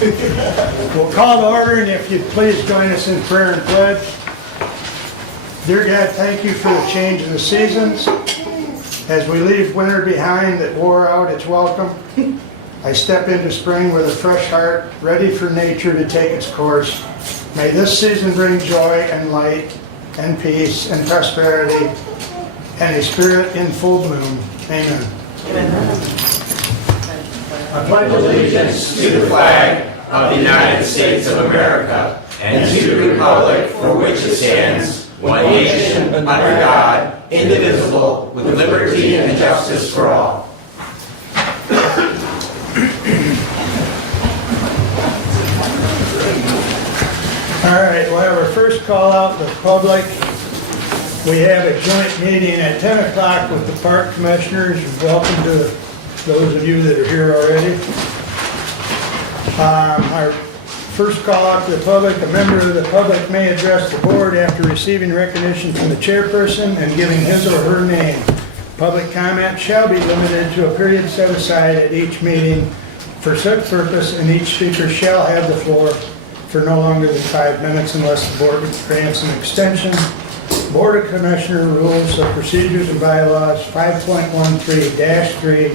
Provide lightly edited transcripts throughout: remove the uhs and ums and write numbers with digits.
We'll call to order, and if you'd please join us in prayer and pledge. Dear God, thank you for the change in the seasons. As we leave winter behind that wore out its welcome, I step into spring with a fresh heart, ready for nature to take its course. May this season bring joy and light and peace and prosperity and a spirit in full bloom. Amen. Amen. I pledge allegiance to the flag of the United States of America and to the republic for which it stands, one nation, under God, indivisible, with liberty and justice for all. All right, we'll have our first call out to the public. We have a joint meeting at 10 o'clock with the park commissioners. Welcome to those of you that are here already. Our first call out to the public, a member of the public may address the board after receiving recognition from the chairperson and giving his or her name. Public comment shall be limited to a period set aside at each meeting for such purpose, and each speaker shall have the floor for no longer than 5 minutes unless the board grants an extension. Board of Commissioner Rules of Procedures and Bylaws 5.13-3.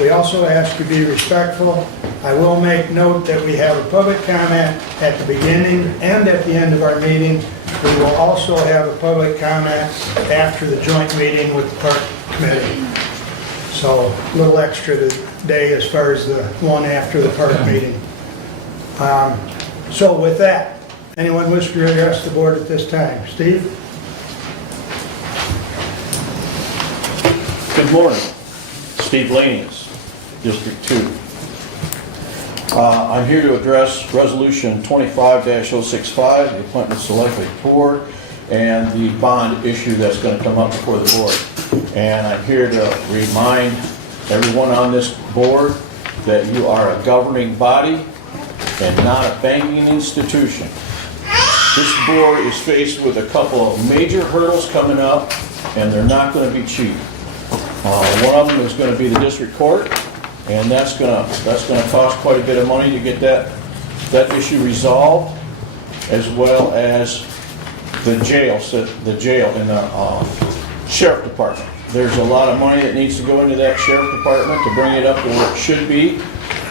We also ask you to be respectful. I will make note that we have a public comment at the beginning and at the end of our meeting. We will also have a public comment after the joint meeting with the park committee. So a little extra today as far as the one after the park meeting. So with that, anyone wish to address the board at this time? Steve? Good morning. Steve Lanius, District 2. I'm here to address Resolution 25-065, the appointments to Lifeways Board, and the bond issue that's going to come up before the board. And I'm here to remind everyone on this board that you are a governing body and not a banking institution. This board is faced with a couple of major hurdles coming up, and they're not going to be cheap. One of them is going to be the district court, and that's going to cost quite a bit of money to get that issue resolved, as well as the jail in the sheriff department. There's a lot of money that needs to go into that sheriff department to bring it up to where it should be,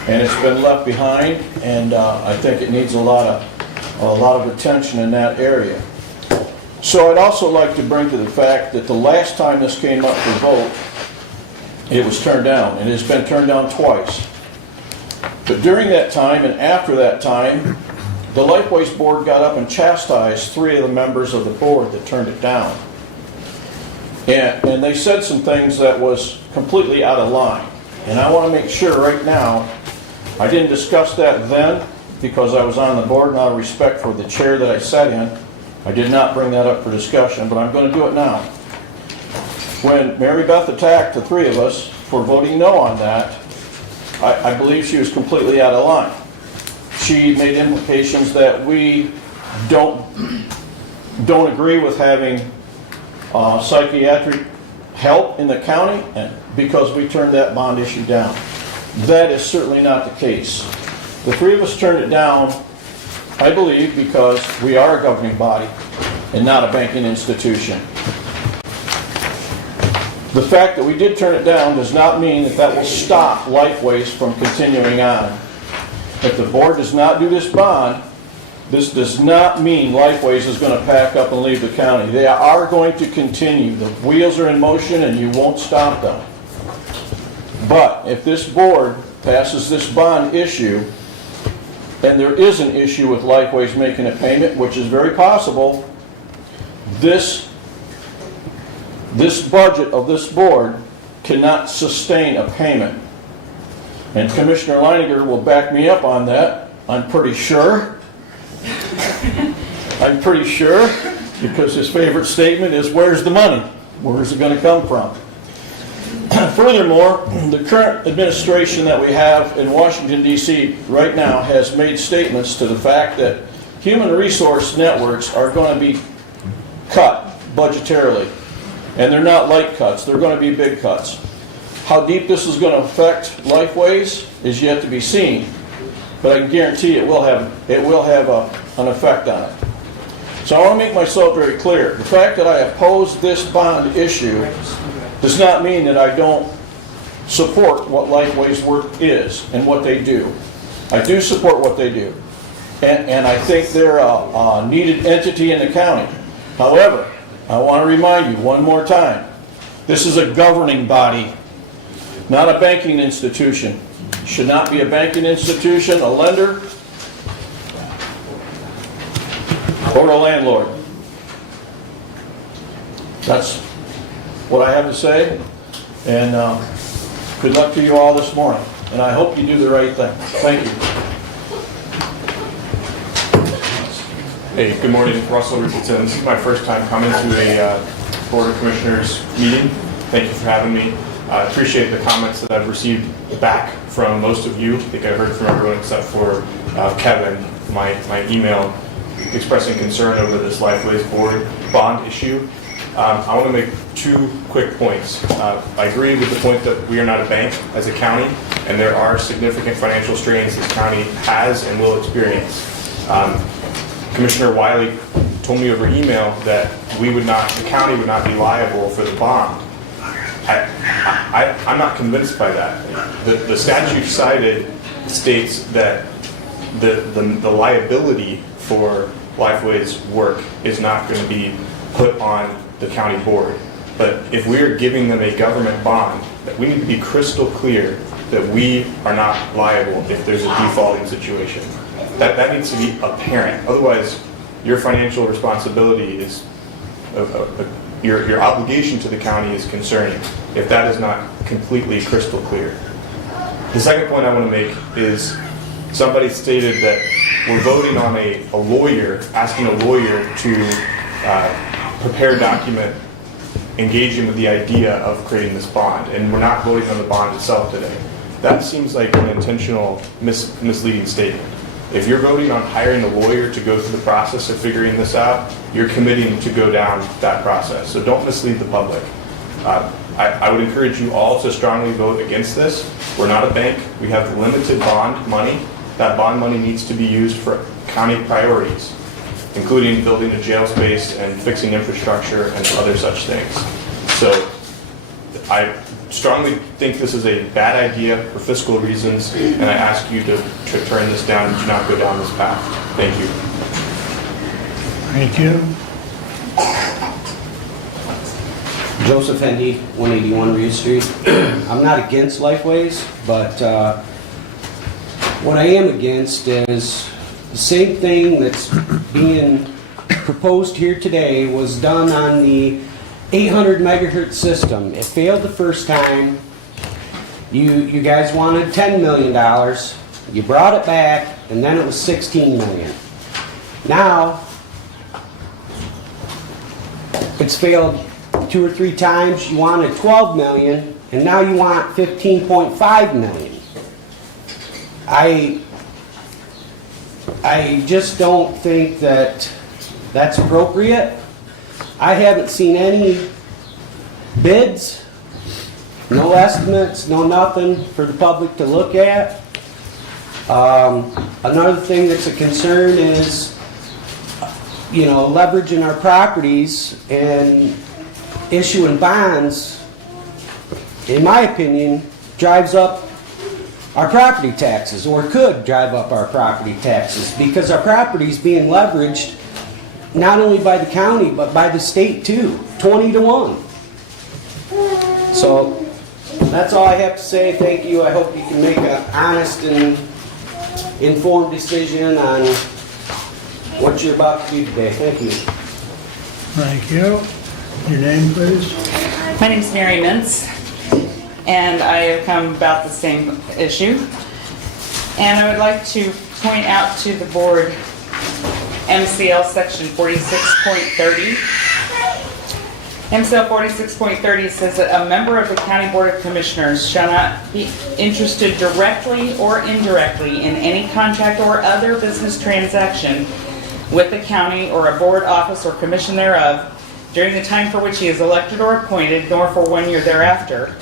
and it's been left behind, and I think it needs a lot of attention in that area. So I'd also like to bring to the fact that the last time this came up for vote, it was turned down, and it's been turned down twice. But during that time and after that time, the Lifeways board got up and chastised 3 of the members of the board that turned it down. And they said some things that was completely out of line. And I want to make sure right now, I didn't discuss that then because I was on the board and out of respect for the chair that I sat in. I did not bring that up for discussion, but I'm going to do it now. When Mary Beth attacked the 3 of us for voting no on that, I believe she was completely out of line. She made implications that we don't agree with having psychiatric help in the county and because we turned that bond issue down. That is certainly not the case. The 3 of us turned it down, I believe, because we are a governing body and not a banking institution. The fact that we did turn it down does not mean that will stop Lifeways from continuing on. If the board does not do this bond, this does not mean Lifeways is going to pack up and leave the county. They are going to continue. The wheels are in motion and you won't stop them. But if this board passes this bond issue, and there is an issue with Lifeways making a payment, which is very possible, this budget of this board cannot sustain a payment. And Commissioner Leininger will back me up on that, I'm pretty sure. I'm pretty sure, because his favorite statement is, where's the money? Where's it going to come from? Furthermore, the current administration that we have in Washington, D.C. right now has made statements to the fact that human resource networks are going to be cut budgetarily. And they're not light cuts, they're going to be big cuts. How deep this is going to affect Lifeways is yet to be seen. but I can guarantee it will have an effect on it. So I want to make myself very clear. The fact that I oppose this bond issue does not mean that I don't support what Lifeways work is and what they do. I do support what they do. And I think they're a needed entity in the county. However, I want to remind you one more time, this is a governing body, not a banking institution. Should not be a banking institution, a lender, or a landlord. That's what I have to say, and good luck to you all this morning, and I hope you do the right thing. Thank you. Hey, good morning, Russell Richardson. This is my first time coming to a Board of Commissioners meeting. Thank you for having me. I appreciate the comments that I've received back from most of you. I think I heard from everyone except for Kevin, my email expressing concern over this Lifeways board bond issue. I want to make two quick points. I agree with the point that we are not a bank as a county, and there are significant financial strains this county has and will experience. Commissioner Wiley told me over email that the county would not be liable for the bond. I'm not convinced by that. The statute cited states that the liability for Lifeways work is not going to be put on the county board. But if we are giving them a government bond, that we need to be crystal clear that we are not liable if there's a defaulting situation. That needs to be apparent. Otherwise, your financial responsibility is your obligation to the county is concerning if that is not completely crystal clear. The second point I want to make is somebody stated that we're voting on a lawyer, asking a lawyer to prepare a document engaging with the idea of creating this bond, and we're not voting on the bond itself today. That seems like an intentional misleading statement. If you're voting on hiring a lawyer to go through the process of figuring this out, you're committing to go down that process. So don't mislead the public. I would encourage you all to strongly vote against this. We're not a bank. We have limited bond money. That bond money needs to be used for county priorities, including building a jail space and fixing infrastructure and other such things. So I strongly think this is a bad idea for fiscal reasons, and I ask you to turn this down and do not go down this path. Thank you. Thank you. Joseph Hendy, 181 Reed Street. I'm not against Lifeways, but what I am against is the same thing that's being proposed here today was done on the 800 megahertz system. It failed the first time. You guys wanted $10 million. You brought it back, and then it was $16 million. Now, it's failed 2 or 3 times. You wanted $12 million, and now you want $15.5 million. I just don't think that that's appropriate. I haven't seen any bids, no estimates, no nothing for the public to look at. Another thing that's a concern is, leveraging our properties and issuing bonds, in my opinion, drives up our property taxes, or could drive up our property taxes, because our property is being leveraged not only by the county, but by the state too, 20-1. So that's all I have to say. Thank you. I hope you can make an honest and informed decision on what you're about to do today. Thank you. Thank you. Your name, please? My name's Mary Mintz, and I have come about the same issue. And I would like to point out to the board MCL section 46.30. MCL 46.30 says that a member of the County Board of Commissioners shall not be interested directly or indirectly in any contract or other business transaction with the county or a board, office, or commission thereof during the time for which he is elected or appointed, nor for 1 year thereafter,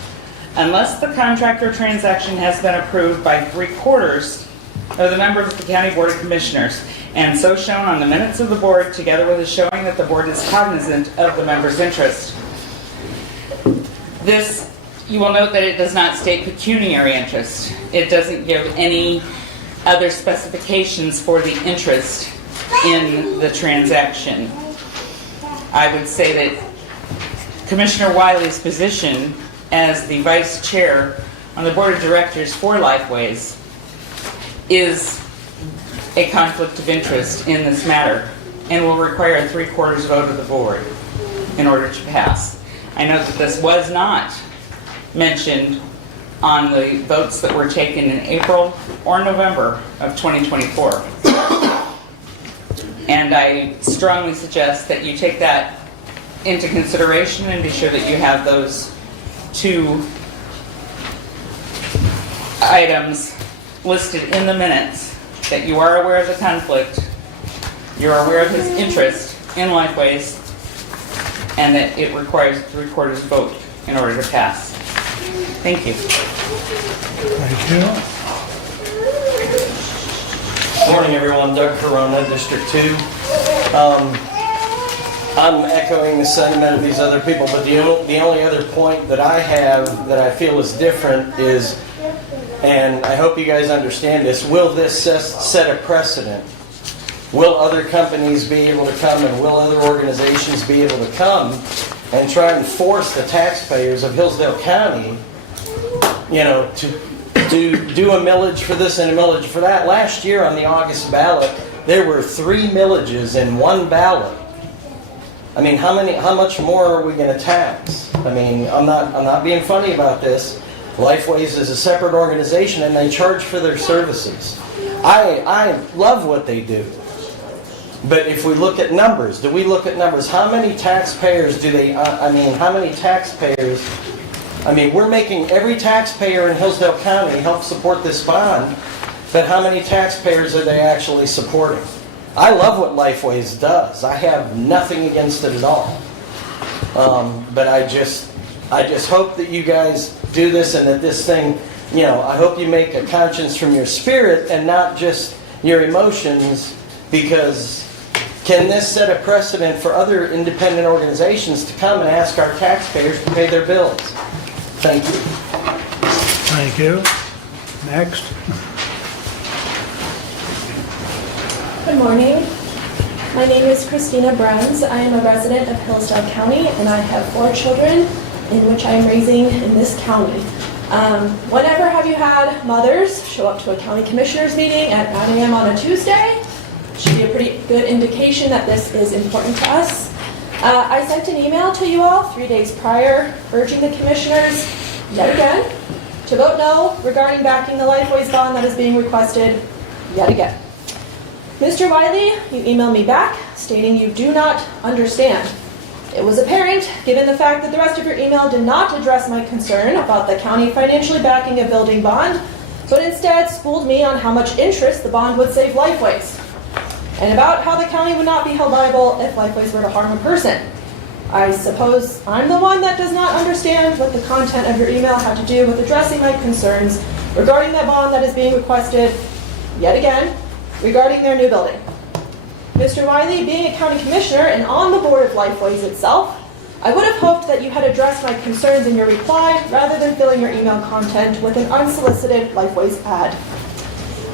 unless the contract or transaction has been approved by 3/4 of the members of the County Board of Commissioners, and so shown on the minutes of the board, together with a showing that the board is cognizant of the members' interest. This, you will note that it does not state pecuniary interest. It doesn't give any other specifications for the interest in the transaction. I would say that Commissioner Wiley's position as the vice chair on the board of directors for Lifeways is a conflict of interest in this matter and will require a 3/4 vote of the board in order to pass. I know that this was not mentioned on the votes that were taken in April or November of 2024. And I strongly suggest that you take that into consideration and be sure that you have those two items listed in the minutes, that you are aware of the conflict, you're aware of his interest in Lifeways, and that it requires a 3/4 vote in order to pass. Thank you. Thank you. Morning, everyone. Doug Corona, District 2. I'm echoing the sentiment of these other people, but the only other point that I have that I feel is different is, and I hope you guys understand this, will this set a precedent? Will other companies be able to come, and will other organizations be able to come and try and force the taxpayers of Hillsdale County, to do a millage for this and a millage for that? Last year on the August ballot, there were 3 millages in one ballot. I mean, how much more are we going to tax? I mean, I'm not being funny about this. Lifeways is a separate organization and they charge for their services. I love what they do. But if we look at numbers, do we look at numbers? How many taxpayers do they, how many taxpayers, we're making every taxpayer in Hillsdale County help support this bond, but how many taxpayers are they actually supporting? I love what Lifeways does. I have nothing against it at all. But I just hope that you guys do this and that this thing, I hope you make a conscience from your spirit and not just your emotions, because can this set a precedent for other independent organizations to come and ask our taxpayers to pay their bills? Thank you. Thank you. Next. Good morning. My name is Christina Bruns. I am a resident of Hillsdale County, and I have 4 children in which I am raising in this county. Whenever have you had mothers show up to a county commissioners meeting at 9 a.m. on a Tuesday? Should be a pretty good indication that this is important to us. I sent an email to you all 3 days prior urging the commissioners, yet again, to vote no regarding backing the Lifeways bond that is being requested yet again. Mr. Wiley, you emailed me back stating you do not understand. It was apparent, given the fact that the rest of your email did not address my concern about the county financially backing a building bond, but instead schooled me on how much interest the bond would save Lifeways, and about how the county would not be held liable if Lifeways were to harm a person. I suppose I'm the one that does not understand what the content of your email had to do with addressing my concerns regarding that bond that is being requested, yet again, regarding their new building. Mr. Wiley, being a county commissioner and on the board of Lifeways itself, I would have hoped that you had addressed my concerns in your reply rather than filling your email content with an unsolicited Lifeways ad.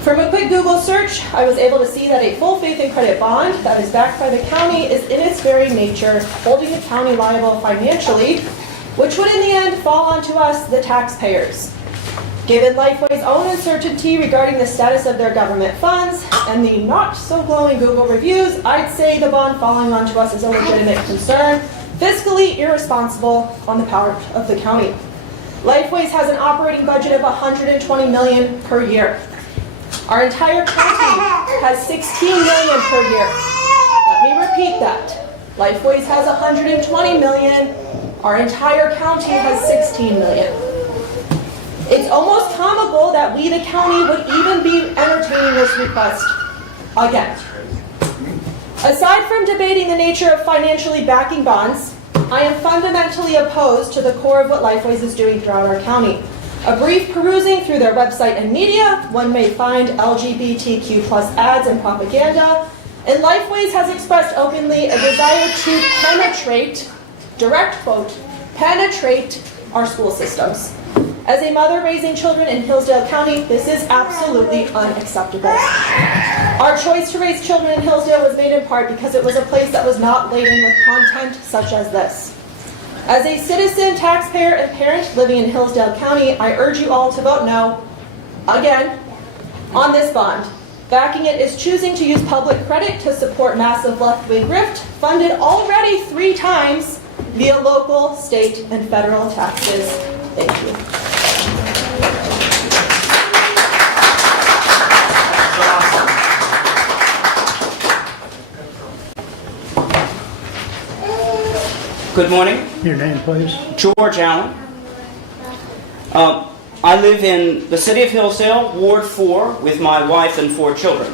From a quick Google search, I was able to see that a full faith and credit bond that is backed by the county is in its very nature holding the county liable financially, which would in the end fall onto us, the taxpayers. Given Lifeways' own uncertainty regarding the status of their government funds and the not so glowing Google reviews, I'd say the bond falling onto us is a legitimate concern, fiscally irresponsible on the part of the county. Lifeways has an operating budget of $120 million per year. Our entire county has $16 million per year. Let me repeat that. Lifeways has $120 million. Our entire county has $16 million. It's almost comical that we, the county, would even be entertaining this request again. Aside from debating the nature of financially backing bonds, I am fundamentally opposed to the core of what Lifeways is doing throughout our county. A brief perusing through their website and media, one may find LGBTQ+ ads and propaganda, and Lifeways has expressed openly a desire to penetrate, direct quote, penetrate our school systems. As a mother raising children in Hillsdale County, this is absolutely unacceptable. Our choice to raise children in Hillsdale was made in part because it was a place that was not laden with content such as this. As a citizen, taxpayer, and parent living in Hillsdale County, I urge you all to vote no, again, on this bond. Backing it is choosing to use public credit to support massive left-wing grift, funded already 3 times via local, state, and federal taxes. Thank you. Good morning. Your name, please. George Allen. I live in the city of Hillsdale, Ward 4, with my wife and 4 children.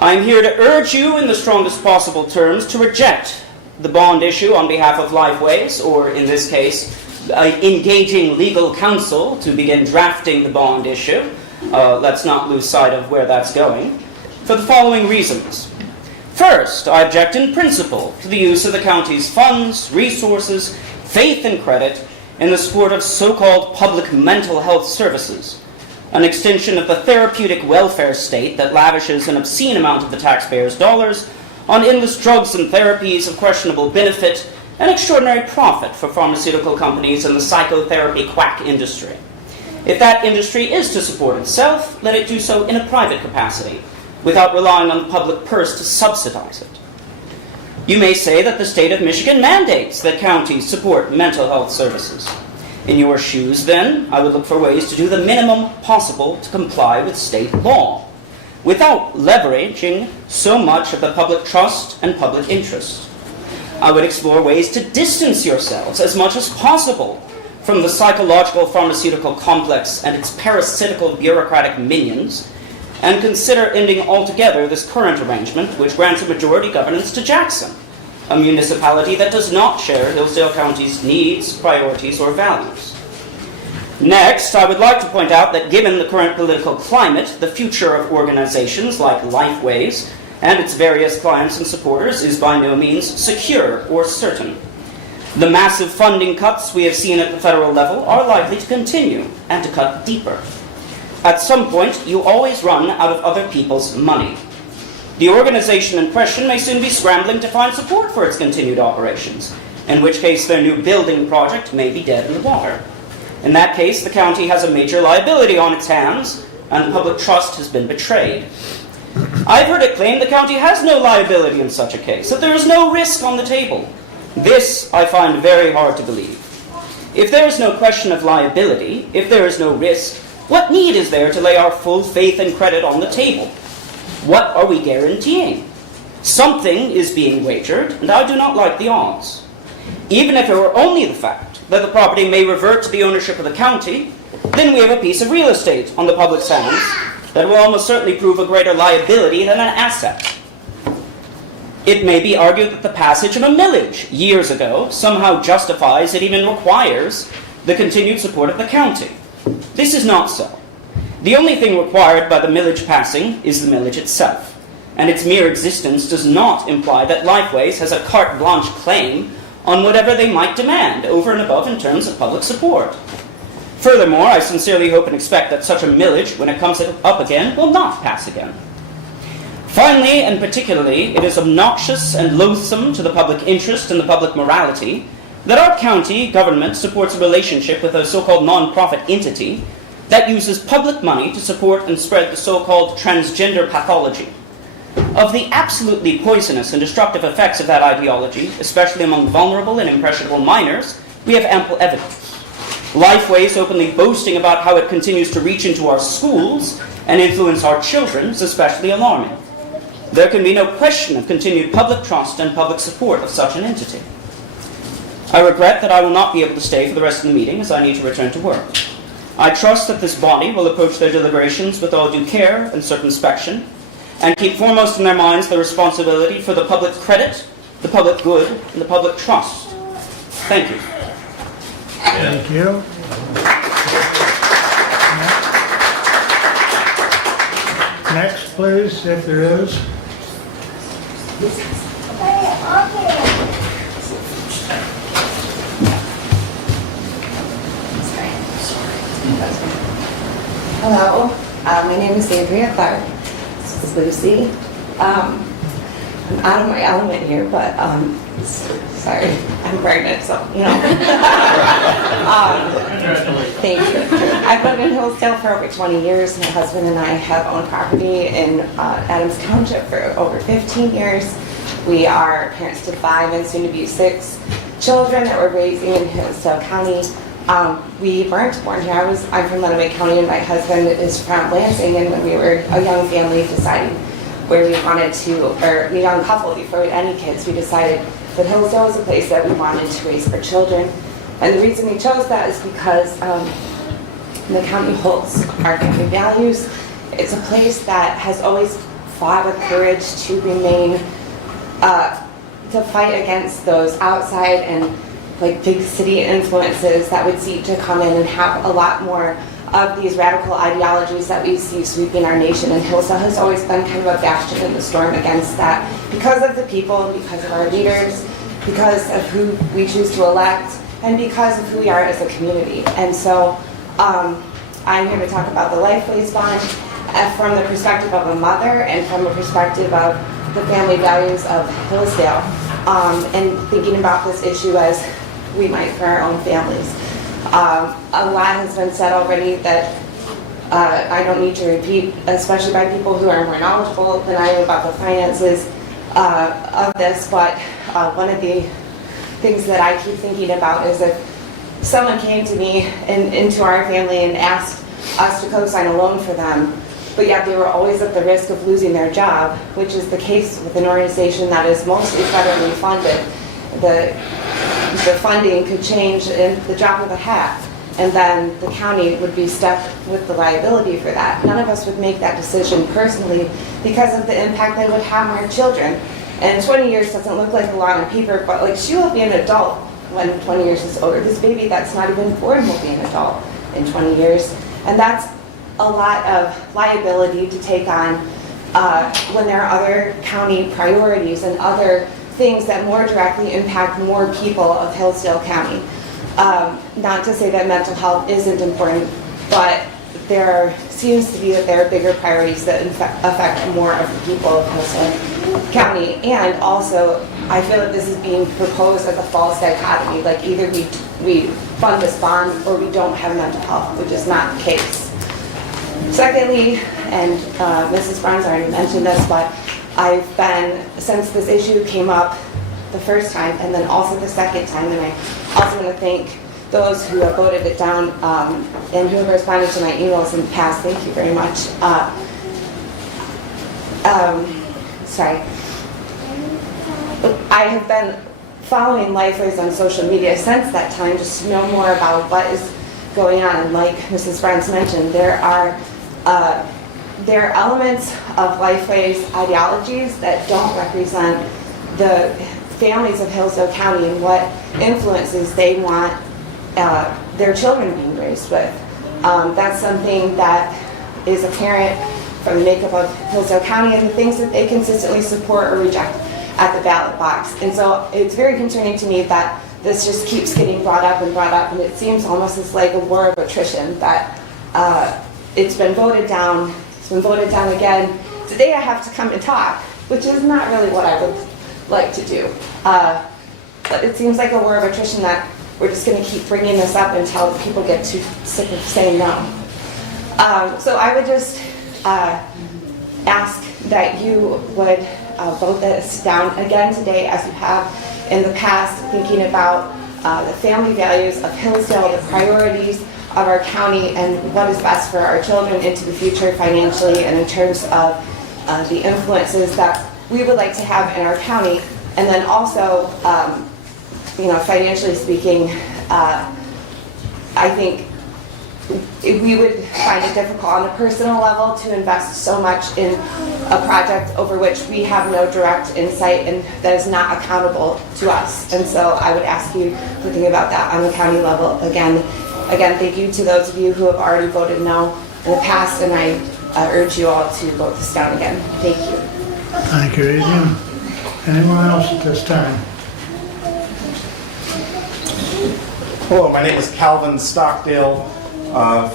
I'm here to urge you in the strongest possible terms to reject the bond issue on behalf of Lifeways, or in this case, engaging legal counsel to begin drafting the bond issue. Let's not lose sight of where that's going, for the following reasons. First, I object in principle to the use of the county's funds, resources, faith and credit in the support of so-called public mental health services, an extension of the therapeutic welfare state that lavishes an obscene amount of the taxpayers' dollars on endless drugs and therapies of questionable benefit and extraordinary profit for pharmaceutical companies and the psychotherapy quack industry. If that industry is to support itself, let it do so in a private capacity, without relying on the public purse to subsidize it. You may say that the state of Michigan mandates that counties support mental health services. In your shoes, then, I would look for ways to do the minimum possible to comply with state law, without leveraging so much of the public trust and public interest. I would explore ways to distance yourselves as much as possible from the psychological pharmaceutical complex and its parasitical bureaucratic minions, and consider ending altogether this current arrangement, which grants a majority governance to Jackson, a municipality that does not share Hillsdale County's needs, priorities, or values. Next, I would like to point out that given the current political climate, the future of organizations like Lifeways and its various clients and supporters is by no means secure or certain. The massive funding cuts we have seen at the federal level are likely to continue and to cut deeper. At some point, you always run out of other people's money. The organization in question may soon be scrambling to find support for its continued operations, in which case their new building project may be dead in the water. In that case, the county has a major liability on its hands, and the public trust has been betrayed. I've heard it claimed the county has no liability in such a case, that there is no risk on the table. This I find very hard to believe. If there is no question of liability, if there is no risk, what need is there to lay our full faith and credit on the table? What are we guaranteeing? Something is being wagered, and I do not like the odds. Even if it were only the fact that the property may revert to the ownership of the county, then we have a piece of real estate on the public's hands that will almost certainly prove a greater liability than an asset. It may be argued that the passage of a millage years ago somehow justifies, it even requires, the continued support of the county. This is not so. The only thing required by the millage passing is the millage itself, and its mere existence does not imply that Lifeways has a carte blanche claim on whatever they might demand over and above in terms of public support. Furthermore, I sincerely hope and expect that such a millage, when it comes up again, will not pass again. Finally, and particularly, it is obnoxious and loathsome to the public interest and the public morality that our county government supports a relationship with a so-called non-profit entity that uses public money to support and spread the so-called transgender pathology. Of the absolutely poisonous and destructive effects of that ideology, especially among vulnerable and impressionable minors, we have ample evidence. Lifeways openly boasting about how it continues to reach into our schools and influence our children is especially alarming. There can be no question of continued public trust and public support of such an entity. I regret that I will not be able to stay for the rest of the meeting as I need to return to work. I trust that this body will approach their deliberations with all due care and circumspection, and keep foremost in their minds the responsibility for the public credit, the public good, and the public trust. Thank you. Thank you. Next, please, if there is. Hello, my name is Andrea Clark. This is Lucy. I'm out of my element here, but sorry, I'm pregnant, so you know. Thank you. I've lived in Hillsdale for over 20 years. My husband and I have owned property in Adams Township for over 15 years. We are parents to 5 and soon to be 6 children that we're raising in Hillsdale County. We weren't born here. I'm from Lenawee County, and my husband is from Lansing. And when we were a young family deciding where we wanted to, or a young couple before we had any kids, we decided that Hillsdale was a place that we wanted to raise our children. And the reason we chose that is because the county holds our family values. It's a place that has always fought with courage to remain, to fight against those outside and like big city influences that would seek to come in and have a lot more of these radical ideologies that we see sweeping our nation. And Hillsdale has always been kind of a bastion in the storm against that because of the people, because of our leaders, because of who we choose to elect, and because of who we are as a community. And so I'm here to talk about the Lifeways bond from the perspective of a mother and from the perspective of the family values of Hillsdale, and thinking about this issue as we might for our own families. A lot has been said already that I don't need to repeat, especially by people who are more knowledgeable than I am about the finances of this, but one of the things that I keep thinking about is if someone came to me and into our family and asked us to co-sign a loan for them, but yet they were always at the risk of losing their job, which is the case with an organization that is mostly federally funded. The funding could change in the drop of a hat, and then the county would be stuck with the liability for that. None of us would make that decision personally because of the impact that would have on our children. And 20 years doesn't look like a lot on paper, but like she will be an adult when 20 years is over. This baby that's not even born will be an adult in 20 years. And that's a lot of liability to take on when there are other county priorities and other things that more directly impact more people of Hillsdale County. Not to say that mental health isn't important, but there seems to be that there are bigger priorities that affect more of the people of Hillsdale County. And also, I feel that this is being proposed as a false dichotomy, like either we fund this bond or we don't have mental health, which is not the case. Secondly, and Mrs. Brown's already mentioned this, but I've been, since this issue came up the first time and then also the second time, and I also want to thank those who have voted it down and who have responded to my emails in the past. Thank you very much. Sorry. I have been following Lifeways on social media since that time just to know more about what is going on. And like Mrs. Brents mentioned, there are elements of Lifeways ideologies that don't represent the families of Hillsdale County and what influences they want their children being raised with. That's something that is apparent from the makeup of Hillsdale County and the things that they consistently support or reject at the ballot box. And so it's very concerning to me that this just keeps getting brought up, and it seems almost as like a war of attrition that it's been voted down, again. Today I have to come and talk, which is not really what I would like to do. But it seems like a war of attrition that we're just going to keep bringing this up until people get too sick of saying no. So I would just ask that you would vote this down again today, as you have in the past, thinking about the family values of Hillsdale, the priorities of our county, and what is best for our children into the future financially and in terms of the influences that we would like to have in our county. And then also, financially speaking, I think we would find it difficult on a personal level to invest so much in a project over which we have no direct insight and that is not accountable to us. And so I would ask you to think about that on the county level. Again, thank you to those of you who have already voted no in the past, and I I urge you all to vote this down again. Thank you. Thank you, Adrian. Anyone else at this time? Hello, my name is Calvin Stockdale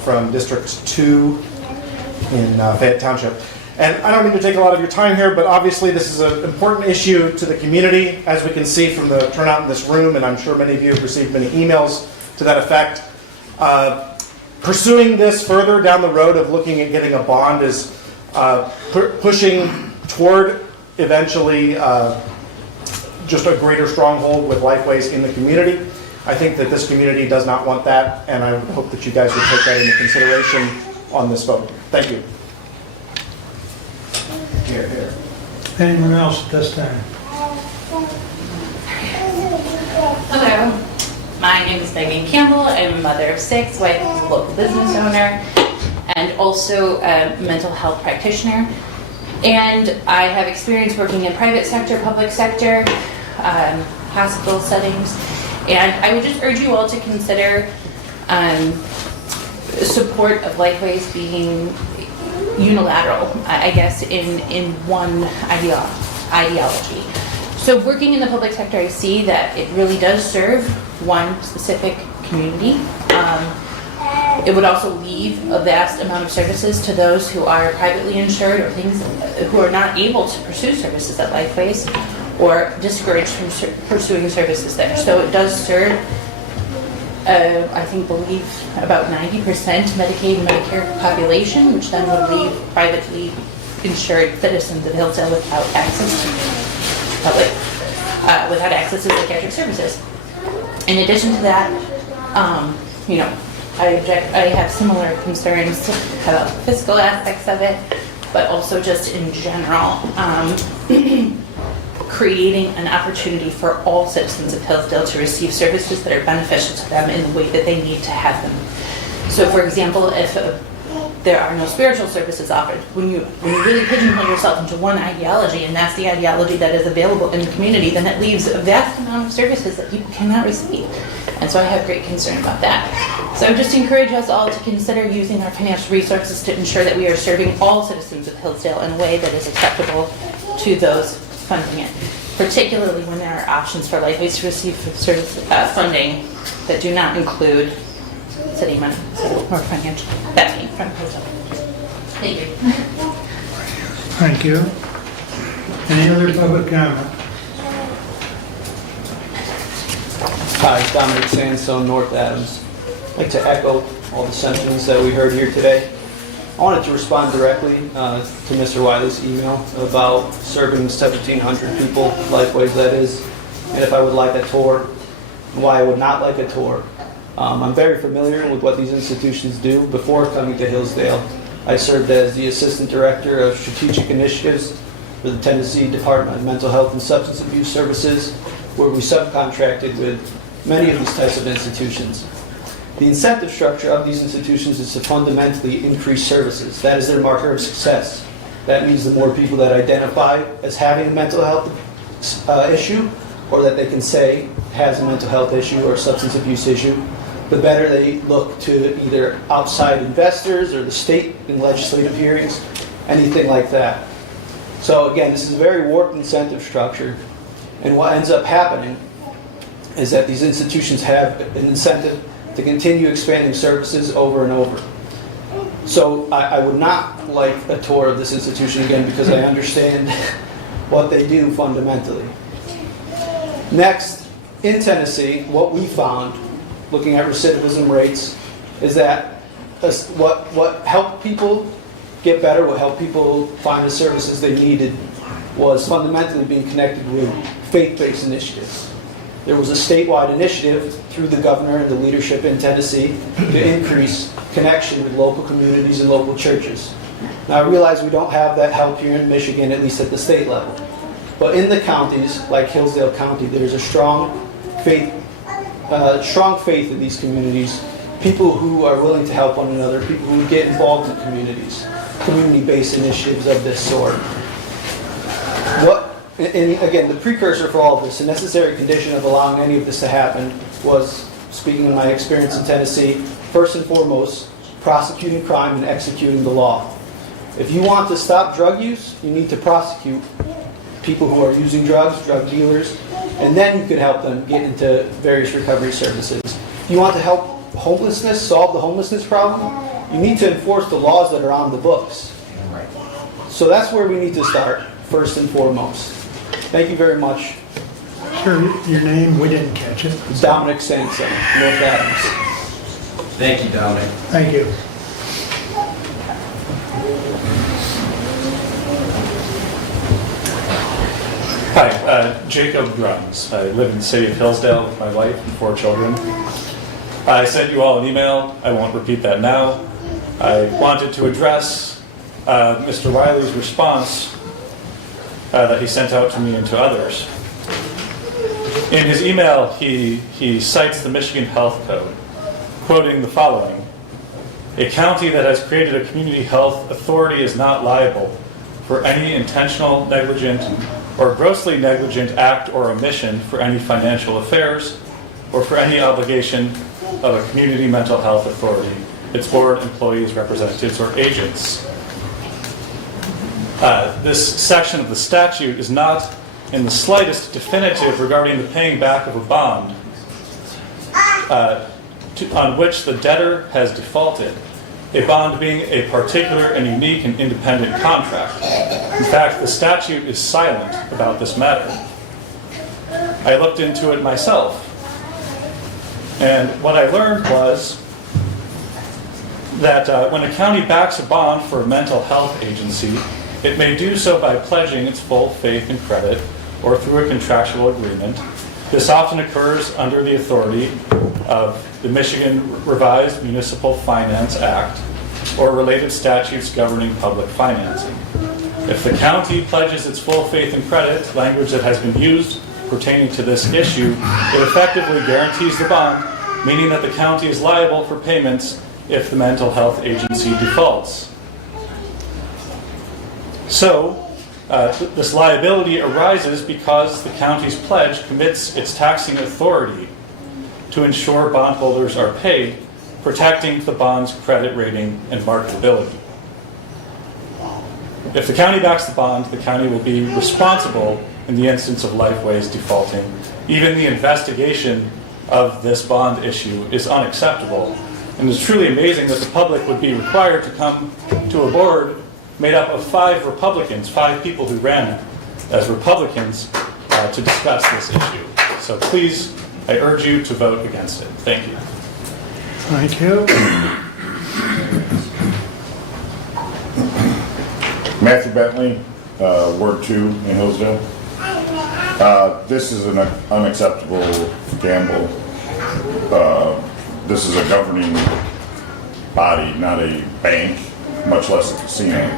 from District 2 in Fayette Township. And I don't mean to take a lot of your time here, but obviously this is an important issue to the community, as we can see from the turnout in this room, and I'm sure many of you have received many emails to that effect. Pursuing this further down the road of looking at getting a bond is pushing toward eventually just a greater stronghold with Lifeways in the community. I think that this community does not want that, and I hope that you guys would take that into consideration on this vote. Thank you. Here, here. Anyone else at this time? Hello, my name is Megan Campbell. I'm a mother of 6, wife of a local business owner, and also a mental health practitioner. And I have experience working in private sector, public sector, hospital settings. And I would just urge you all to consider support of Lifeways being unilateral, I guess, in one ideology. So working in the public sector, I see that it really does serve one specific community. It would also leave a vast amount of services to those who are privately insured or things who are not able to pursue services at Lifeways or discouraged from pursuing services there. So it does serve, I believe about 90% Medicaid and Medicare population, which then would leave privately insured citizens of Hillsdale without access to public, without access to psychiatric services. In addition to that, I have similar concerns about fiscal aspects of it, but also just in general, creating an opportunity for all citizens of Hillsdale to receive services that are beneficial to them in the way that they need to have them. So for example, if there are no spiritual services offered, when you really pigeonhole yourself into one ideology, and that's the ideology that is available in the community, then it leaves a vast amount of services that people cannot receive. And so I have great concern about that. So I would just encourage us all to consider using our financial resources to ensure that we are serving all citizens of Hillsdale in a way that is acceptable to those funding it, particularly when there are options for Lifeways to receive funding that do not include city money or financial backing from Hillsdale. Thank you. Thank you. Any other public comment? Hi, Dominic Sandstone, North Adams. I'd like to echo all the sentiments that we heard here today. I wanted to respond directly to Mr. Wiley's email about serving 1,700 people, Lifeways that is, and if I would like a tour, and why I would not like a tour. I'm very familiar with what these institutions do. Before coming to Hillsdale, I served as the Assistant Director of Strategic Initiatives for the Tennessee Department of Mental Health and Substance Abuse Services, where we subcontracted with many of these types of institutions. The incentive structure of these institutions is to fundamentally increase services. That is their marker of success. That means the more people that identify as having a mental health issue, or that they can say has a mental health issue or a substance abuse issue, the better they look to either outside investors or the state in legislative hearings, anything like that. So again, this is a very warped incentive structure, and what ends up happening is that these institutions have an incentive to continue expanding services over and over. So I would not like a tour of this institution again because I understand what they do fundamentally. Next, in Tennessee, what we found, looking at recidivism rates, is that what helped people get better, what helped people find the services they needed, was fundamentally being connected with faith-based initiatives. There was a statewide initiative through the governor and the leadership in Tennessee to increase connection with local communities and local churches. Now I realize we don't have that help here in Michigan, at least at the state level. But in the counties, like Hillsdale County, there's a strong faith in these communities, people who are willing to help one another, people who get involved in communities, community-based initiatives of this sort. And again, the precursor for all of this, a necessary condition of allowing any of this to happen was, speaking of my experience in Tennessee, first and foremost, prosecuting crime and executing the law. If you want to stop drug use, you need to prosecute people who are using drugs, drug dealers, and then you could help them get into various recovery services. If you want to help homelessness, solve the homelessness problem, you need to enforce the laws that are on the books. So that's where we need to start, first and foremost. Thank you very much. Sir, your name, we didn't catch it. Dominic Sampson, North Adams. Thank you, Dominic. Thank you. Hi, Jacob Bruns. I live in the city of Hillsdale with my wife and 4 children. I sent you all an email. I won't repeat that now. I wanted to address Mr. Wiley's response that he sent out to me and to others. In his email, he cites the Michigan Health Code, quoting the following: "A county that has created a community health authority is not liable for any intentional, negligent, or grossly negligent act or omission for any financial affairs or for any obligation of a community mental health authority, its board, employees, representatives, or agents." This section of the statute is not in the slightest definitive regarding the paying back of a bond on which the debtor has defaulted, a bond being a particular and unique and independent contract. In fact, the statute is silent about this matter. I looked into it myself, and what I learned was that when a county backs a bond for a mental health agency, it may do so by pledging its full faith and credit or through a contractual agreement. This often occurs under the authority of the Michigan Revised Municipal Finance Act or related statutes governing public financing. If the county pledges its full faith and credit, language that has been used pertaining to this issue, it effectively guarantees the bond, meaning that the county is liable for payments if the mental health agency defaults. So, this liability arises because the county's pledge commits its taxing authority to ensure bondholders are paid, protecting the bond's credit rating and marketability. If the county backs the bond, the county will be responsible in the instance of Lifeways defaulting. Even the investigation of this bond issue is unacceptable, and it's truly amazing that the public would be required to come to a board made up of 5 Republicans, 5 people who ran as Republicans to discuss this issue. So please, I urge you to vote against it. Thank you. Thank you. Matthew Bentley, Ward 2 in Hillsdale. This is an unacceptable gamble. This is a governing body, not a bank, much less a casino.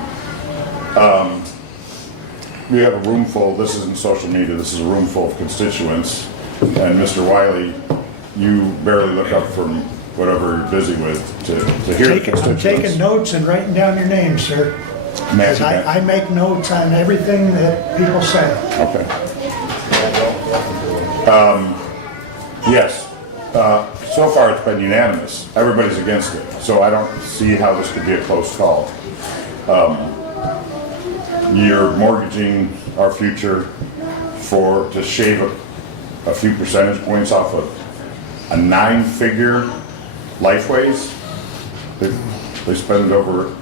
We have a room full, this isn't social media, this is a room full of constituents. And Mr. Wiley, you barely look up from whatever you're busy with to hear the constituents. I'm taking notes and writing down your name, sir. Because I make notes on everything that people say. Okay. Yes. So far it's been unanimous. Everybody's against it. So I don't see how this could be a close call. You're mortgaging our future to shave a few percentage points off of a 9-figure Lifeways. They spend over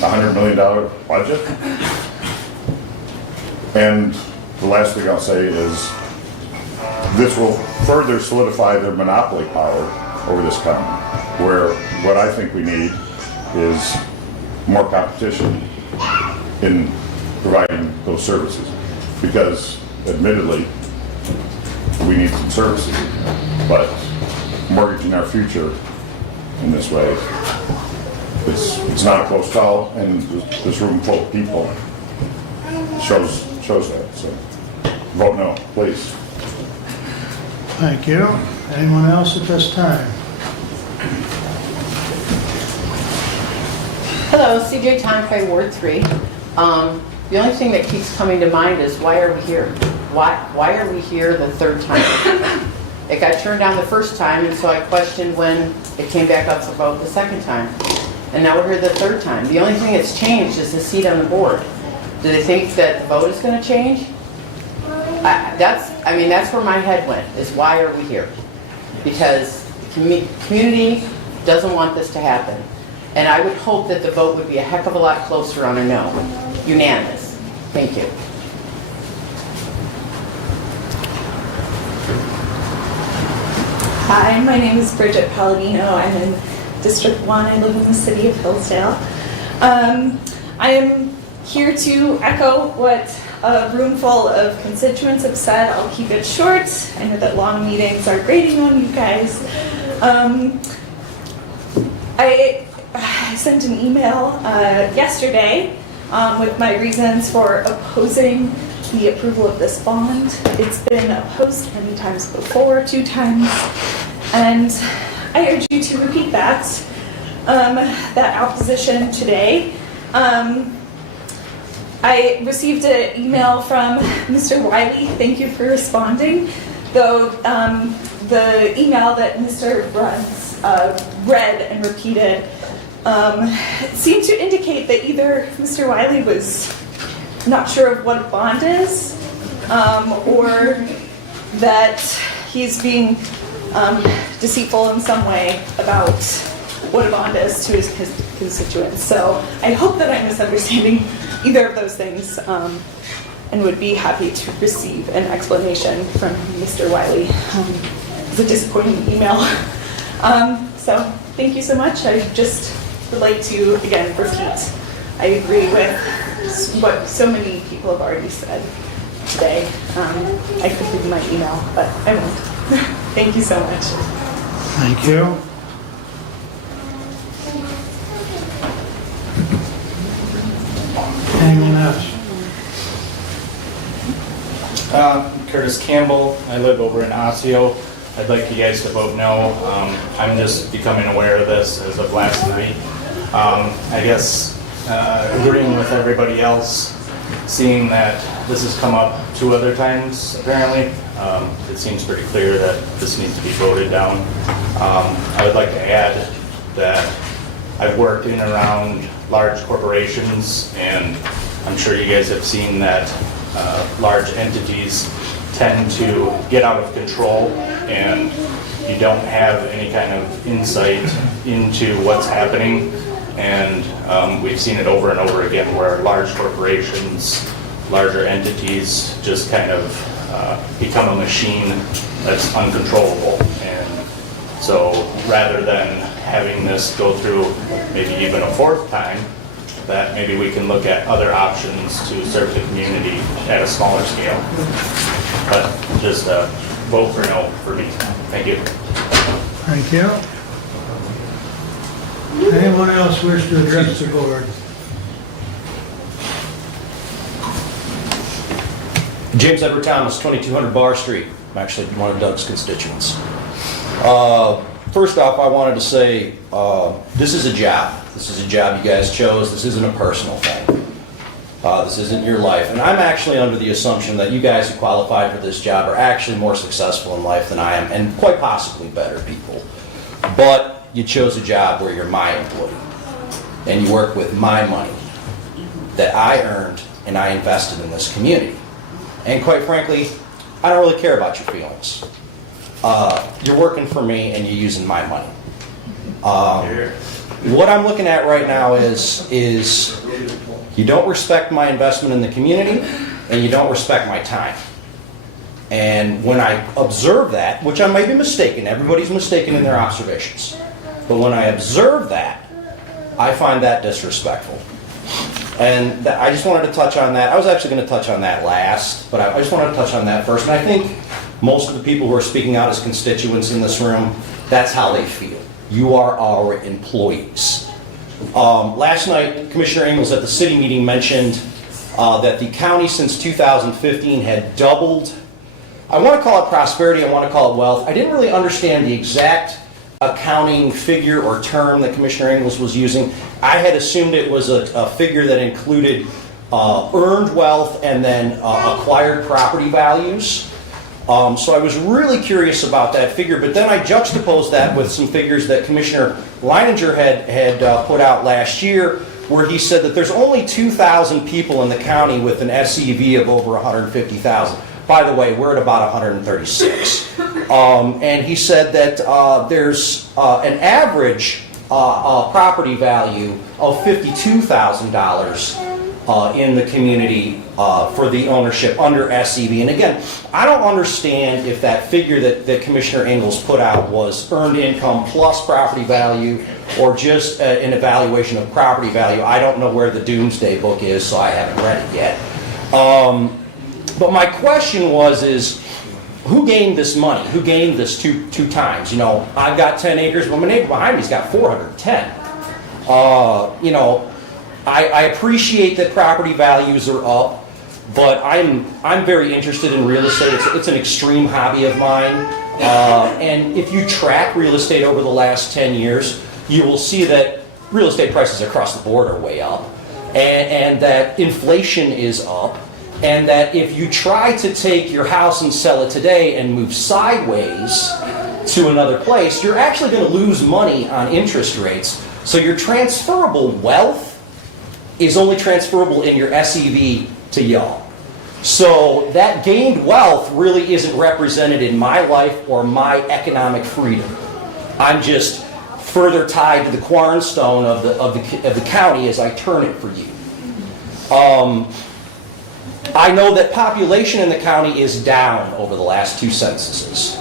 $100 million budget. And the last thing I'll say is this will further solidify their monopoly power over this county, where what I think we need is more competition in providing those services. Because admittedly, we need some services, but mortgaging our future in this way, it's not a close call, and this room full of people shows that. So vote no, please. Thank you. Anyone else at this time? Hello, CJ Tonfrey, Ward 3. The only thing that keeps coming to mind is why are we here? Why are we here the third time? It got turned down the first time, and so I questioned when it came back up for vote the second time. and now we're here the third time. The only thing that's changed is the seat on the board. Do they think that the vote is going to change? That's where my head went, is why are we here? Because the community doesn't want this to happen. And I would hope that the vote would be a heck of a lot closer on a no. Unanimous. Thank you. Hi, my name is Bridget Palladino. I'm in District 1. I live in the city of Hillsdale. I am here to echo what a room full of constituents have said. I'll keep it short. I know that long meetings are grating on you guys. I sent an email yesterday with my reasons for opposing the approval of this bond. It's been opposed many times before, 2 times, and I urge you to repeat that opposition today. I received an email from Mr. Wiley. Thank you for responding. Though the email that Mr. Bruns read and repeated seemed to indicate that either Mr. Wiley was not sure of what a bond is, or that he's being deceitful in some way about what a bond is to his constituents. So I hope that I'm misunderstanding either of those things, and would be happy to receive an explanation from Mr. Wiley. It's a disappointing email. So thank you so much. I just would like to, again, repeat, I agree with what so many people have already said today. I could read my email, but I won't. Thank you so much. Thank you. Anyone else? Curtis Campbell. I live over in Osseo. I'd like you guys to vote no. I'm just becoming aware of this as of last night. I guess agreeing with everybody else, seeing that this has come up 2 other times apparently, it seems pretty clear that this needs to be voted down. I would like to add that I've worked in and around large corporations, and I'm sure you guys have seen that large entities tend to get out of control, and you don't have any kind of insight into what's happening. And we've seen it over and over again where large corporations, larger entities just kind of become a machine that's uncontrollable. And so rather than having this go through maybe even a 4th time, that maybe we can look at other options to serve the community at a smaller scale. But just vote for no for me. Thank you. Thank you. Anyone else wish to address the board? James Edward Thomas, 2200 Bar Street. I'm actually one of Doug's constituents. First off, I wanted to say this is a job. This is a job you guys chose. This isn't a personal thing. This isn't your life. And I'm actually under the assumption that you guys who qualified for this job are actually more successful in life than I am, and quite possibly better people. But you chose a job where you're my employee, and you work with my money that I earned and I invested in this community. And quite frankly, I don't really care about your feelings. You're working for me and you're using my money. What I'm looking at right now is you don't respect my investment in the community and you don't respect my time. And when I observe that, which I may be mistaken, everybody's mistaken in their observations, but when I observe that, I find that disrespectful. And I just wanted to touch on that. I was actually going to touch on that last, but I just wanted to touch on that first. And I think most of the people who are speaking out as constituents in this room, that's how they feel. You are our employees. Last night, Commissioner Ingles at the city meeting mentioned that the county since 2015 had doubled. I want to call it prosperity, I want to call it wealth. I didn't really understand the exact accounting figure or term that Commissioner Ingles was using. I had assumed it was a figure that included earned wealth and then acquired property values. So I was really curious about that figure, but then I juxtaposed that with some figures that Commissioner Leininger had put out last year, where he said that there's only 2,000 people in the county with an SEV of over 150,000. By the way, we're at about 136. And he said that there's an average property value of $52,000 in the community for the ownership under SEV. And again, I don't understand if that figure that Commissioner Ingalls put out was earned income plus property value or just an evaluation of property value. I don't know where the Doomsday Book is, so I haven't read it yet. But my question is who gained this money? Who gained this two times? You know, I've got 10 acres, but my neighbor behind me's got 410. You know, I appreciate that property values are up, but I'm very interested in real estate. It's an extreme hobby of mine. And if you track real estate over the last 10 years, you will see that real estate prices across the board are way up, and that inflation is up, and that if you try to take your house and sell it today and move sideways to another place, you're actually going to lose money on interest rates. So your transferable wealth is only transferable in your SEV to y'all. So that gained wealth really isn't represented in my life or my economic freedom. I'm just further tied to the cornerstone of the county as I turn it for you. I know that population in the county is down over the last 2 censuses.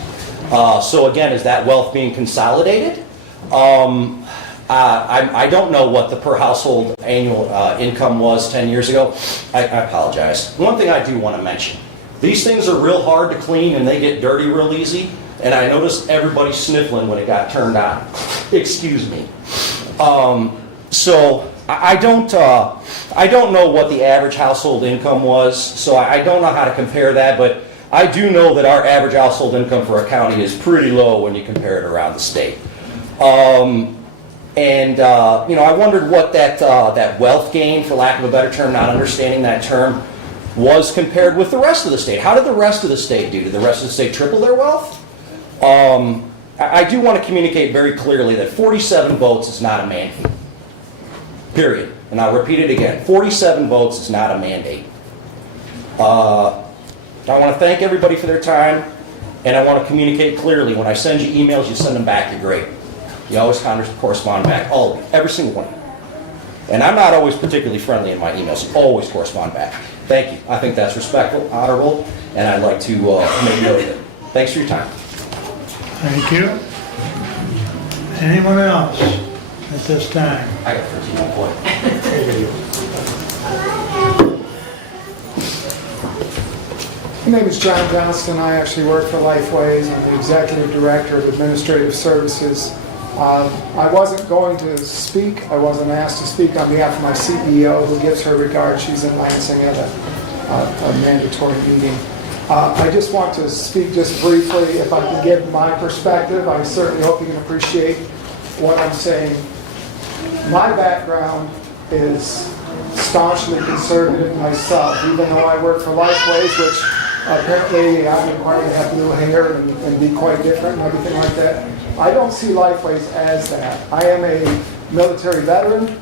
So again, is that wealth being consolidated? I don't know what the per household annual income was 10 years ago. I apologize. One thing I do want to mention, these things are real hard to clean and they get dirty real easy, and I noticed everybody sniffling when it got turned on. Excuse me. So I don't know what the average household income was, so I don't know how to compare that, but I do know that our average household income for a county is pretty low when you compare it around the state. And you know, I wondered what that wealth gain, for lack of a better term, not understanding that term, was compared with the rest of the state. How did the rest of the state do? Did the rest of the state triple their wealth? I do want to communicate very clearly that 47 votes is not a mandate. Period. And I'll repeat it again. 47 votes is not a mandate. I want to thank everybody for their time, and I want to communicate clearly. When I send you emails, you send them back, you're great. You always correspond back, all of you, every single one. And I'm not always particularly friendly in my emails. You always correspond back. Thank you. I think that's respectful, honorable, and I'd like to make note of it. Thanks for your time. Thank you. Anyone else at this time? I got 13 on point. My name is John Johnston. I actually work for Lifeways. I'm the Executive Director of Administrative Services. I wasn't going to speak. I wasn't asked to speak on behalf of my CEO, who gives her regards. She's in Lansing at a mandatory meeting. I just want to speak just briefly. If I can give my perspective, I certainly hope you can appreciate what I'm saying. My background is staunchly conservative myself, even though I work for Lifeways, which apparently I'm required to have blue hair and be quite different and everything like that. I don't see Lifeways as that. I am a military veteran.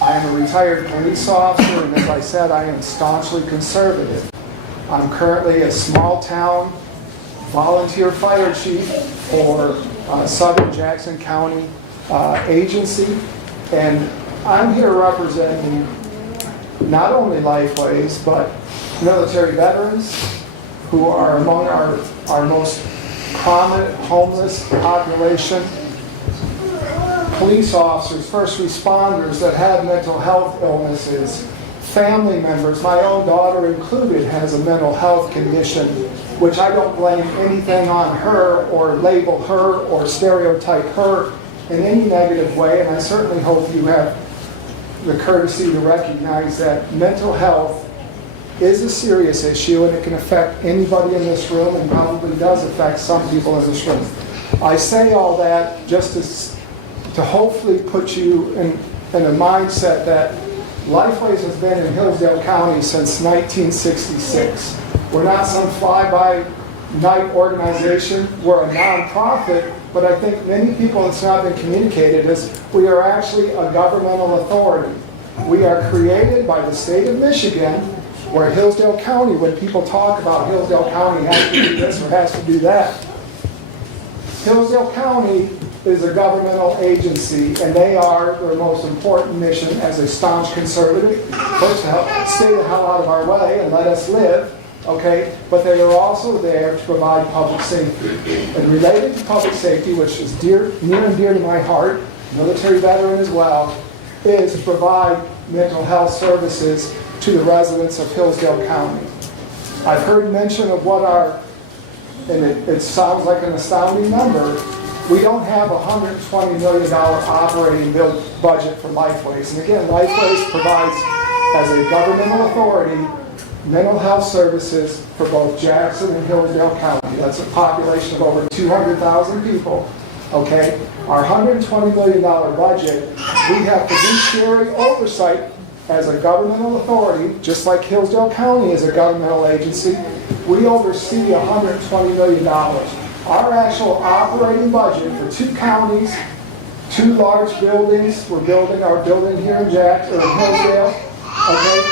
I am a retired police officer, and as I said, I am staunchly conservative. I'm currently a small town volunteer fire chief for Southern Jackson County Agency, and I'm here representing not only Lifeways, but military veterans who are among our most prominent homeless population, police officers, first responders that have mental health illnesses, family members, my own daughter included, has a mental health condition, which I don't blame anything on her or label her or stereotype her in any negative way, and I certainly hope you have the courtesy to recognize that mental health is a serious issue, and it can affect anybody in this room, and probably does affect some people in this room. I say all that just to hopefully put you in a mindset that Lifeways has been in Hillsdale County since 1966. We're not some fly-by night organization. We're a nonprofit, but I think many people, it's not been communicated, is we are actually a governmental authority. We are created by the state of Michigan, where Hillsdale County, when people talk about Hillsdale County has to do this or has to do that, Hillsdale County is a governmental agency, and they are their most important mission as a staunch conservative. First, to help stay the hell out of our way and let us live, okay? But they are also there to provide public safety. And related to public safety, which is near and dear to my heart, military veteran as well, is to provide mental health services to the residents of Hillsdale County. I've heard mention of what our, and it sounds like an astounding number, we don't have a $120 million operating budget for Lifeways. And again, Lifeways provides, as a governmental authority, mental health services for both Jackson and Hillsdale County. That's a population of over 200,000 people. Okay? Our $120 million budget, we have fiduciary oversight as a governmental authority, just like Hillsdale County is a governmental agency. We oversee $120 million. Our actual operating budget for 2 counties, 2 large buildings, we're building our building here in Jackson, or in Hillsdale, okay?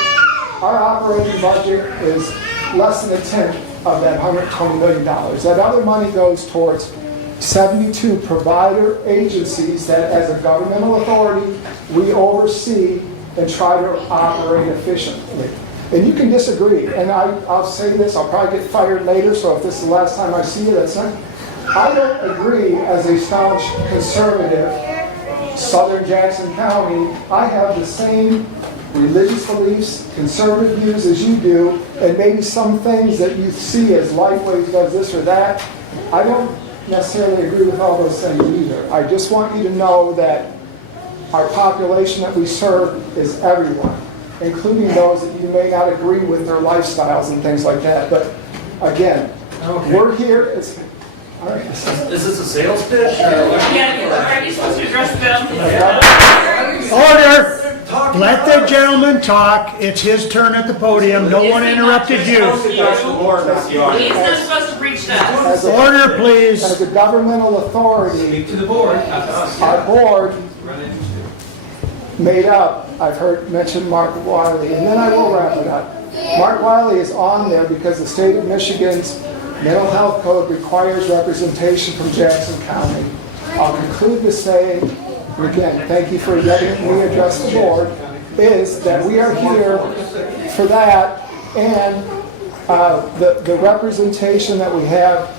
Our operating budget is less than a tenth of that $120 million. That other money goes towards 72 provider agencies that, as a governmental authority, we oversee and try to operate efficiently. And you can disagree, and I'll say this, I'll probably get fired later, so if this is the last time I see you, that's not. I don't agree as a staunch conservative, Southern Jackson County, I have the same religious beliefs, conservative views as you do, and maybe some things that you see as Lifeways does this or that. I don't necessarily agree with all those things either. I just want you to know that our population that we serve is everyone, including those that you may not agree with their lifestyles and things like that. But again, we're here. All right. Is this a sales pitch? Are you supposed to address them? Order! Let the gentleman talk. It's his turn at the podium. No one interrupted you. He's not supposed to preach to us. Order, please. As a governmental authority, Speak to the board, not to us. our board made up, I've heard mention Mark Wiley, and then I will wrap it up. Mark Wiley is on there because the state of Michigan's mental health code requires representation from Jackson County. I'll conclude with saying, and again, thank you for letting me address the board, is that we are here for that, and the representation that we have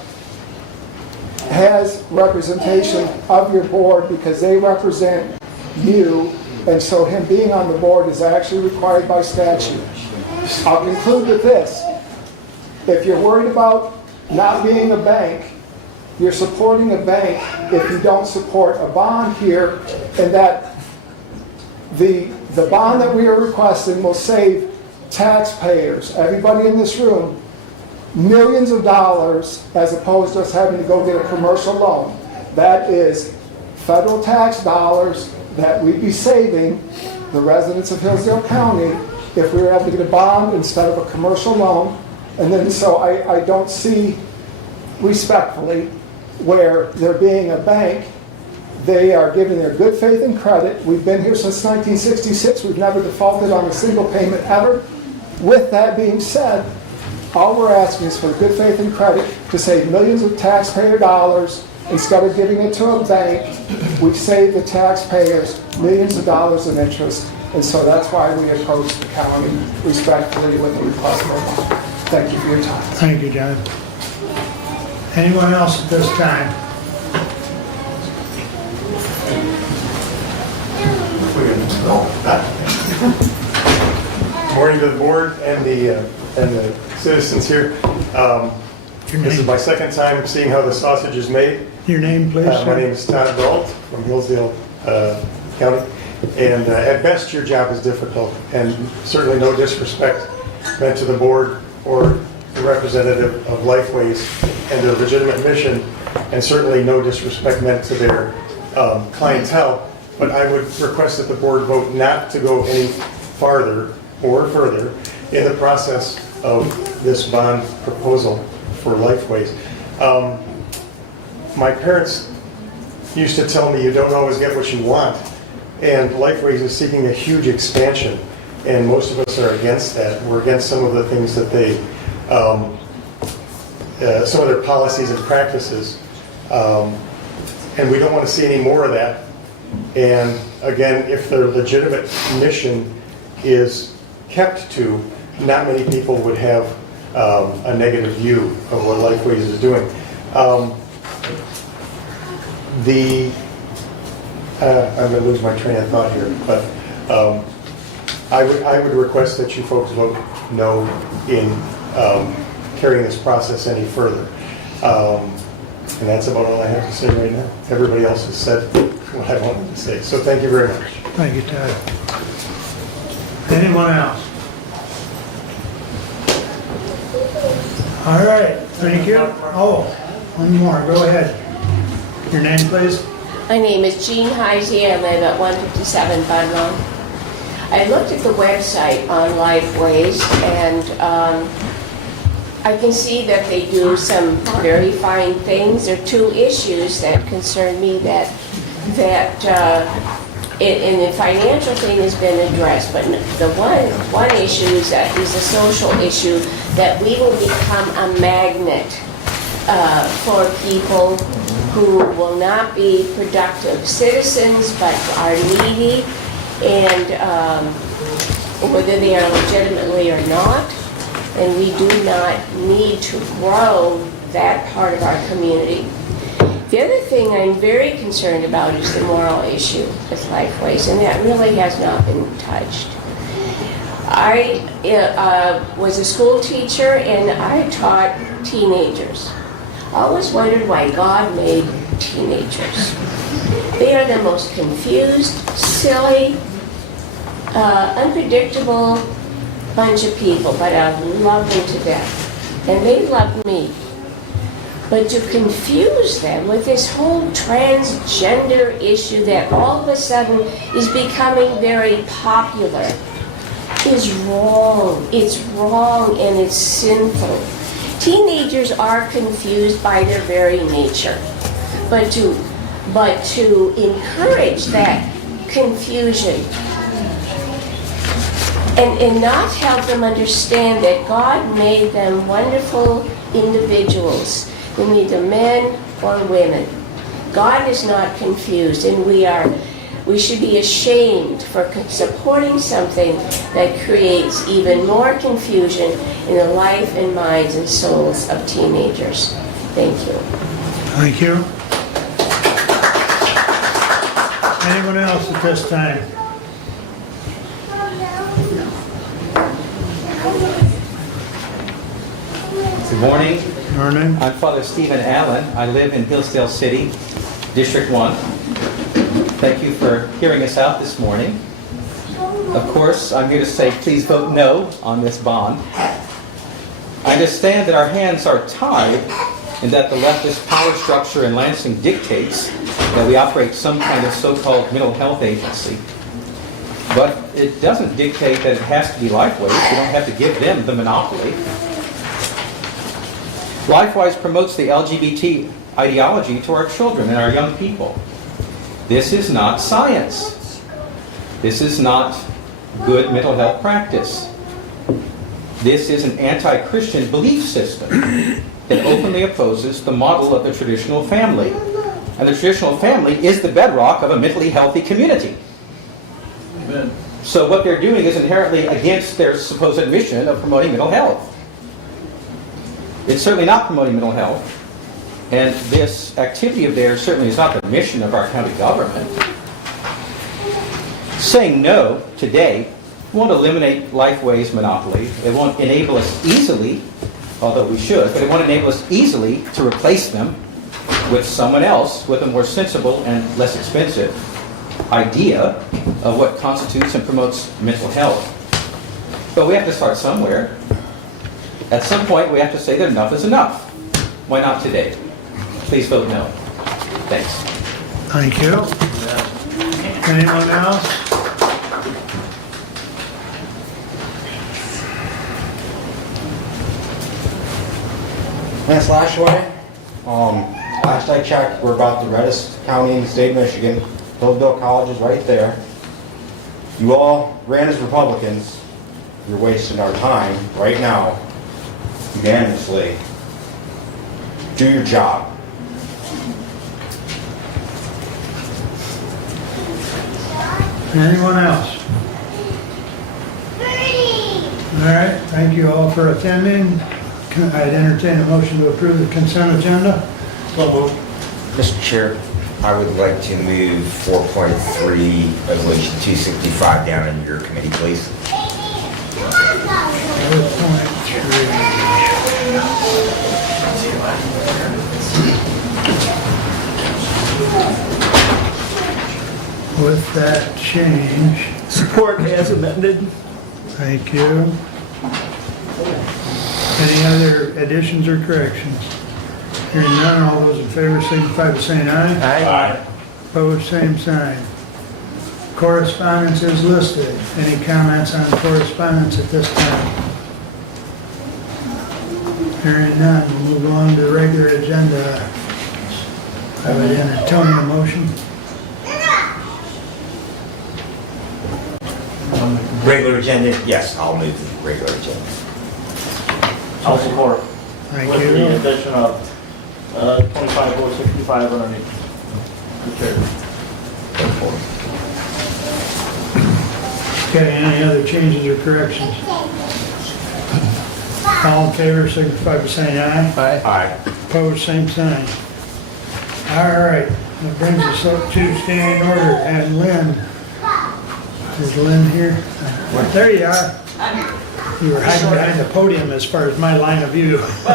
has representation of your board because they represent you, and so him being on the board is actually required by statute. I'll conclude with this. If you're worried about not being a bank, you're supporting a bank if you don't support a bond here, and that the bond that we are requesting will save taxpayers, everybody in this room, millions of dollars as opposed to us having to go get a commercial loan. That is federal tax dollars that we'd be saving the residents of Hillsdale County if we were able to get a bond instead of a commercial loan. And then so I don't see respectfully where there being a bank, they are giving their good faith and credit. We've been here since 1966. We've never defaulted on a single payment ever. With that being said, all we're asking is for good faith and credit to save millions of taxpayer dollars. Instead of giving it to a bank, we've saved the taxpayers millions of dollars in interest. And so that's why we approach the county respectfully with a request for a bond. Thank you for your time. Thank you, John. Anyone else at this time? Morning to the board and the citizens here. This is my second time seeing how the sausage is made. Your name, please, My name is Todd Brault from Hillsdale County. And at best, your job is difficult, and certainly no disrespect meant to the board or the representative of Lifeways and their legitimate mission, and certainly no disrespect meant to their clientele. But I would request that the board vote not to go any farther or further in the process of this bond proposal for Lifeways. My parents used to tell me you don't always get what you want, and Lifeways is seeking a huge expansion, and most of us are against that. We're against some of the things that they, some of their policies and practices, and we don't want to see any more of that. And again, if their legitimate mission is kept to, not many people would have a negative view of what Lifeways is doing. I'm going to lose my train of thought here, but I would request that you folks vote no in carrying this process any further. And that's about all I have to say right now. Everybody else has said what I wanted to say. So thank you very much. Thank you, Ted. Anyone else? All right, thank you. Oh, one more, go ahead. Your name, please? My name is Jean Heisey. I live at 157 Budlong. I looked at the website on Lifeways, and I can see that they do some very fine things. There are two issues that concern me that and the financial thing has been addressed, but the one issue is a social issue, that we will become a magnet for people who will not be productive citizens but are needy, and whether they are legitimately or not. And we do not need to grow that part of our community. The other thing I'm very concerned about is the moral issue with Lifeways, and that really has not been touched. I was a school teacher, and I taught teenagers. I always wondered why God made teenagers. They are the most confused, silly, unpredictable bunch of people, but I love them to death. And they love me. But to confuse them with this whole transgender issue that all of a sudden is becoming very popular is wrong. It's wrong and it's sinful. Teenagers are confused by their very nature. But to encourage that confusion and not help them understand that God made them wonderful individuals, whom either men or women. God is not confused, and we should be ashamed for supporting something that creates even more confusion in the life and minds and souls of teenagers. Thank you. Thank you. Anyone else at this time? Good morning. Morning. I'm Father Stephen Allen. I live in Hillsdale City, District 1. Thank you for hearing us out this morning. Of course, I'm here to say please vote no on this bond. I understand that our hands are tied and that the leftist power structure in Lansing dictates that we operate some kind of so-called mental health agency. But it doesn't dictate that it has to be Lifeways. We don't have to give them the monopoly. Lifeways promotes the LGBT ideology to our children and our young people. This is not science. This is not good mental health practice. This is an anti-Christian belief system that openly opposes the model of the traditional family. And the traditional family is the bedrock of a mentally healthy community. Amen. So what they're doing is inherently against their supposed mission of promoting mental health. It's certainly not promoting mental health, and this activity of theirs certainly is not the mission of our county government. Saying no today won't eliminate Lifeways' monopoly. It won't enable us easily, although we should, but it won't enable us easily to replace them with someone else with a more sensible and less expensive idea of what constitutes and promotes mental health. But we have to start somewhere. At some point, we have to say that enough is enough. Why not today? Please vote no. Thanks. Thank you. Anyone else? Lance Lashway. Last I checked, we're about the reddest county in the state of Michigan. Hillsdale College is right there. You all ran as Republicans. You're wasting our time right now, unanimously. Do your job. Anyone else? All right, thank you all for attending. I'd entertain a motion to approve the consent agenda. Mr. Chair, I would like to move 4.3, Resolution 265 down into your committee, please. 4.3. With that change. Support as amended. Thank you. Any other additions or corrections? Hearing none, all those in favor signify by saying aye. Aye. Opposed, same sign. Correspondence is listed. Any comments on correspondence at this time? Hearing none, we'll move on to the regular agenda. I would entertain a motion. Regular agenda? Yes, I'll move the regular agenda. I'll support. Thank With you. the addition of 25065 underneath the chair. Okay, any other changes or corrections? All in favor, signify by saying aye. Aye. Opposed, same sign. All right, that brings us up to standing order, and Lynn. Is Lynn here? There you are. You were hiding behind the podium as far as my line of view. Sorry, I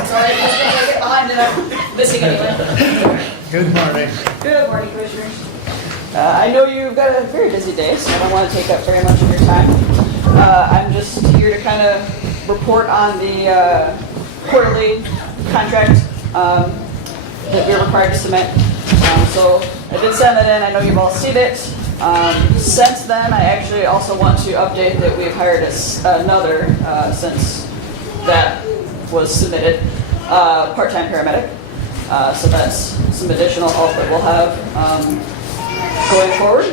was going to get behind it. I'm missing anyway. Good morning. Good morning, Commissioners. I know you've got a very busy day, so I don't want to take up very much of your time. I'm just here to kind of report on the quarterly contract that we're required to submit. So I did send that in. I know you've all seen it. Since then, I actually also want to update that we've hired another, since that was submitted, part-time paramedic. So that's some additional help that we'll have going forward.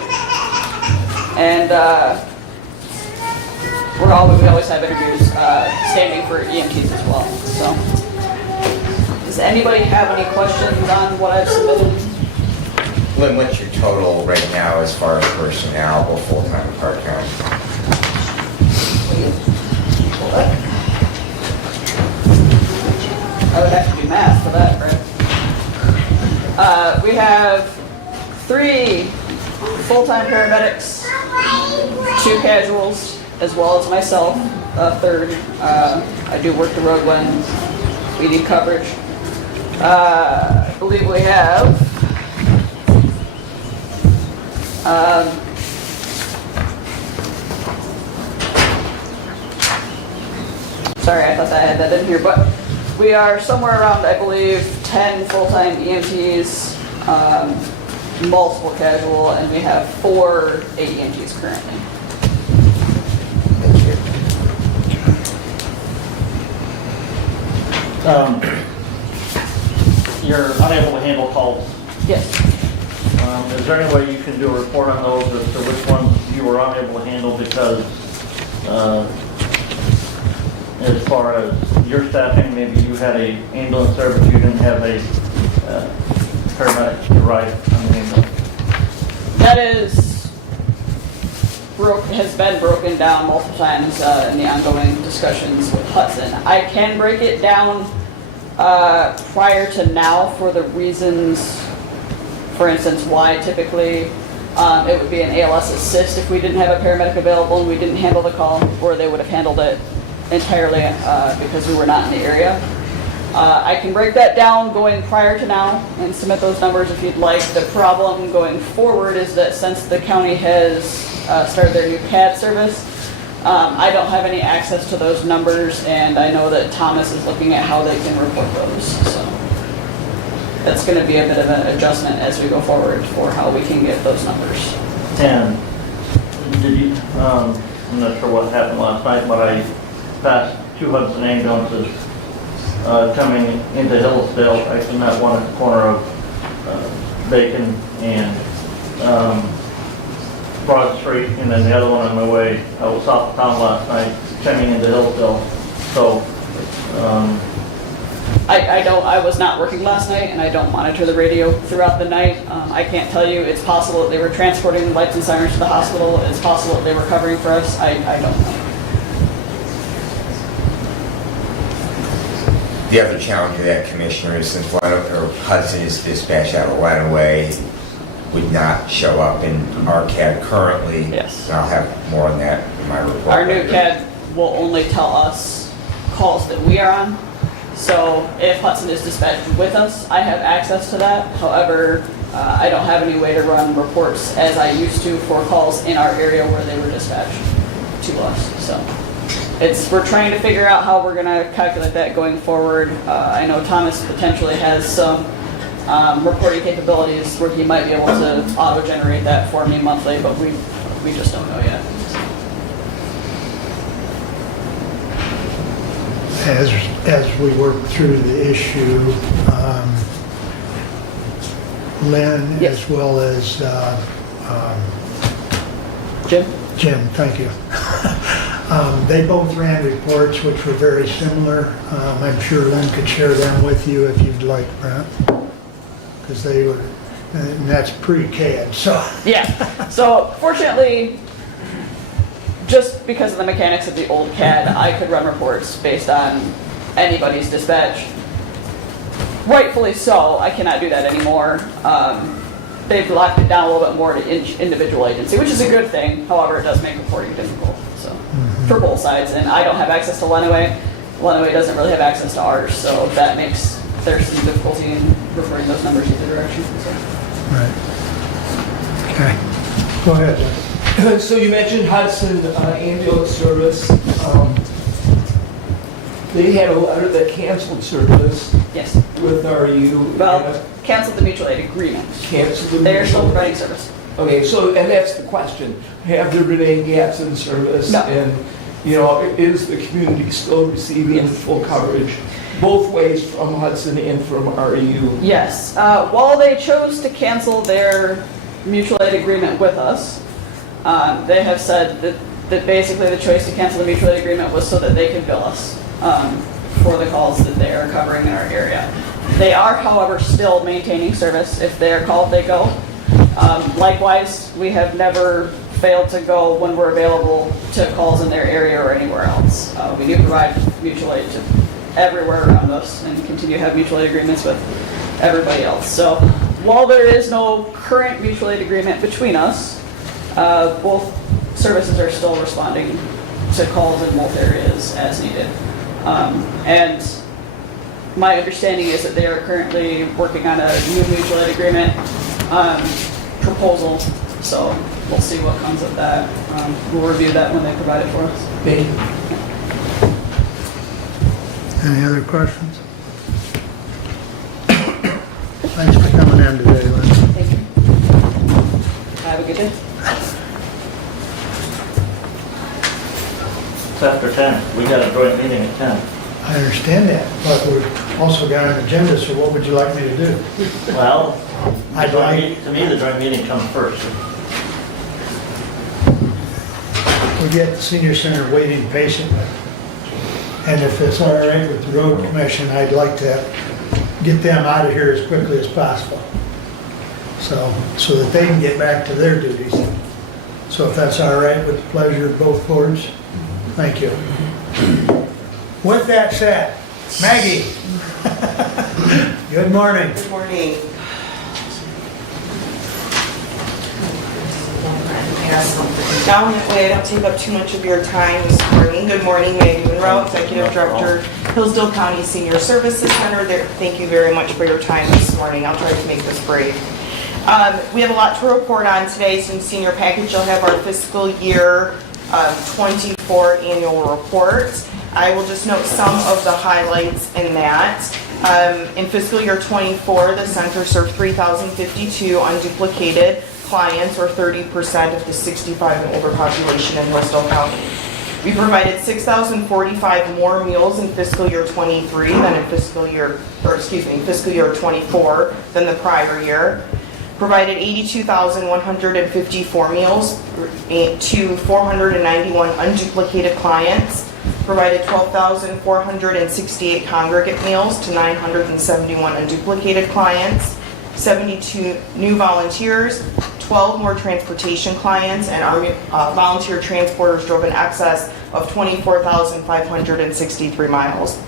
And we always have interviews standing for EMTs as well. So, does anybody have any questions on what I've submitted? Lynn, what's your total right now as far as personnel, both full-time and part-time? I would have to do math for that, right? We have 3 full-time paramedics, 2 casuals, as well as myself, a third. I do work the road when we need coverage. I believe we have sorry, I thought I had that in here, but we are somewhere around, I believe, 10 full-time EMTs, multiple casual, and we have 4 AEMTs currently. You're unable to handle calls. Yes. Is there any way you can do a report on those as to which ones you were unable to handle because as far as your staffing, maybe you had a ambulance there, but you didn't have a paramedic to ride on the ambulance? That has been broken down multiple times in the ongoing discussions with Hudson. I can break it down prior to now for the reasons, for instance, why typically it would be an ALS assist if we didn't have a paramedic available and we didn't handle the call, or they would have handled it entirely because we were not in the area. I can break that down going prior to now and submit those numbers if you'd like. The problem going forward is that since the county has started their new CAD service, I don't have any access to those numbers, and I know that Thomas is looking at how they can report those. So that's going to be a bit of an adjustment as we go forward for how we can get those numbers. And did you, I'm not sure what happened last night, but I passed 2 Hudson ambulances coming into Hillsdale, actually not one at the corner of Bacon and Broad Street, and then the other one on my way. I was off of town last night, coming into Hillsdale. So, I was not working last night, and I don't monitor the radio throughout the night. I can't tell you. It's possible that they were transporting lights and sirens to the hospital. It's possible that they were covering for us. I don't know. The other challenge of that, Commissioner, is since Hudson is dispatched out of Lifeways, would not show up in our CAD currently. Yes. And I'll have more on that in my report. Our new CAD will only tell us calls that we are on. So if Hudson is dispatched with us, I have access to that. However, I don't have any way to run reports as I used to for calls in our area where they were dispatched to us. So we're trying to figure out how we're going to calculate that going forward. I know Thomas potentially has some reporting capabilities where he might be able to auto-generate that for me monthly, but we just don't know yet. As we work through the issue, Lynn, Yes. as well as Jim, thank you. They both ran reports which were very similar. I'm sure Lynn could share them with you if you'd like, Brent, because they were, and that's pre-CAD, so. Yeah, so fortunately, just because of the mechanics of the old CAD, I could run reports based on anybody's dispatch. Rightfully so, I cannot do that anymore. They've locked it down a little bit more to individual agency, which is a good thing. However, it does make reporting difficult, so, for both sides. And I don't have access to Lenawee. Lenawee doesn't really have access to ours, so that makes there's some difficulty in referring those numbers either direction. So. Right. Okay. Go ahead. So you mentioned Hudson Ambulance Service. They had a letter that canceled service. Yes. With RU. Well, canceled the mutual aid agreement. Canceled the They're still mutual providing aid. service. Okay, so, and that's the question. Have there been any gaps in service? No. And, is the community still receiving full coverage? Both ways from Hudson and from RU? Yes. While they chose to cancel their mutual aid agreement with us, they have said that basically the choice to cancel the mutual aid agreement was so that they could bill us for the calls that they are covering in our area. They are, however, still maintaining service. If they are called, they go. Likewise, we have never failed to go when we're available to calls in their area or anywhere else. We do provide mutual aid to everywhere around us and continue to have mutual aid agreements with everybody else. So while there is no current mutual aid agreement between us, both services are still responding to calls in both areas as needed. And my understanding is that they are currently working on a new mutual aid agreement proposal. So we'll see what comes of that. We'll review that when they provide it for us. Thank you. Any other questions? Thanks for coming in today, Lynn. Thank you. Have a good day. it's after 10. We got a joint meeting at 10. I understand that, but we've also got an agenda, so what would you like me to do? Well, I'd like, to me, the joint meeting comes first. we get the senior center waiting patiently. And if it's all right with the road commission, I'd like to get them out of here as quickly as possible. So that they can get back to their duties. So if that's all right with the pleasure of both boards, thank you. With that said, Maggie. Good morning. Good morning. Down that way, I don't take up too much of your time this morning. Good morning, Maggie Monroe, Executive Director, Hillsdale County Senior Services Center. Thank you very much for your time this morning. I'll try to make this brief. We have a lot to report on today. Since senior package, you'll have our fiscal year 24 annual report. I will just note some of the highlights in that. In fiscal year 24, the center served 3,052 unduplicated clients, or 30% of the 65 and over population in Hillsdale County. We provided 6,045 more meals in fiscal year 23 than in fiscal year 24 than the prior year. Provided 82,154 meals to 491 unduplicated clients. Provided 12,468 congregate meals to 971 unduplicated clients. 72 new volunteers, 12 more transportation clients, and our volunteer transporters drove in excess of 24,563 miles.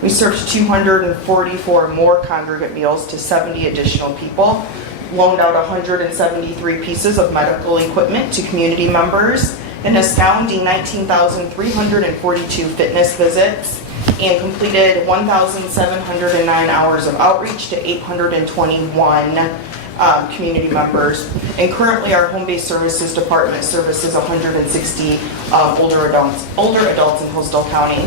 We served 244 more congregate meals to 70 additional people, loaned out 173 pieces of medical equipment to community members, an astounding 19,342 fitness visits, and completed 1,709 hours of outreach to 821 community members. And currently our home-based services department services 160 older adults in Hillsdale County.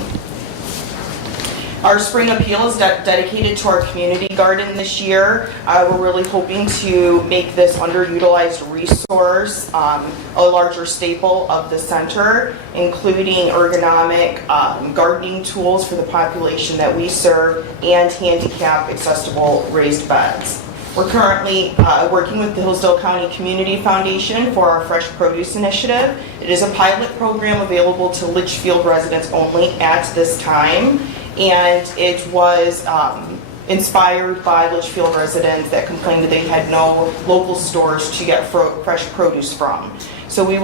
Our spring appeal is dedicated to our community garden this year. We're really hoping to make this underutilized resource a larger staple of the center, including ergonomic gardening tools for the population that we serve and handicap accessible raised beds. We're currently working with the Hillsdale County Community Foundation for our Fresh Produce Initiative. It is a pilot program available to Litchfield residents only at this time. And it was inspired by Litchfield residents that complained that they had no local stores to get fresh produce from. So we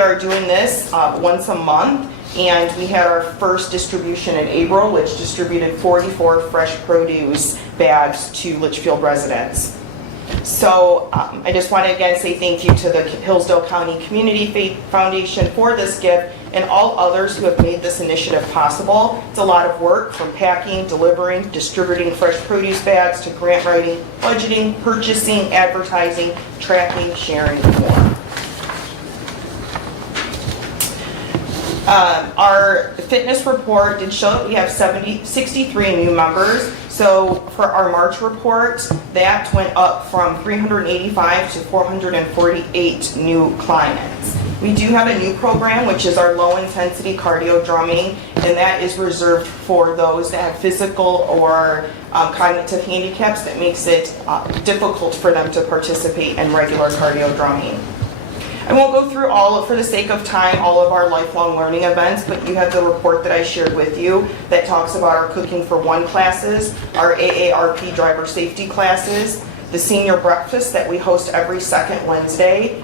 are doing this once a month, and we had our first distribution in April, which distributed 44 fresh produce bags to Litchfield residents. So I just want to again say thank you to the Hillsdale County Community Foundation for this gift and all others who have made this initiative possible. It's a lot of work, from packing, delivering, distributing fresh produce bags to grant writing, budgeting, purchasing, advertising, tracking, sharing, and more. Our fitness report did show that we have 63 new members. So for our March report, that went up from 385 to 448 new clients. We do have a new program, which is our low intensity cardio drumming, and that is reserved for those that have physical or cognitive handicaps that makes it difficult for them to participate in regular cardio drumming. I won't go through for the sake of time, all of our lifelong learning events, but you have the report that I shared with you that talks about our Cooking for One classes, our AARP driver safety classes, the senior breakfast that we host every second Wednesday,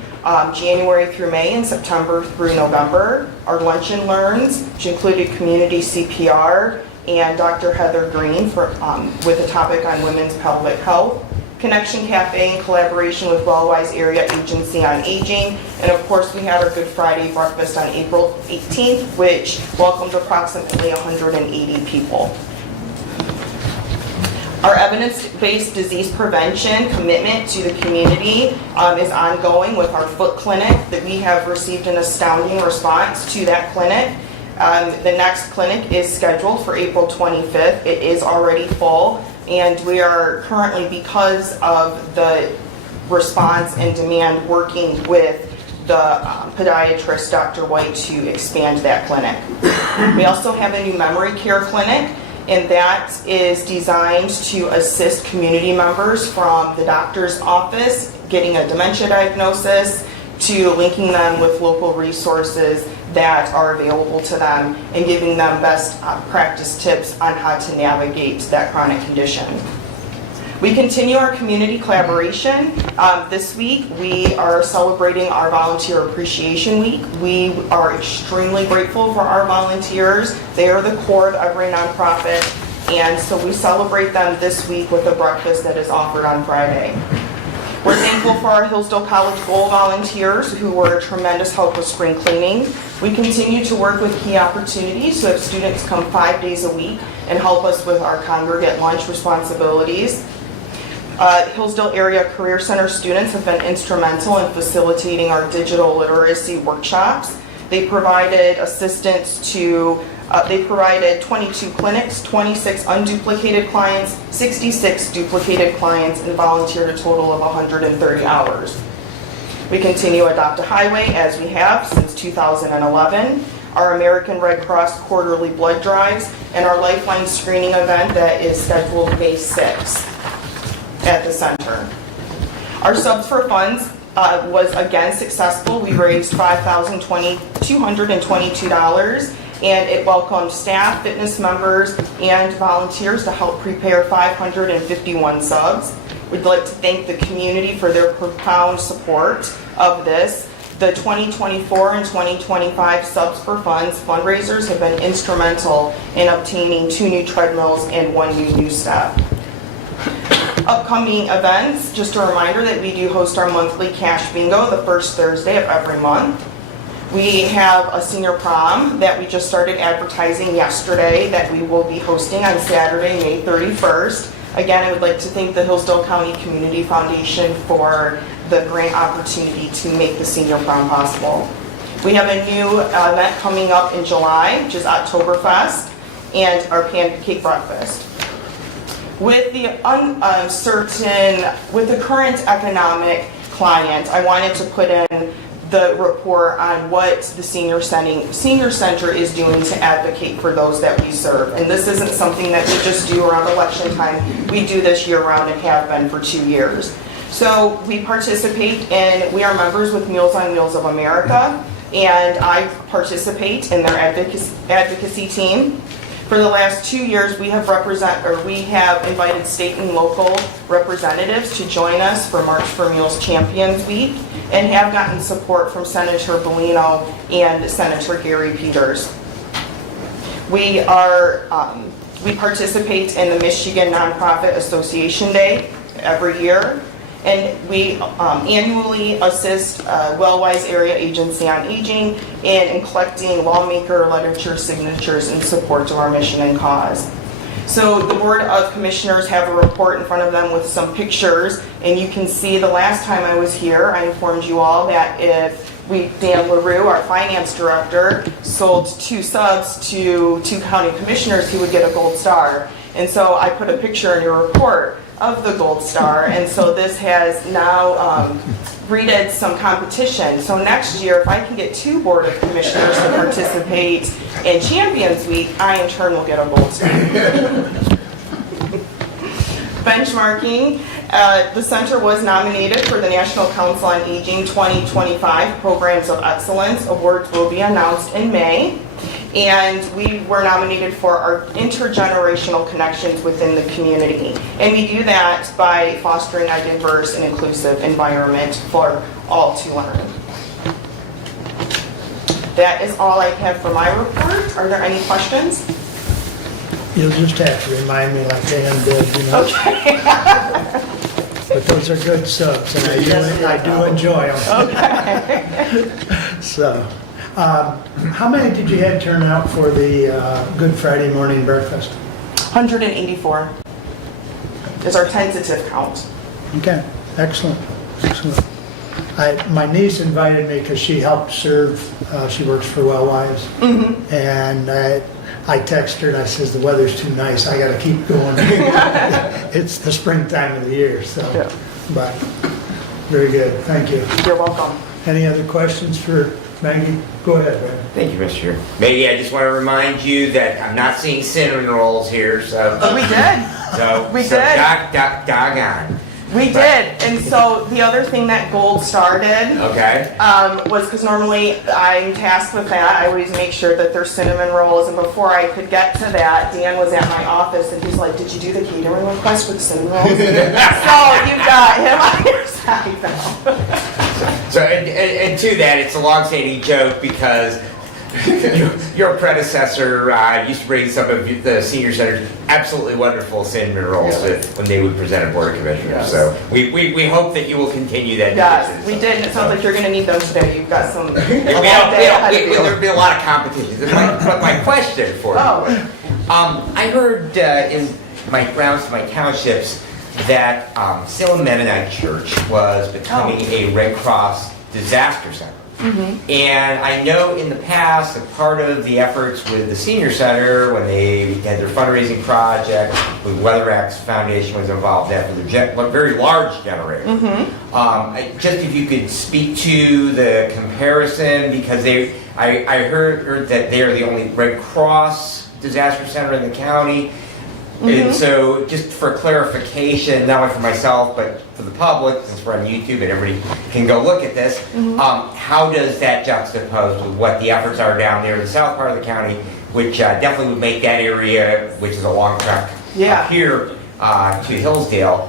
January through May and September through November, our Lunch and Learns, which included community CPR, and Dr. Heather Green with a topic on women's pelvic health, Connection Cafe in collaboration with Wellwise Area Agency on Aging, and of course we had our Good Friday breakfast on April 18th, which welcomed approximately 180 people. Our evidence-based disease prevention commitment to the community is ongoing with our foot clinic, that we have received an astounding response to that clinic. The next clinic is scheduled for April 25th. It is already full, and we are currently, because of the response and demand, working with the podiatrist, Dr. White, to expand that clinic. We also have a new memory care clinic, and that is designed to assist community members from the doctor's office getting a dementia diagnosis to linking them with local resources that are available to them and giving them best practice tips on how to navigate that chronic condition. We continue our community collaboration. This week we are celebrating our Volunteer Appreciation Week. We are extremely grateful for our volunteers. They are the core of every nonprofit, and so we celebrate them this week with a breakfast that is offered on Friday. We're thankful for our Hillsdale College Bowl volunteers who were a tremendous help with spring cleaning. We continue to work with Key Opportunities to have students come 5 days a week and help us with our congregate lunch responsibilities. Hillsdale Area Career Center students have been instrumental in facilitating our digital literacy workshops. They provided assistance to, they provided 22 clinics, 26 unduplicated clients, 66 duplicated clients, and volunteered a total of 130 hours. We continue Adopt a Highway as we have since 2011. our American Red Cross quarterly blood drives, and our Lifeline screening event that is scheduled May 6th at the center. Our subs for funds was again successful. We raised $5,222, and it welcomed staff, fitness members, and volunteers to help prepare 551 subs. We'd like to thank the community for their profound support of this. The 2024 and 2025 Subs for Funds fundraisers have been instrumental in obtaining 2 new treadmills and 1 new news step. Upcoming events, just a reminder that we do host our monthly cash bingo the first Thursday of every month. We have a senior prom that we just started advertising yesterday that we will be hosting on Saturday, May 31st. Again, I would like to thank the Hillsdale County Community Foundation for the grant opportunity to make the senior prom possible. We have a new event coming up in July, which is Oktoberfest, and our pancake breakfast. With the with the current economic climate, I wanted to put in the report on what the senior center is doing to advocate for those that we serve. And this isn't something that we just do around election time. We do this year round and have been for 2 years. So we participate in, we are members with Meals on Wheels of America, and I participate in their advocacy team. For the last 2 years, we have invited state and local representatives to join us for March for Meals Champions Week, and have gotten support from Senator Bellino and Senator Gary Peters. We participate in the Michigan Nonprofit Association Day every year, and we annually assist Wellwise Area Agency on Aging in collecting lawmaker literature signatures in support of our mission and cause. So the Board of Commissioners have a report in front of them with some pictures, and you can see the last time I was here, I informed you all that if Dan LaRue, our finance director, sold 2 subs to 2 county commissioners, he would get a gold star. And so I put a picture in your report of the gold star, and so this has now breeded some competition. So next year, if I can get 2 Board of Commissioners to participate in Champions Week, I in turn will get a gold star. Benchmarking, the center was nominated for the National Council on Aging 2025 Programs of Excellence. Awards will be announced in May. And we were nominated for our intergenerational connections within the community. And we do that by fostering a diverse and inclusive environment for all to learn. That is all I have for my report. Are there any questions? You'll just have to remind me like Dan did, you know. Okay. But those are good subs, and I do enjoy them. Okay. So, how many did you have turn out for the Good Friday morning breakfast? 184 is our tentative count. Okay, excellent, excellent. My niece invited me because she helped serve, she works for Wellwise, and I texted her and I says, the weather's too nice, I gotta keep going. It's the springtime of the year, so, but, very good, thank you. You're welcome. Any other questions for Maggie? Go ahead, Brad. Thank you, Mr. Chair. Maggie, I just want to remind you that I'm not seeing cinnamon rolls here, so. We did. We did. Doggone. We did, and so the other thing that Gold Star did was because normally I'm tasked with that, I always make sure that there's cinnamon rolls, and before I could get to that, Dan was at my office and he's like, did you do the catering request for the cinnamon rolls? So you've got him on your side now. So, and to that, it's a long-standing joke because your predecessor used to bring some of the senior centers absolutely wonderful cinnamon rolls when they would present at Board of Commissioners. So we hope that you will continue that. Yes, we did, and it sounds like you're going to need them today. You've got some. There'll be a lot of competition. But my question for you, I heard in my rounds to my townships that Salem Mennonite Church was becoming a Red Cross disaster center. And I know in the past, a part of the efforts with the senior center, when they had their fundraising project, with Weatherax Foundation was involved after the very large generator. Just if you could speak to the comparison, because I heard that they are the only Red Cross disaster center in the county. And so, just for clarification, not only for myself, but for the public, since we're on YouTube and everybody can go look at this, how does that juxtapose with what the efforts are down there in the south part of the county, which definitely would make that area, which is a long trek up here to Hillsdale,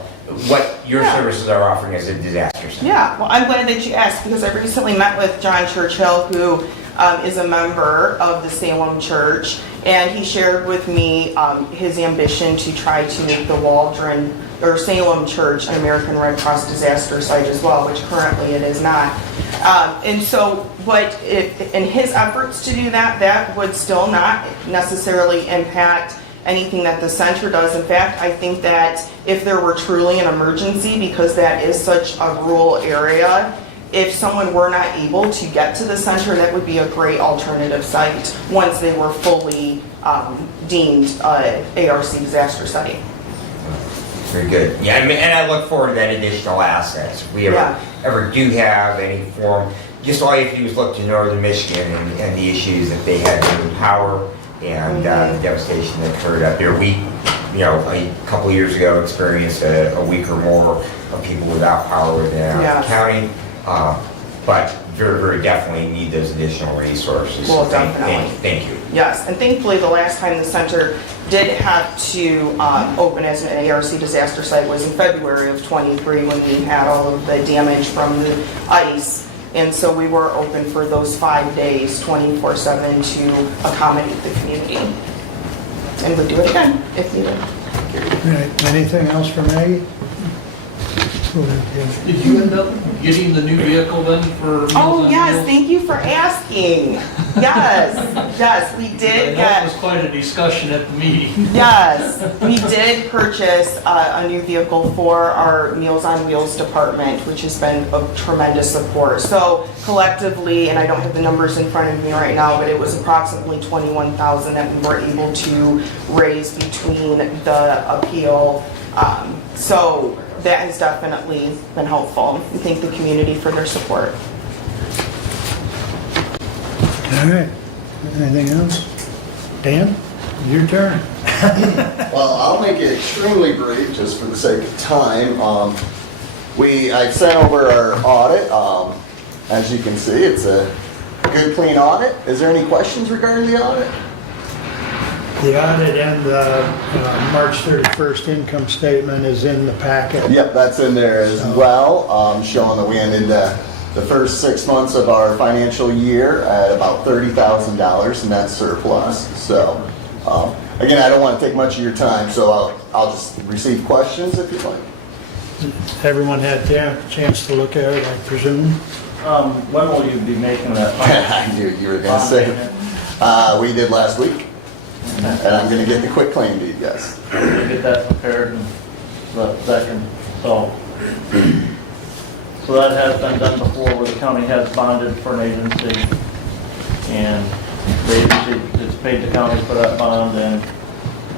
what your services are offering as a disaster center? Yeah, well, I'm glad that you asked, because I recently met with John Churchill, who is a member of the Salem Church, and he shared with me his ambition to try to make the Waldron or Salem Church an American Red Cross disaster site as well, which currently it is not. And so, but in his efforts to do that, that would still not necessarily impact anything that the center does. In fact, I think that if there were truly an emergency, because that is such a rural area, if someone were not able to get to the center, that would be a great alternative site once they were fully deemed ARC disaster site. Very good. Yeah, and I look forward to that additional assets. If we ever do have any form, just all you have to do is look to northern Michigan and the issues that they had with power and the devastation that occurred up there. We, a couple of years ago experienced a week or more of people without power within our county. But very, very definitely need those additional resources. Well, so definitely. Thank you. Yes, and thankfully the last time the center did have to open as an ARC disaster site was in February of 23, when we had all of the damage from the ice. And so we were open for those 5 days, 24/7, to accommodate the community. And we'd do it again if needed. Right. Anything else for Maggie? Did you end up getting the new vehicle then for? Oh yes, thank you for asking. Yes, we did That was quite a discussion at the meeting. Yes, we did purchase a new vehicle for our Meals on Wheels department, which has been of tremendous support. So collectively, and I don't have the numbers in front of me right now, but it was approximately $21,000 that we were able to raise between the appeal. So that has definitely been helpful. We thank the community for their support. All right. Anything else? Dan, your turn. Well, I'll make it extremely brief, just for the sake of time. I've sent over our audit. As you can see, it's a good, clean audit. Is there any questions regarding the audit? The audit and the March 31st income statement is in the packet. Yep, that's in there as well, showing that we ended the first 6 months of our financial year at about $30,000 net surplus. So, again, I don't want to take much of your time, so I'll just receive questions if you'd like. Everyone had a chance to look at it, I presume? When will you be making that? I knew you were going to say it. We did last week. And I'm going to get the quick claim deed, yes. Get that prepared and that can, so that has been done before, where the county has bonded for an agency, and the agency has paid the county for that bond, and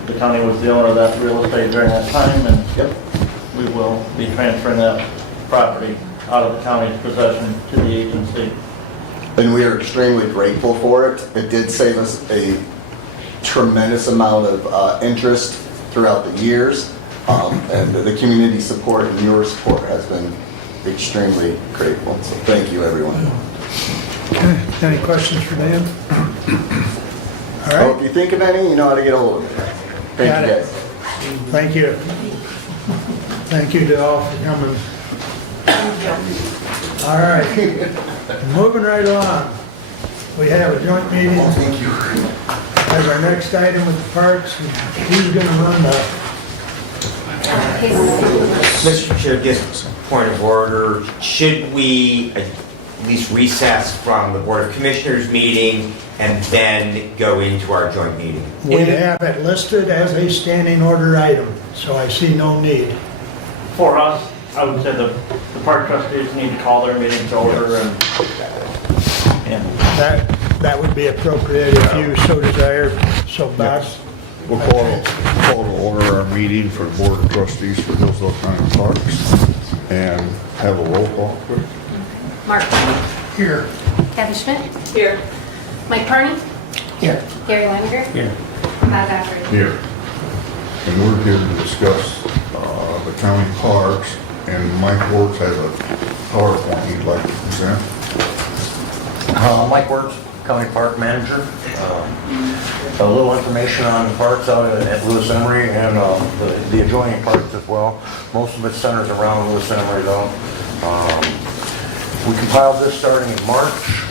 the county was the owner of that real estate during that time, and we will be transferring that property out of the county's possession to the agency. And we are extremely grateful for it. It did save us a tremendous amount of interest throughout the years, and the community support and your support has been extremely grateful. So thank you, everyone. Okay. Any questions for Dan? All So right. if you think of any, you know how to get a hold of me. Thank you, guys. Thank you. Thank you to all for coming. All right. Moving right along. We have a joint meeting. Thank you. As our next item with the parks, who's going to run that? Mr. Chair, just point of order, should we at least recess from the Board of Commissioners meeting and then go into our joint meeting? We have it listed as a standing order item, so I see no need. For us, I would say the park trustees need to call their meeting to order and handle it. That would be appropriate if you so desire. So Bob? We'll call to order our meeting for the Board of Trustees for Hillsdale County Parks and have a roll call, please. Mark Carney. Here. Kathy Schmidt. Here. Mike Carney. Here. Gary Leninger. Here. Bob Godfrey. Here. And we're here to discuss the county parks, and Mike Works has a PowerPoint he'd like to present. Mike Works, County Park Manager. A little information on the parks out at Lewis Emery and the adjoining parks as well. Most of it centers around Lewis Emery though. We compiled this starting in March.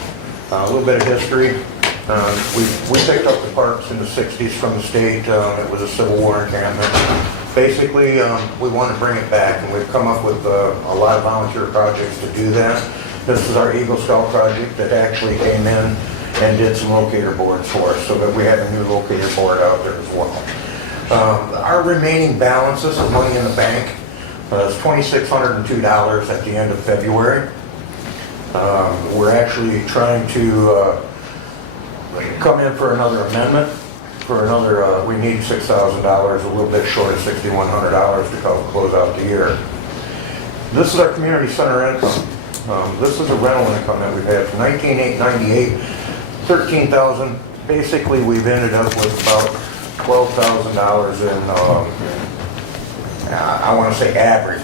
A little bit of history. We picked up the parks in the 60s from the state. It was a Civil War encampment. Basically, we want to bring it back, and we've come up with a lot of volunteer projects to do that. This is our Eagle Scout project that actually came in and did some locator boards for us, so that we have a new locator board out there as well. Our remaining balances of money in the bank is $2,602 at the end of February. We're actually trying to come in for another amendment, for another, we need $6,000, a little bit short of $6,100 to close out the year. This is our community center income. This is a rental income that we've had from 1998, $13,000. Basically, we've ended up with about $12,000 in, I want to say average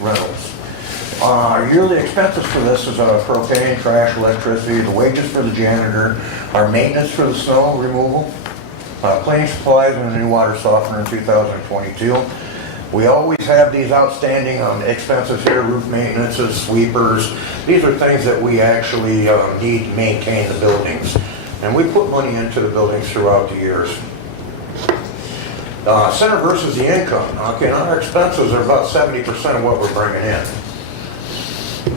rentals. Our yearly expenses for this is propane, trash, electricity, the wages for the janitor, our maintenance for the snow removal, cleaning supplies, and a new water softener in 2022. We always have these outstanding expenses here, roof maintenances, sweepers. These are things that we actually need to maintain the buildings. And we put money into the buildings throughout the years. Center versus the income. Okay, our expenses are about 70% of what we're bringing in.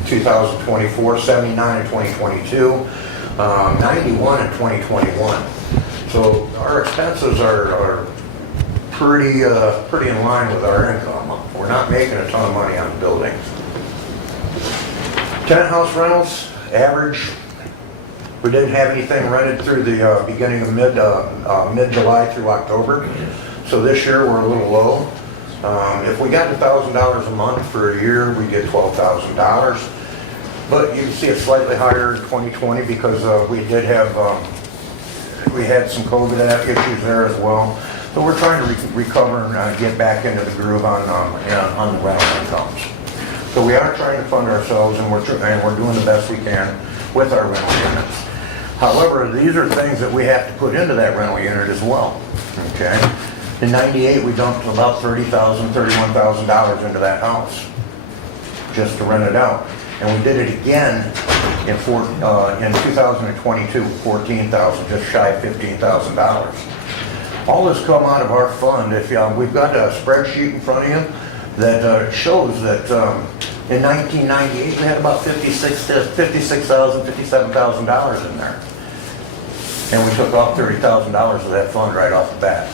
2024, 79 in 2022, 91 in 2021. So our expenses are pretty in line with our income. We're not making a ton of money on the buildings. Tenant house rentals, average. We didn't have anything rented through the beginning of mid-July through October. So this year we're a little low. If we got $1,000 a month for a year, we get $12,000. But you can see it's slightly higher in 2020 because we did have, we had some COVID issues there as well. So we're trying to recover and get back into the groove on the rental incomes. So we are trying to fund ourselves, and we're doing the best we can with our rental units. However, these are things that we have to put into that rental unit as well. Okay. In '98, we dumped about $30,000, $31,000 into that house just to rent it out. And we did it again in 2022, $14,000, just shy of $15,000. All this come out of our fund. If we've got a spreadsheet in front of you that shows that in 1998 we had about $56,000, $57,000 in there. And we took off $30,000 of that fund right off the bat.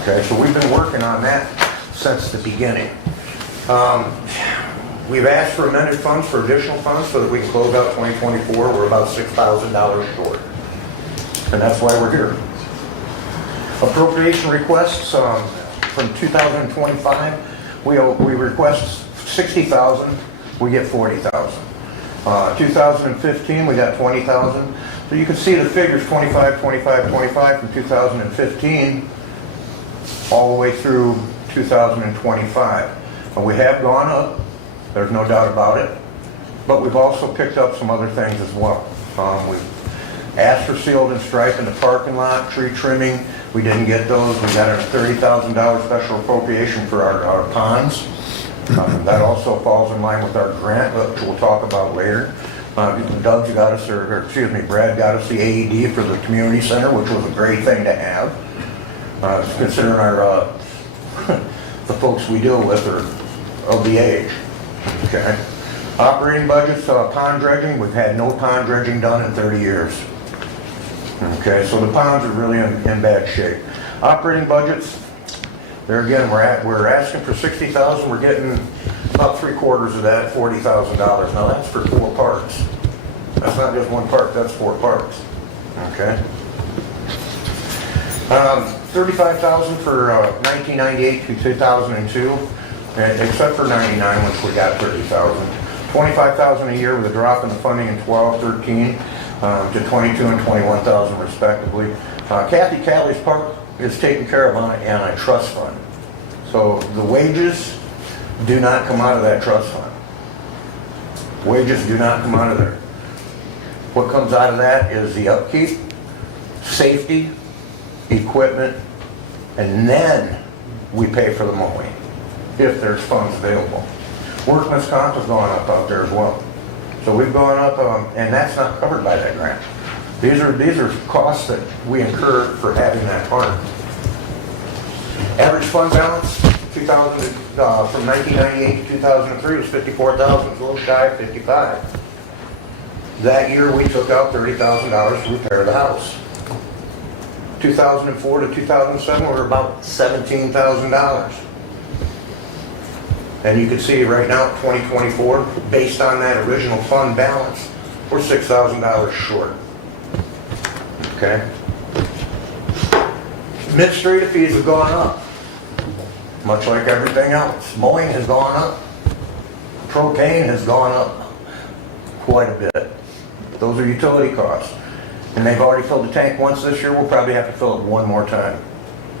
Okay, so we've been working on that since the beginning. We've asked for amended funds, for additional funds, so that we can close out 2024. We're about $6,000 short. And that's why we're here. Appropriation requests from 2025, we request $60,000, we get $40,000. 2015, we got $20,000. So you can see the figures 25, 25, 25 from 2015 all the way through 2025. And we have gone up, there's no doubt about it, but we've also picked up some other things as well. We've asked for sealed and stripe in the parking lot, tree trimming. We didn't get those. We got a $30,000 special appropriation for our ponds. That also falls in line with our grant, which we'll talk about later. Doug got us, Brad got us the AED for the community center, which was a great thing to have. Considering our the folks we deal with are of the age. Okay. Operating budgets, pond dredging. We've had no pond dredging done in 30 years. Okay, so the ponds are really in bad shape. Operating budgets, there again, we're asking for $60,000. We're getting about 3/4 of that, $40,000. Now that's for 4 parks. That's not just one park, that's 4 parks, okay? $35,000 for 1998 to 2002, except for 99, which we got 30,000. $25,000 a year with a drop in the funding in 12, 13, to 22 and 21,000 respectively. Kathy Callie's park is taken care of on a trust fund. So the wages do not come out of that trust fund. Wages do not come out of there. What comes out of that is the upkeep, safety, equipment, and then we pay for the mowing, if there's funds available. Workman's comp has gone up out there as well. So we've gone up, and that's not covered by that grant. These are costs that we incur for having that park. Average fund balance, 2000 from 1998 to 2003 was 54,000, a little shy of 55. That year we took out $30,000 to repair the house. 2004 to 2007 were about $17,000. And you can see right now, 2024, based on that original fund balance, we're $6,000 short. Okay? Administrative fees have gone up, much like everything else. Mowing has gone up. Propane has gone up quite a bit. Those are utility costs. And they've already filled the tank once this year. We'll probably have to fill it one more time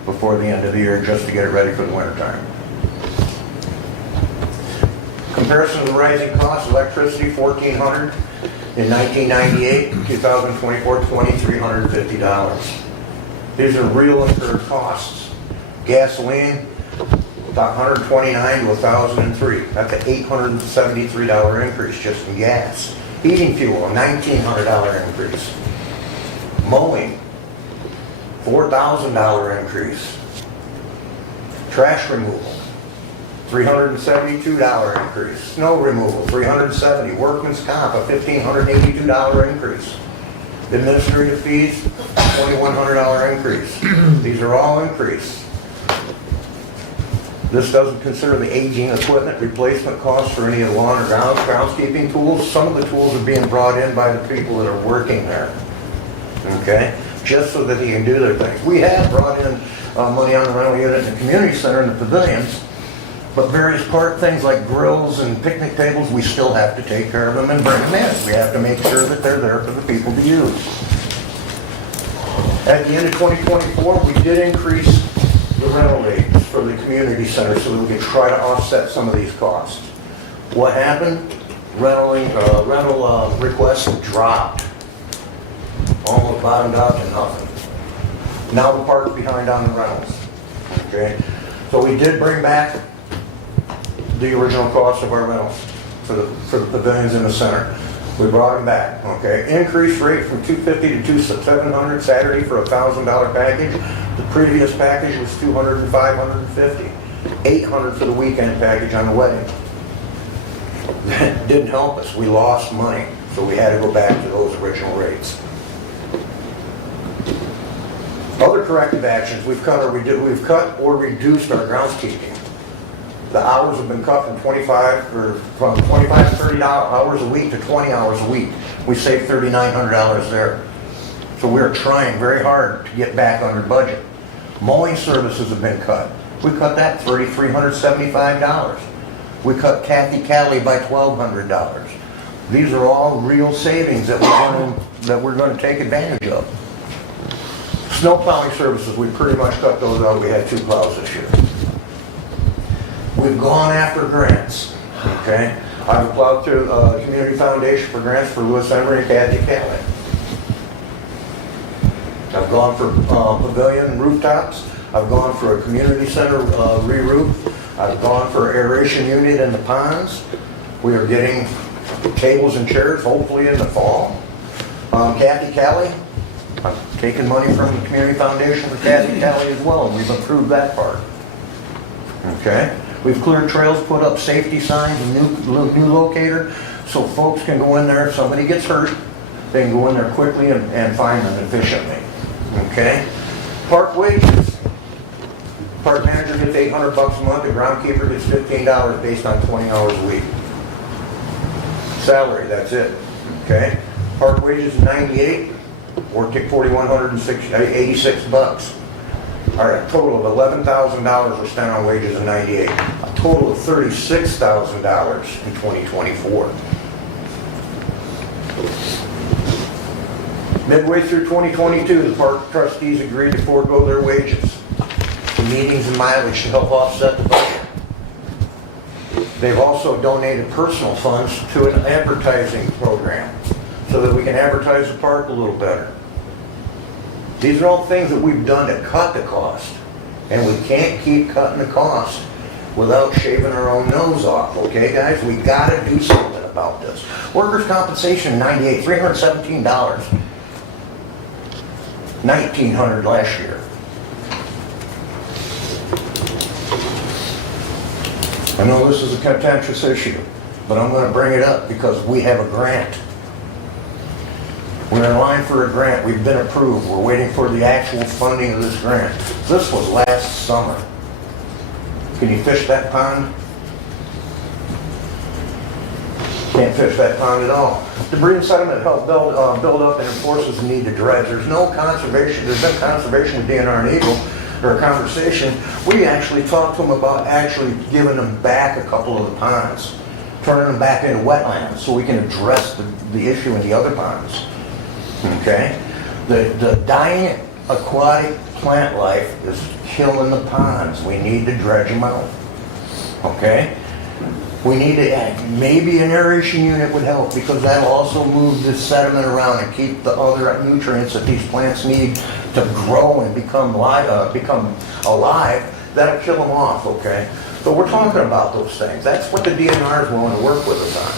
before the end of the year just to get it ready for the winter time. Comparison of the rising costs, electricity, $1,400 in 1998, 2024, $2,350. These are real incurred costs. Gasoline, about $129 to $1,003. That's an $873 increase just in gas. Heating fuel, a $1,900 increase. Mowing, $4,000 increase. Trash removal, $372 increase. Snow removal, $370. Workman's comp, a $1,582 increase. Administrative fees, $2,100 increase. These are all increased. This doesn't consider the aging equipment replacement costs for any of the lawn or groundskeeping tools. Some of the tools are being brought in by the people that are working there. Okay? Just so that he can do their things. We have brought in money on the rental unit in the community center and the pavilions, but various things like grills and picnic tables, we still have to take care of them and bring them in. We have to make sure that they're there for the people to use. At the end of 2024, we did increase the rental rates for the community center so that we could try to offset some of these costs. What happened? Rental requests dropped. Almost bottomed out to nothing. Now the park's behind on the rentals. Okay? So we did bring back the original cost of our rentals for the pavilions in the center. We brought them back. Okay? Increased rate from $250 to $700 Saturday for a $1,000 package. The previous package was $200 and $550. $800 for the weekend package on the wedding. That didn't help us. We lost money. So we had to go back to those original rates. Other corrective actions, we've cut or reduced our groundskeeping. The hours have been cut from 25 to 30 hours a week to 20 hours a week. We saved $3,900 there. So we're trying very hard to get back under budget. Mowing services have been cut. We cut that $3,375. We cut Kathy Callie by $1,200. These are all real savings that we're going to take advantage of. Snow plowing services, we pretty much cut those out. We had 2 plows this year. We've gone after grants. Okay, I've applied to Community Foundation for grants for Lewis Emery and Kathy Callie. I've gone for pavilion rooftops. I've gone for a community center re-roof. I've gone for aeration unit in the ponds. We are getting tables and chairs hopefully in the fall. Kathy Callie, I've taken money from the Community Foundation for Kathy Callie as well, and we've approved that part. Okay? We've cleared trails, put up safety signs, a new locator, so folks can go in there. If somebody gets hurt, they can go in there quickly and find them efficiently. Okay? Park wages. Park manager gets $800 a month, the groundkeeper gets $15 based on 20 hours a week. Salary, that's it. Okay? Park wages 98, or take $4,186. All right, a total of $11,000 was spent on wages in 98. A total of $36,000 in 2024. Midway through 2022, the park trustees agreed to forego their wages. The meetings and mileage to help offset the budget. They've also donated personal funds to an advertising program so that we can advertise the park a little better. These are all things that we've done to cut the cost, and we can't keep cutting the cost without shaving our own nose off, okay guys? We gotta do something about this. Workers' compensation, 98, $317. $1,900 last year. I know this is a contentious issue, but I'm going to bring it up because we have a grant. We're in line for a grant. We've been approved. We're waiting for the actual funding of this grant. This was last summer. Can you fish that pond? Can't fish that pond at all. Debris and sediment help build up and enforces the need to dredge. There's no conservation. There's been conservation with DNR and Eagle, or a conversation. We actually talked to them about actually giving them back a couple of the ponds, turning them back into wetlands so we can address the issue in the other ponds. Okay? The dying aquatic plant life is killing the ponds. We need to dredge them out. Okay? We need to, maybe an aeration unit would help because that'll also move the sediment around and keep the other nutrients that these plants need to grow and become alive. That'll kill them off, okay? But we're talking about those things. That's what the DNR is willing to work with us on.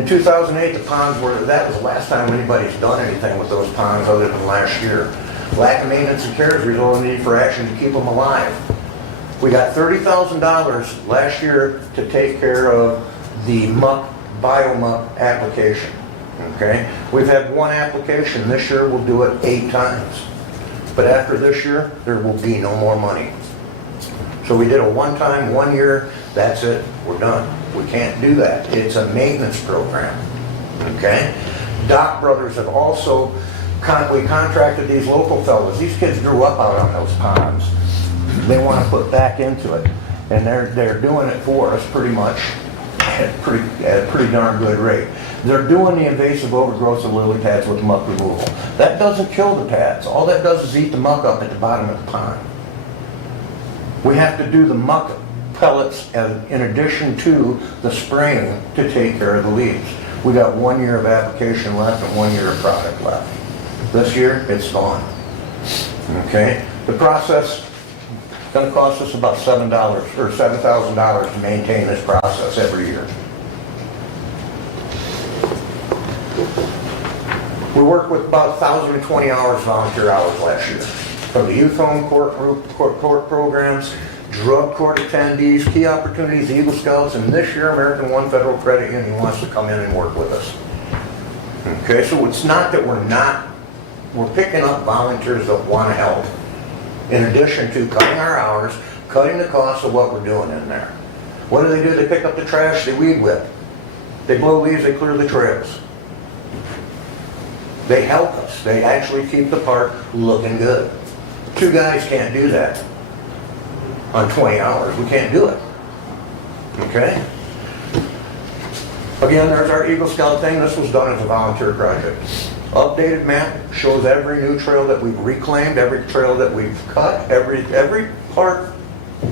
In 2008, the ponds that was the last time anybody's done anything with those ponds other than last year. Lack of maintenance and care has resulted in the need for action to keep them alive. We got $30,000 last year to take care of the biomuck application, okay? We've had one application. This year we'll do it 8 times. But after this year, there will be no more money. So we did a one-time, 1 year, that's it, we're done. We can't do that. It's a maintenance program, okay? Dock Brothers have also, we contracted these local fellows. These kids grew up out on those ponds. They want to put back into it, and they're doing it for us pretty much at a pretty darn good rate. They're doing the invasive overgrowth of lily pads with muck removal. That doesn't kill the pads. All that does is eat the muck up at the bottom of the pond. We have to do the muck pellets in addition to the spraying to take care of the leaves. We got 1 year of application left and 1 year of product left. This year, it's gone. Okay? The process is going to cost us about $7 or $7,000 to maintain this process every year. We worked with about 1,020 hours volunteer hours last year. From the youth home, court programs, drug court attendees, key opportunities, Eagle Scouts, and this year American One Federal Credit Union wants to come in and work with us. Okay, so it's not that we're picking up volunteers that want to help. In addition to cutting our hours, cutting the cost of what we're doing in there. What do? They pick up the trash, they weed whip. They blow leaves, they clear the trails. They help us. They actually keep the park looking good. 2 guys can't do that on 20 hours. We can't do it. Okay? Again, there's our Eagle Scout thing. This was done as a volunteer project. Updated map shows every new trail that we've reclaimed, every trail that we've cut, every park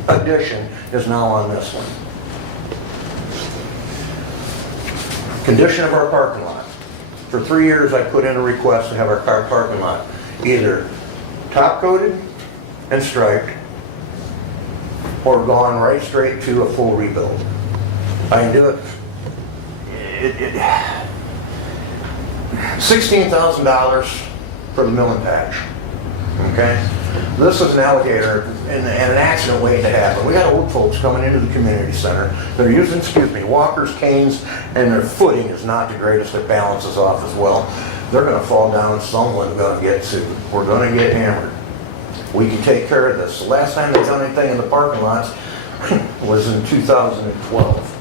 addition is now on this one. Condition of our parking lot. For 3 years I put in a request to have our car parking lot either top coated and striped or gone right straight to a full rebuild. I can do it. $16,000 for the mill and patch. Okay? This is an alligator and an accident waiting to happen. We got old folks coming into the community center. They're using, walkers, canes, and their footing is not the greatest. Their balance is off as well. They're going to fall down. Someone's going to get sued. We're going to get hammered. We can take care of this. The last time they've done anything in the parking lots was in 2012.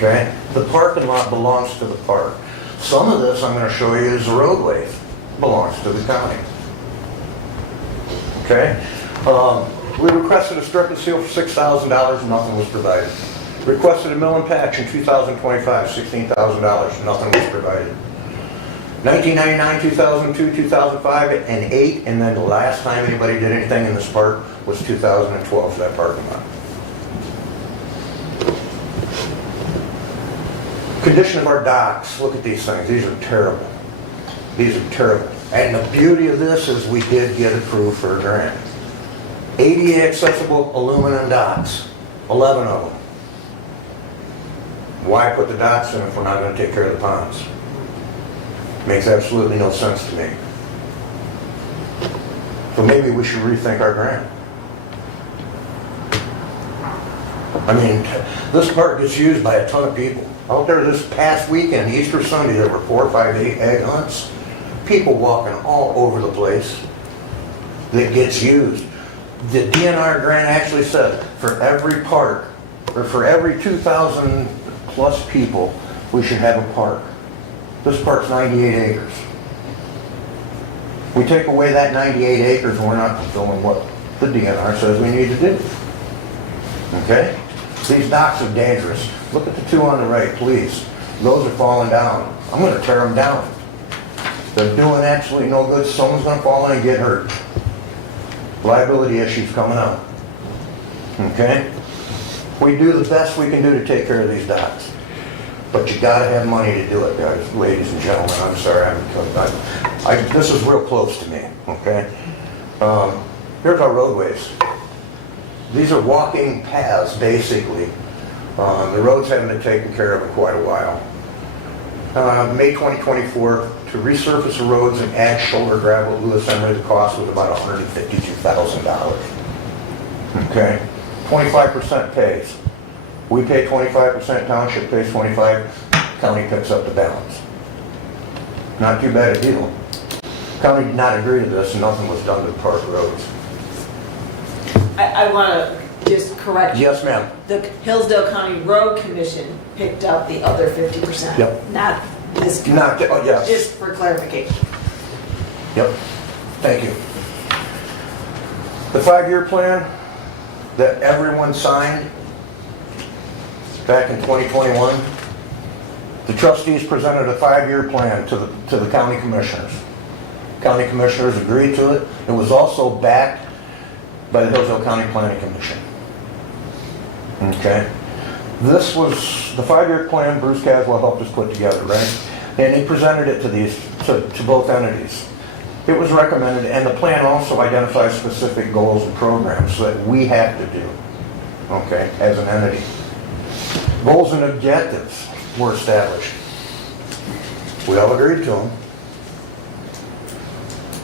Okay? The parking lot belongs to the park. Some of this I'm going to show you is the roadways. Belongs to the county. Okay? We requested a strip and seal for $6,000, nothing was provided. Requested a mill and patch in 2025, $16,000, nothing was provided. 1999, 2002, 2005, and 8, and then the last time anybody did anything in this park was 2012 for that parking lot. Condition of our docks, look at these things, these are terrible. These are terrible. And the beauty of this is we did get approved for a grant. ADA accessible aluminum docks, 11 of them. Why put the docks in if we're not going to take care of the ponds? Makes absolutely no sense to me. So maybe we should rethink our grant. I mean, this park gets used by a ton of people. Out there this past weekend, Easter Sunday, there were 4 or 5 egg hunts. People walking all over the place that gets used. The DNR grant actually said for every park, or for every 2,000 plus people, we should have a park. This park's 98 acres. We take away that 98 acres and we're not fulfilling what the DNR says we need to do. Okay? These docks are dangerous. Look at the 2 on the right, please. Those are falling down. I'm going to tear them down. They're doing absolutely no good. Someone's going to fall in and get hurt. Liability issues coming up. Okay? We do the best we can do to take care of these docks. But you gotta have money to do it, guys, ladies and gentlemen. I'm sorry, this is real close to me, okay? Here's our roadways. These are walking paths, basically. The roads haven't been taken care of in quite a while. May 2024, to resurface the roads and add shoulder gravel at Lewis Emery, the cost was about $152,000. Okay? 25% pays. We pay 25%, township pays 25%, county picks up the balance. Not too bad a deal. County did not agree to this, and nothing was done to the park roads. I want to just correct you. Yes, ma'am. The Hillsdale County Road Commission picked up the other 50%. Yep. Not this county. Not, oh, yes. Just for clarification. Yep. Thank you. The 5-year plan that everyone signed back in 2021, the trustees presented a 5-year plan to the county commissioners. County commissioners agreed to it. It was also backed by the Hillsdale County Planning Commission. Okay? This was the 5-year plan Bruce Caswell helped us put together, right? And he presented it to both entities. It was recommended, and the plan also identifies specific goals and programs that we have to do, okay, as an entity. Goals and objectives were established. We all agreed to them.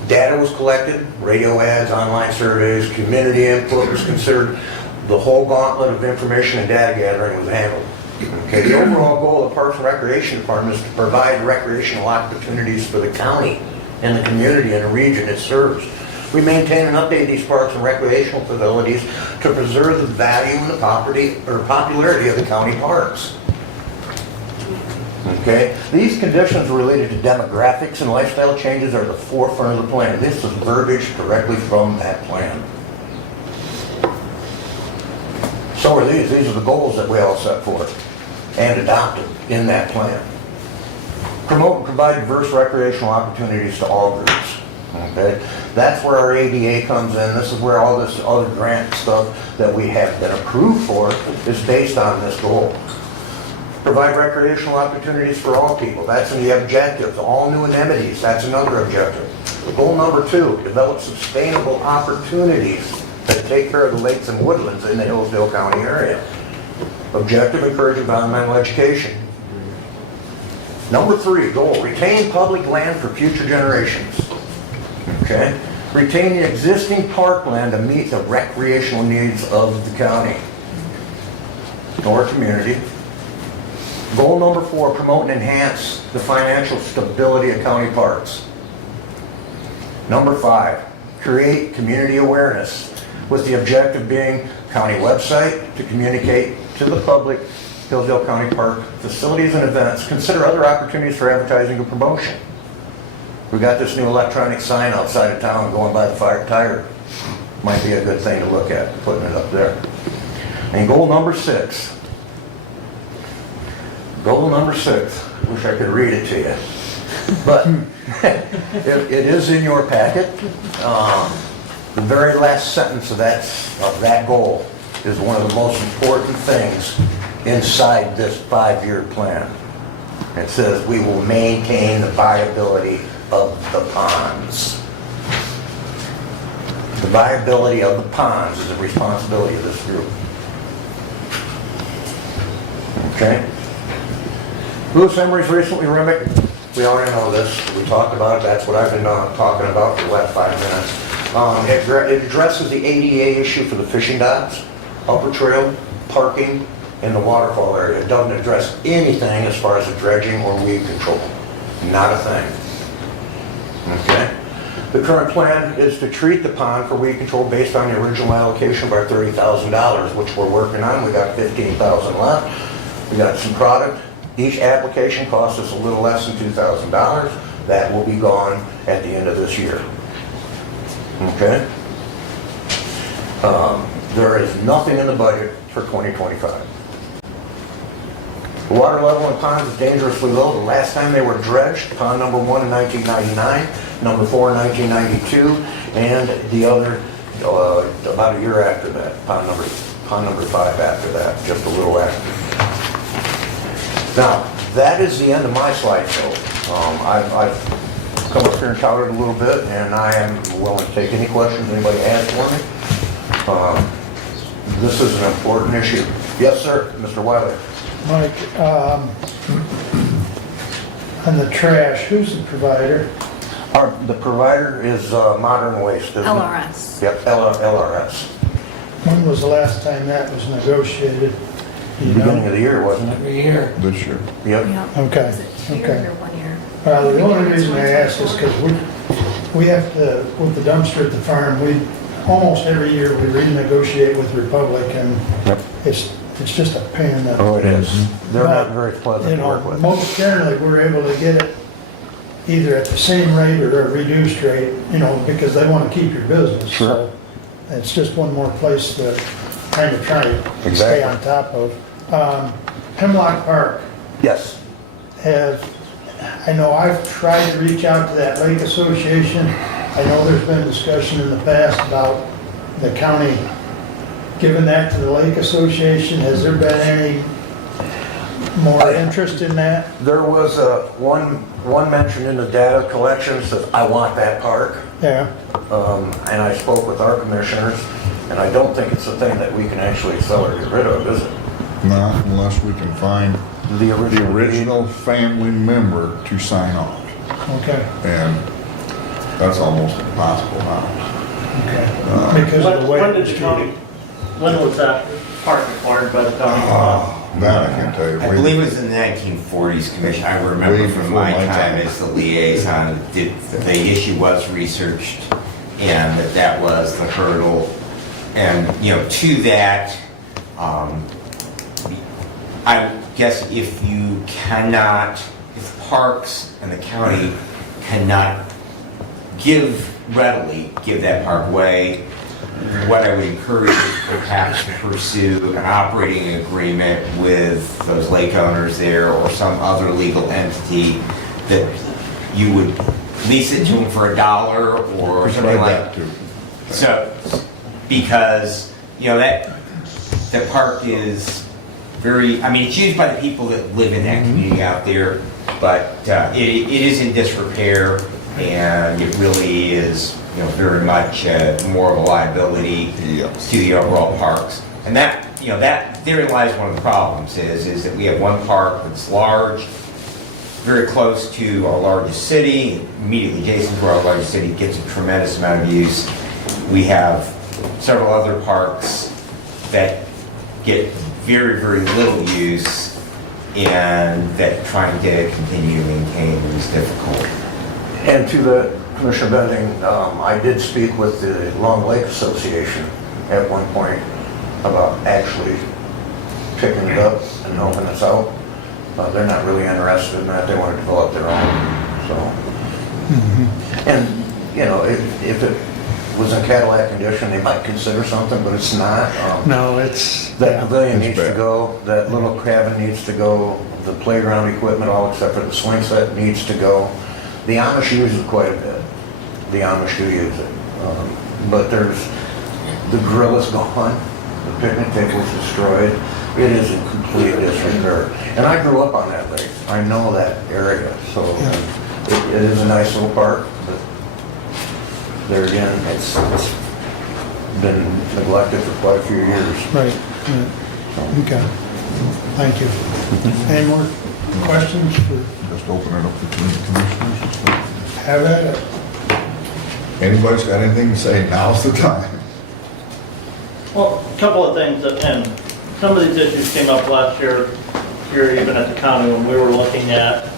Data was collected, radio ads, online surveys, community input was considered. The whole gauntlet of information and data gathering was handled. Okay, the overall goal of the Parks and Recreation Department is to provide recreational opportunities for the county and the community and the region it serves. We maintain and update these parks and recreational facilities to preserve the value and the popularity of the county parks. Okay, these conditions related to demographics and lifestyle changes are the forefront of the plan. This is verbiage directly from that plan. So are these. These are the goals that we all set forth and adopted in that plan. Promote and provide diverse recreational opportunities to all groups. Okay, that's where our ADA comes in. This is where all this other grant stuff that we have been approved for is based on this goal. Provide recreational opportunities for all people. That's in the objectives. All new amenities, that's another objective. Goal number 2, develop sustainable opportunities that take care of the lakes and woodlands in the Hillsdale County area. Objective, encourage environmental education. Number 3, goal, retain public land for future generations. Okay? Retain the existing parkland to meet the recreational needs of the county or community. Goal number 4, promote and enhance the financial stability of county parks. Number 5, create community awareness with the objective being county website to communicate to the public Hillsdale County Park facilities and events. Consider other opportunities for advertising and promotion. We got this new electronic sign outside of town going by the fire tire. Might be a good thing to look at, putting it up there. And goal number 6. Goal number 6. Wish I could read it to you. But it is in your packet. The very last sentence of that goal is one of the most important things inside this 5-year plan. It says we will maintain the viability of the ponds. The viability of the ponds is the responsibility of this group. Okay? Lewis Emery's recently remedied. We already know this. We talked about it. That's what I've been talking about for the last 5 minutes. It addresses the ADA issue for the fishing docks, upper trail, parking, and the waterfall area. It doesn't address anything as far as the dredging or weed control. Not a thing. Okay? The current plan is to treat the pond for weed control based on the original allocation of our $30,000, which we're working on. We got $15,000 left. We got some product. Each application costs us a little less than $2,000. That will be gone at the end of this year. Okay? There is nothing in the budget for 2025. The water level in ponds is dangerously low. The last time they were dredged, pond number 1 in 1999, number 4 in 1992, and the other about a year after that, pond number 5 after that, just a little after. Now, that is the end of my slideshow. I've come up here and touted a little bit, and I am willing to take any questions anybody has for me. This is an important issue. Yes, sir, Mr. Wiley. Mike, on the trash, who's the provider? The provider is Modern Waste, isn't it? LRS. Yep, LRS. When was the last time that was negotiated? Beginning of the year, wasn't it? Every year. This year. Yep. Okay, Is it 2 years okay. or 1 year? The only reason I ask is because we have to, with the dumpster at the farm, almost every year we renegotiate with Republic, and Yep. it's just a pain in the... Oh, it is. They're not But, very pleasant to work with. Most generally, we're able to get it either at the same rate or a reduced rate, because they want to keep your business. Sure. So it's just one more place to kind of try to stay Exactly. on top of. Hemlock Park, Yes. I know I've tried to reach out to that lake association. I know there's been discussion in the past about the county giving that to the lake association. Has there been any more interest in that? There was one mention in the data collection says, I want that park. Yeah. And I spoke with our commissioners, and I don't think it's a thing that we can actually sell or get rid of, is it? Not unless we can find The the original family member to sign off. Okay. And that's almost impossible now. Okay. Because of the way When it did was the county, when was that park acquired by the county? That I can tell you. I believe it was in the 1940s, Commission. I remember Way from before my my time time. as the liaison, the issue was researched and that was the hurdle. And, to that, I guess if parks and the county cannot readily give that park away, what I would encourage is perhaps pursue an operating agreement with those lake owners there or some other legal entity that you would lease it to them for $1 or something like that. So, because, that park is it's used by the people that live in that community out there, but it is in disrepair, and it really is, very much more of a liability to the overall parks. And therein lies one of the problems is that we have one park that's large, very close to our largest city, immediately adjacent to our largest city, gets a tremendous amount of use. We have several other parks that get very, very little use, and that trying to continue to maintain is difficult. And to the Commissioner Bending, I did speak with the Long Lake Association at one point about actually picking it up and helping us out. They're not really interested in that, they want to develop their own, so. And, you know, if it was in Cadillac condition, they might consider something, but it's not. No, it's. That pavilion It's needs to bad. go, that little cabin needs to go, the playground equipment, all except for the swing set, needs to go. The Amish use it quite a bit. The Amish do use it. But the grill is gone, the picnic table is destroyed. It is in complete disrepair. And I grew up on that lake. I know that area, so it is a nice little park, but there again, it's been neglected for quite a few years. Right. Okay. Thank you. Any more questions for? Just open it up between the commissioners. Have at it. Anybody's got anything to say, now's the time. Well, a couple of things, and some of these issues came up last year, here even at the county, when we were looking at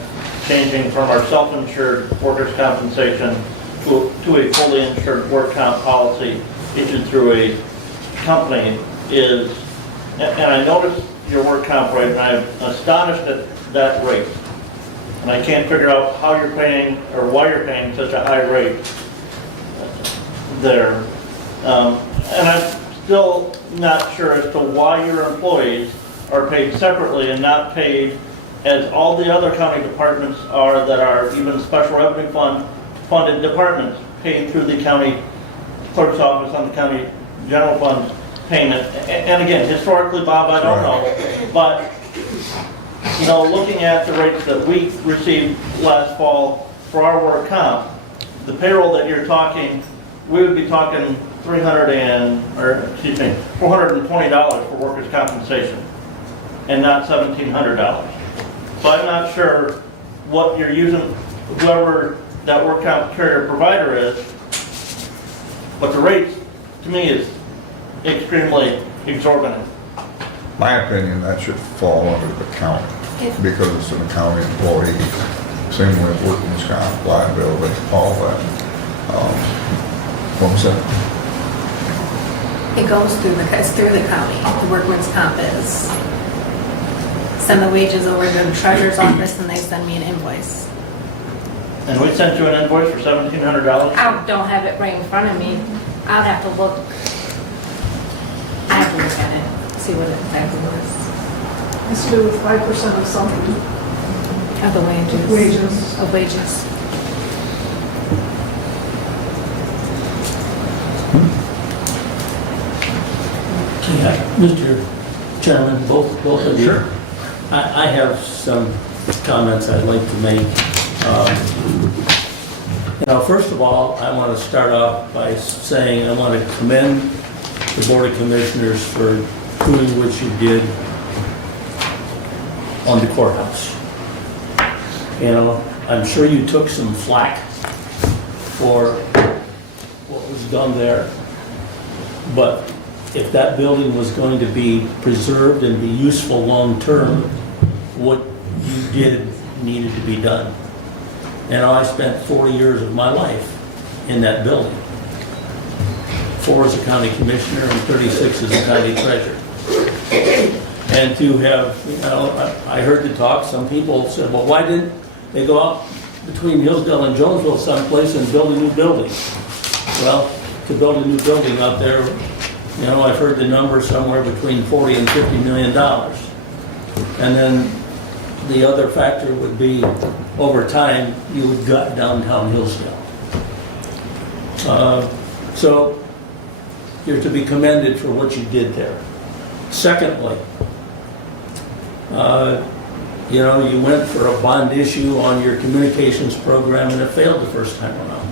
changing from our self-insured workers' compensation to a fully insured work comp policy issued through a company is, and I noticed your work comp rate, and I'm astonished at that rate. And I can't figure out how you're paying, or why you're paying such a high rate there. And I'm still not sure as to why your employees are paid separately and not paid as all the other county departments are, that are even special revenue funded departments paid through the county clerk's office on the county general fund payment. And again, historically, Bob, I don't know, but you know, looking at the rates that we received last fall for our work comp, the payroll that you're talking, we would be talking $420 for workers' compensation, and not $1,700. So I'm not sure what you're using, whoever that work comp carrier provider is, but the rates, to me, is extremely exorbitant. My opinion, that should fall under the county, because it's an county employee. Same with workman's comp, liability, all that. What was that? It goes through it's through the county. The workman's comp is. Send the wages over to the treasurer's office and they send me an invoice. And we sent you an invoice for $1,700? I don't have it right in front of me. I'll have to look. I have to look at it, see what it exactly was. It's to do with 5% of something. Of the wages. Wages. Of wages. Yeah, Mr. Chairman, both of you. Sure. I have some comments I'd like to make. First of all, I want to start off by saying I want to commend the Board of Commissioners for doing what you did on the courthouse. I'm sure you took some flack for what was done there, but if that building was going to be preserved and be useful long-term, what you did needed to be done. I spent 40 years of my life in that building. 4 as a county commissioner and 36 as a county treasurer. And to have, I heard the talk, some people said, well, why didn't they go out between Hillsdale and Jonesville someplace and build a new building? Well, to build a new building out there, I've heard the number somewhere between $40 and $50 million. And then the other factor would be, over time, you would gut downtown Hillsdale. So you're to be commended for what you did there. Secondly, you went for a bond issue on your communications program and it failed the first time around.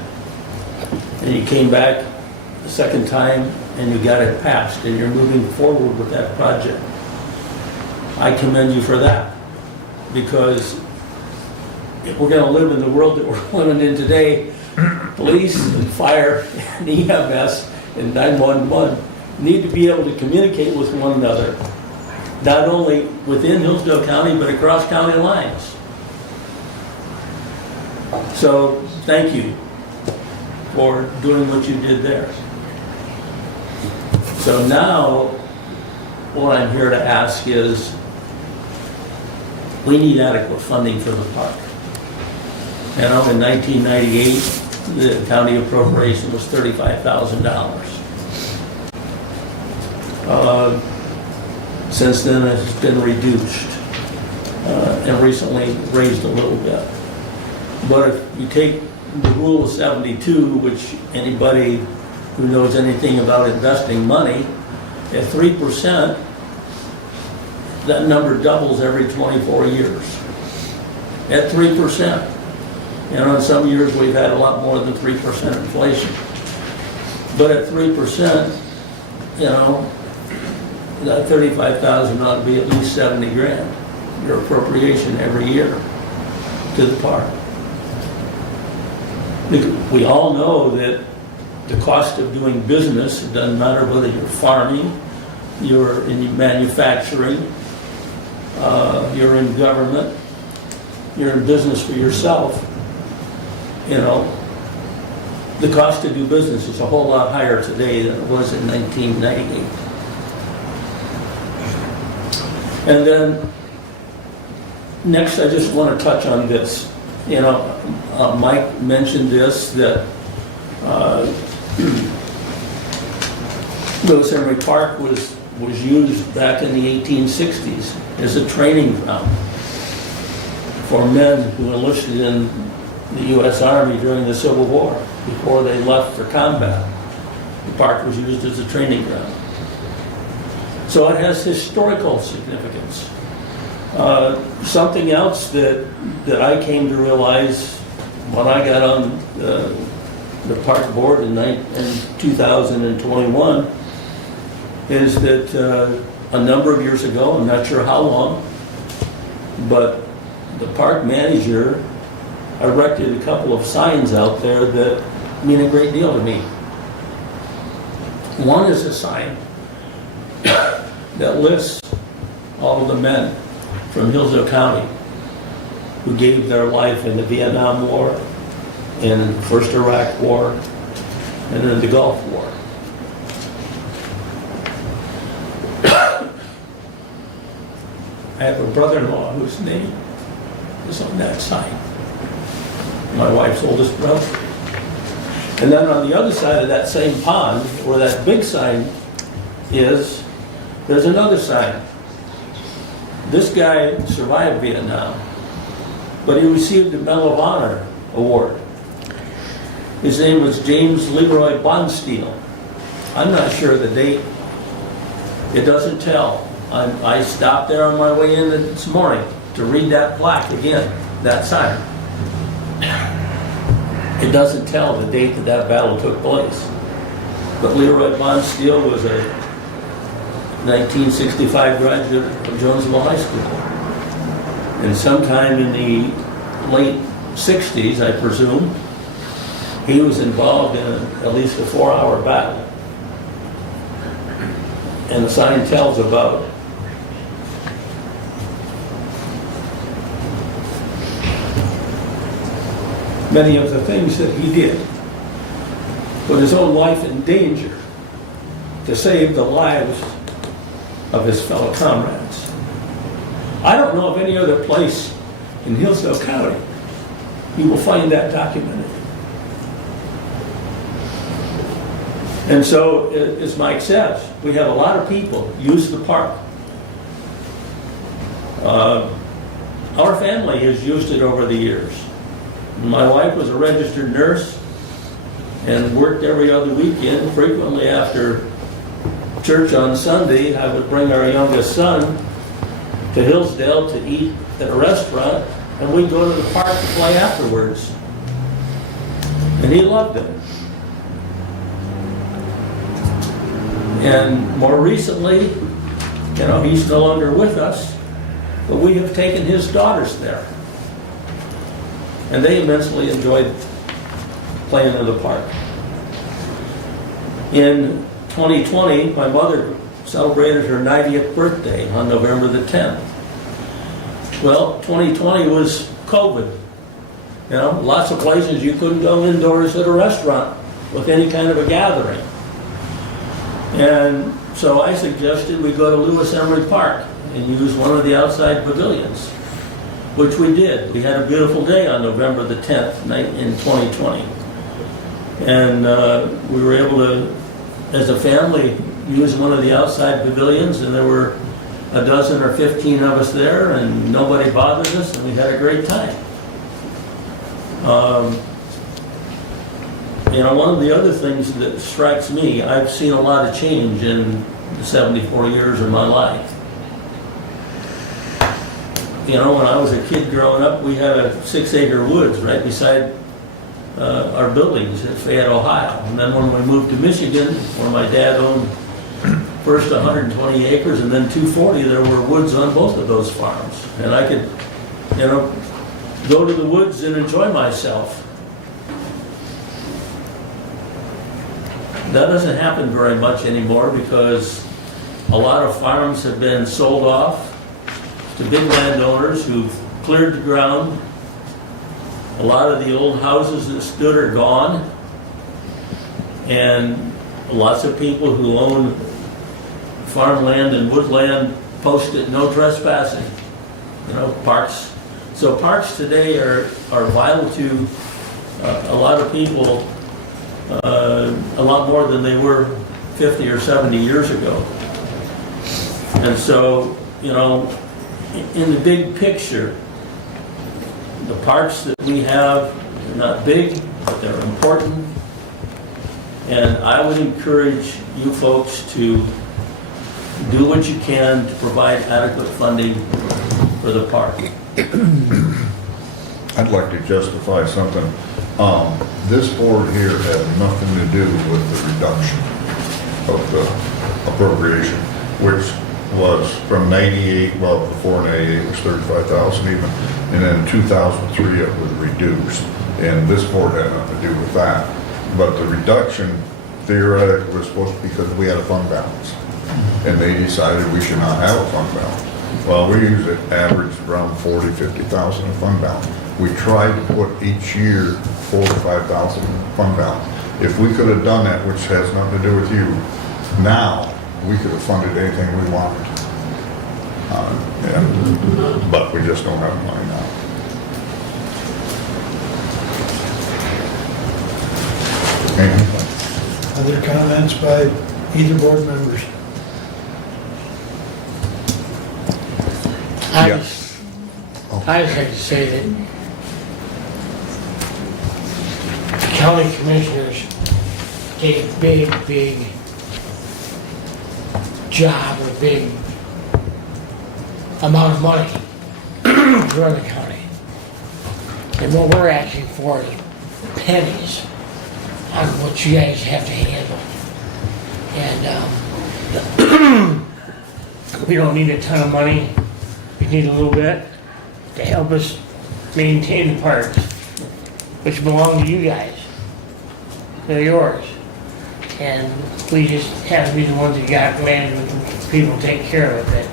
And you came back the second time and you got it passed and you're moving forward with that project. I commend you for that, because if we're going to live in the world that we're living in today, police and fire and EMS and 911 need to be able to communicate with one another, not only within Hillsdale County, but across county lines. So thank you for doing what you did there. So now what I'm here to ask is, we need adequate funding for the park. You know, in 1998, the county appropriation was $35,000. Since then, it has been reduced and recently raised a little bit. But if you take the rule of 72, which anybody who knows anything about investing money, at 3%, that number doubles every 24 years. At 3%. You know, in some years we've had a lot more than 3% inflation. But at 3%, you know, that 35,000 ought to be at least 70 grand, your appropriation every year to the park. We all know that the cost of doing business, it doesn't matter whether you're farming, you're in manufacturing, you're in government, you're in business for yourself, you know, the cost to do business is a whole lot higher today than it was in 1998. And then, next I just want to touch on this. You know, Mike mentioned this, that Lewis Henry Park was used back in the 1860s as a training ground for men who enlisted in the U.S. Army during the Civil War before they left for combat. The park was used as a training ground. So it has historical significance. Something else that I came to realize when I got on the park board in 2021 is that a number of years ago, I'm not sure how long, but the park manager erected a couple of signs out there that mean a great deal to me. One is a sign that lists all of the men from Hillsdale County who gave their life in the Vietnam War, in the First Iraq War, and in the Gulf War. I have a brother-in-law whose name is on that sign. My wife's oldest brother. And then on the other side of that same pond, where that big sign is, there's another sign. This guy survived Vietnam, but he received a Medal of Honor award. His name was James Leroy Bonsteel. I'm not sure the date. It doesn't tell. I stopped there on my way in this morning to read that plaque again, that sign. It doesn't tell the date that battle took place. But Leroy Bonsteel was a 1965 graduate of Jonesville High School. And sometime in the late 60s, I presume, he was involved in at least a 4-hour battle. And the sign tells about many of the things that he did, put his own life in danger to save the lives of his fellow comrades. I don't know of any other place in Hillsdale County you will find that documented. And so, as Mike says, we have a lot of people use the park. Our family has used it over the years. My wife was a registered nurse and worked every other weekend. Frequently after church on Sunday, I would bring our youngest son to Hillsdale to eat at a restaurant, and we'd go to the park to play afterwards. And he loved it. And more recently, you know, he's no longer with us, but we have taken his daughters there. And they immensely enjoyed playing in the park. In 2020, my mother celebrated her 90th birthday on November the 10th. Well, 2020 was COVID. You know, lots of places you couldn't go indoors at a restaurant with any kind of a gathering. And So I suggested we go to Lewis Emery Park and use one of the outside pavilions, which we did. We had a beautiful day on November the 10th in 2020. And we were able to, as a family, use one of the outside pavilions, and there were a dozen or 15 of us there, and nobody bothered us, and we had a great time. You know, one of the other things that strikes me, I've seen a lot of change in the 74 years of my life. You know, when I was a kid growing up, we had a 6-acre woods right beside our buildings at Fayette, Ohio. And then when we moved to Michigan, where my dad owned first 120 acres and then 240, there were woods on both of those farms. And I could, you know, go to the woods and enjoy myself. That doesn't happen very much anymore because a lot of farms have been sold off to big landowners who've cleared the ground. A lot of the old houses that stood are gone. And lots of people who own farmland and woodland posted no trespassing. You know, parks. So parks today are vital to a lot of people, a lot more than they were 50 or 70 years ago. And so, you know, in the big picture, the parks that we have are not big, but they're important. And I would encourage you folks to do what you can to provide adequate funding for the park. I'd like to justify something. This board here had nothing to do with the reduction of the appropriation, which was from 98, well, before 98 it was 35,000 even, and then 2003 it was reduced. And this board had nothing to do with that. But the reduction theoretically was supposed to be because we had a fund balance. And they decided we should not have a fund balance. Well, we usually averaged around 40, 50,000 in fund balance. We tried to put each year 4 to 5,000 in fund balance. If we could have done that, which has nothing to do with you, now we could have funded anything we wanted. But we just don't have the money now. Other comments by either board members? I just like to say that the county commissioners take a big job, a big amount of money to run the county. And what we're asking for is pennies on what you guys have to handle. And we don't need a ton of money. We need a little bit to help us maintain the parks, which belong to you guys. They're yours. And we just have to be the ones that got land and people take care of it.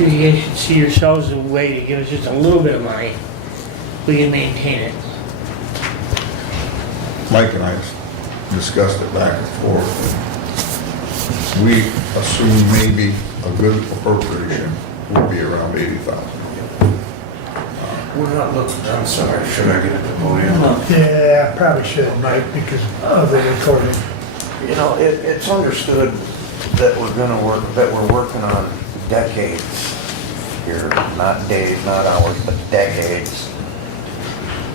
If you guys should see yourselves a way to give us just a little bit of money, we can maintain it. Mike and I discussed it back and forth. We assume maybe a good appropriation would be around 80,000. We're not looking, I'm sorry, should I get at the podium? Yeah, probably should, Mike, because of the recording. You know, it's understood that we're working on decades here, not days, not hours, but decades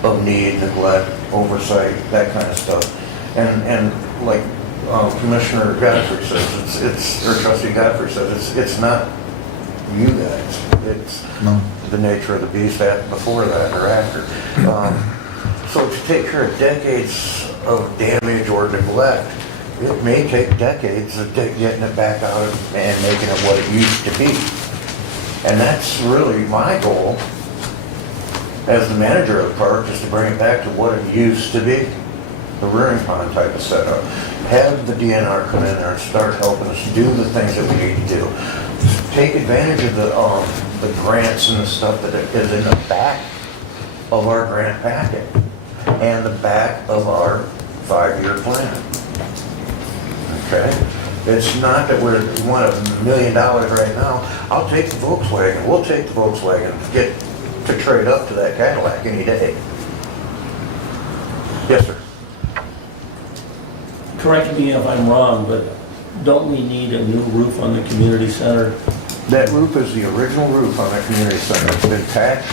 of need, neglect, oversight, that kind of stuff. And like Commissioner Godfrey says, or Trustee Godfrey says, it's not you guys. It's the nature of the beast before that or after. So to take care of decades of damage or neglect, it may take decades of getting it back out and making it what it used to be. And that's really my goal as the manager of the park, is to bring it back to what it used to be. The rearing pond type of setup. Have the DNR come in there and start helping us do the things that we need to do. Take advantage of the grants and the stuff that is in the back of our grant packet and the back of our 5-year plan. Okay? It's not that we want $1 million right now. I'll take the Volkswagen, we'll take the Volkswagen, get to trade up to that Cadillac any day. Yes, sir. Correct me if I'm wrong, but don't we need a new roof on the community center? That roof is the original roof on the community center. It's been patched.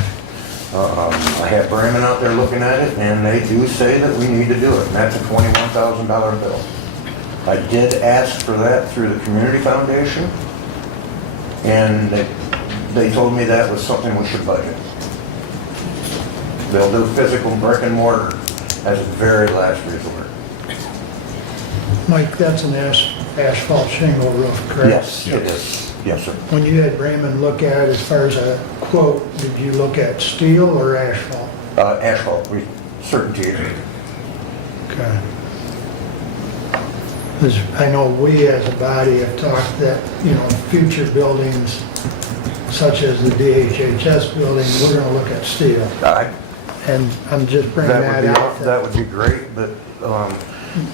I have Brandon out there looking at it, and they do say that we need to do it, and that's a $21,000 bill. I did ask for that through the community foundation, and they told me that was something we should budget. They'll do physical brick and mortar as a very last resort. Mike, that's an asphalt shingle roof, correct? Yes, it is. Yes, sir. When you had Raymond look at it, as far as a quote, did you look at steel or asphalt? Asphalt, certainty. Okay. 'Cause I know we as a body have talked that, future buildings such as the DHHS building, we're gonna look at steel. And I'm just bringing that out. That would be great, but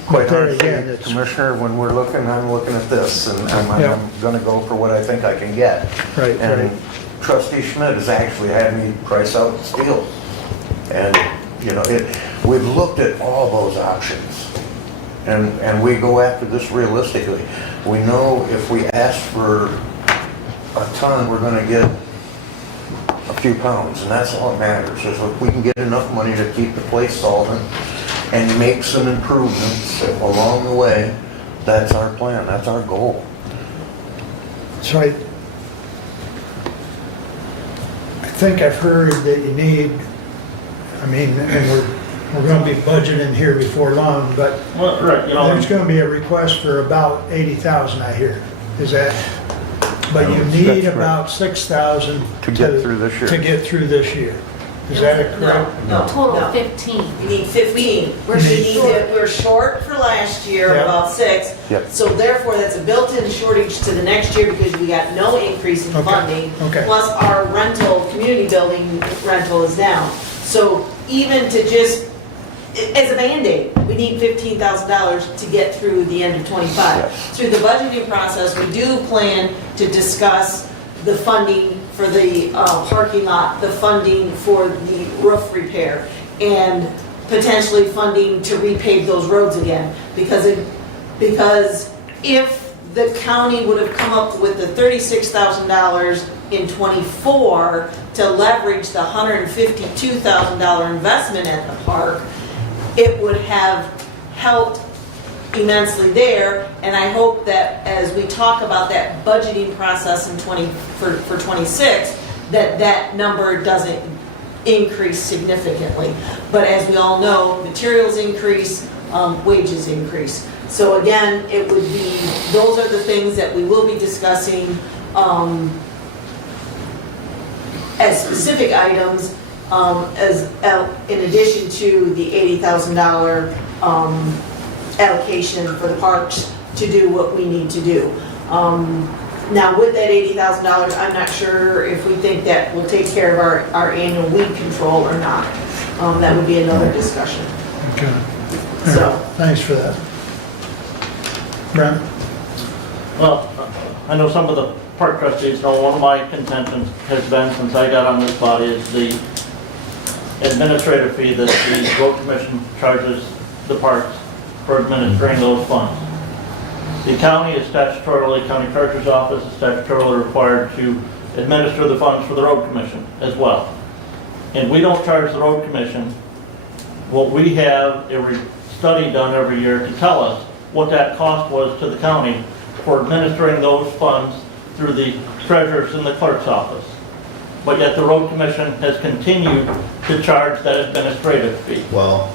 quite there honestly, again, it's- Commissioner, when we're looking, I'm looking at this, and I'm gonna go for what I think I can get. Right, And right. Trustee Schmidt has actually had me price out steel. And, we've looked at all those options. And we go after this realistically. We know if we ask for a ton, we're gonna get a few pounds, and that's all that matters, is if we can get enough money to keep the place solvent and make some improvements along the way, that's our plan, that's our goal. So I think I've heard that you need, and we're gonna be budgeting here before long, but Well, right, there's gonna be a request for about 80,000, I hear. Is that, but you need That's right. about 6,000 To get through this year. To get through this year. Is that a correct? No, Total no. of 15. You need 15. We're short for last year, Yeah. about 6. Yep. So therefore, that's a built-in shortage to the next year because we got no increase in Okay, funding. okay. Plus our rental, community building rental is down. So even to just, as a Band-Aid, we need $15,000 to get through the end of '25. Yes. Through the budgeting process, we do plan to discuss the funding for the parking lot, the funding for the roof repair, and potentially funding to repave those roads again. Because if the county would have come up with the $36,000 in '24 to leverage the $152,000 investment at the park, it would have helped immensely there, and I hope that as we talk about that budgeting process in for '26, that number doesn't increase significantly. But as we all know, materials increase, wages increase. So again, it would be, those are the things that we will be discussing as specific items, in addition to the $80,000 allocation for the parks to do what we need to do. Now with that $80,000, I'm not sure if we think that will take care of our annual weed control or not. That would be another discussion. Okay. So. Thanks for that. Brent? Well, I know some of the park trustees know one of my contentions has been, since I got on this body, is the administrative fee that the road commission charges the parks for administering those funds. The county is statutorily, county treasurer's office is statutorily required to administer the funds for the road commission as well. And we don't charge the road commission. What we have a study done every year to tell us what that cost was to the county for administering those funds through the treasurer's and the clerk's office. But yet the road commission has continued to charge that administrative fee. Well,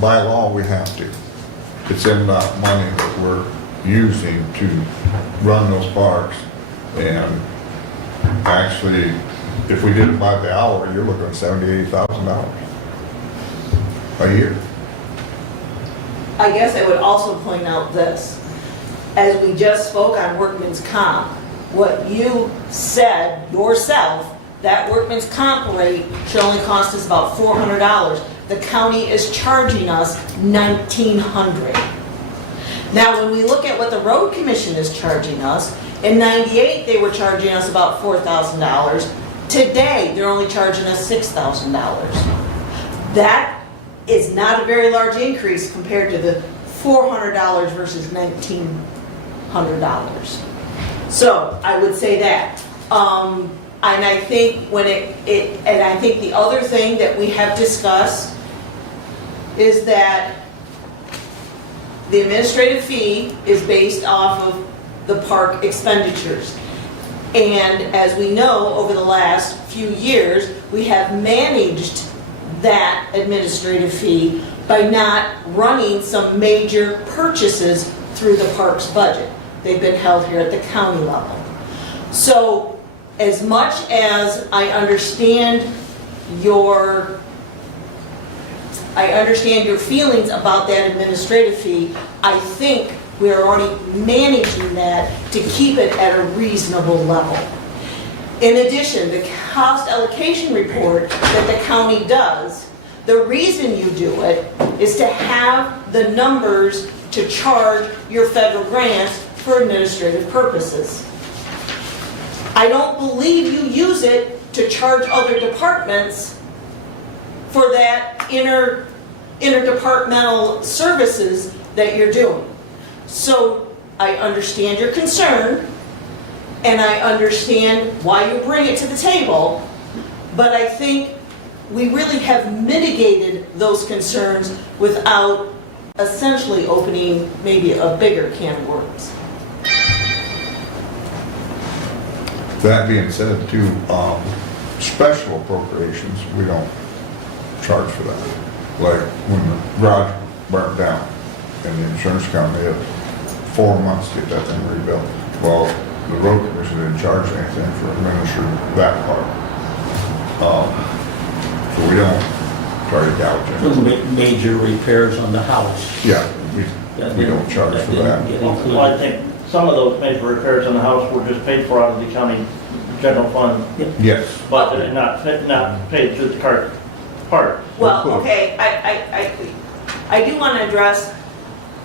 by law, we have to. It's in that money that we're using to run those parks. And actually, if we did it by the hour, you're looking at $70,000, $80,000 a year. I guess I would also point out this. As we just spoke on workman's comp, what you said yourself, that workman's comp rate should only cost us about $400. The county is charging us $1,900. Now, when we look at what the road commission is charging us, in '98, they were charging us about $4,000. Today, they're only charging us $6,000. That is not a very large increase compared to the $400 versus $1,900. So I would say that. And I think and I think the other thing that we have discussed is that the administrative fee is based off of the park expenditures. And as we know, over the last few years, we have managed that administrative fee by not running some major purchases through the parks budget. They've been held here at the county level. So as much as I understand your feelings about that administrative fee, I think we're already managing that to keep it at a reasonable level. In addition, the cost allocation report that the county does, the reason you do it is to have the numbers to charge your federal grants for administrative purposes. I don't believe you use it to charge other departments for that interdepartmental services that you're doing. So I understand your concern, and I understand why you bring it to the table, but I think we really have mitigated those concerns without essentially opening maybe a bigger can of worms. That being said, too, special appropriations, we don't charge for that. Like when the garage burnt down and the insurance company had 4 months to get that thing rebuilt. Well, the road commission didn't charge anything for administering that part. So we don't try to gouge it. Those major repairs on the house. Yeah, we don't charge for that. Well, I think some of those major repairs on the house were just paid for out of the county general fund. Yes. But they're not paid through the park. Well, okay, I do want to address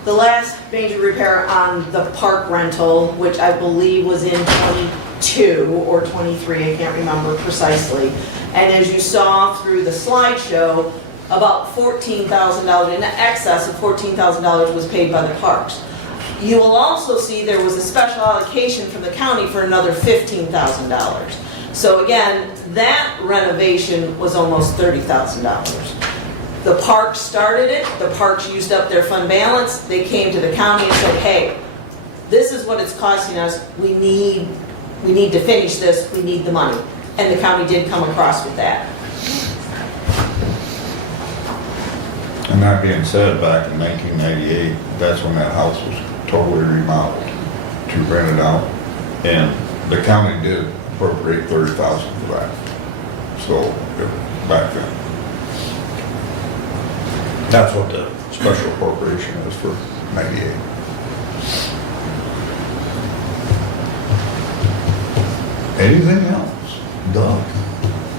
the last major repair on the park rental, which I believe was in 22 or 23, I can't remember precisely. And as you saw through the slideshow, about $14,000, in excess of $14,000 was paid by the parks. You will also see there was a special allocation from the county for another $15,000. So again, that renovation was almost $30,000. The parks started it, the parks used up their fund balance, they came to the county and said, hey, this is what it's costing us, we need to finish this, we need the money. And the county did come across with that. And that being said, back in 1998, that's when that house was totally remodeled to rent it out. And the county did appropriate $30,000 for that. So, back then. That's what the special appropriation is for 98. Anything else? Doug?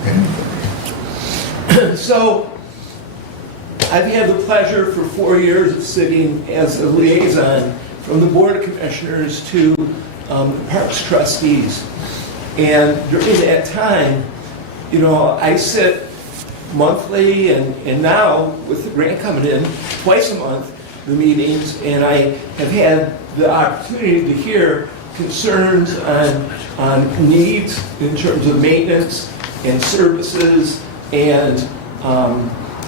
Anything? So, I've had the pleasure for 4 years of sitting as a liaison from the Board of Commissioners to the Parks Trustees. And during that time, you know, I sit monthly and now with the grant coming in twice a month, the meetings, and I have had the opportunity to hear concerns on needs in terms of maintenance and services and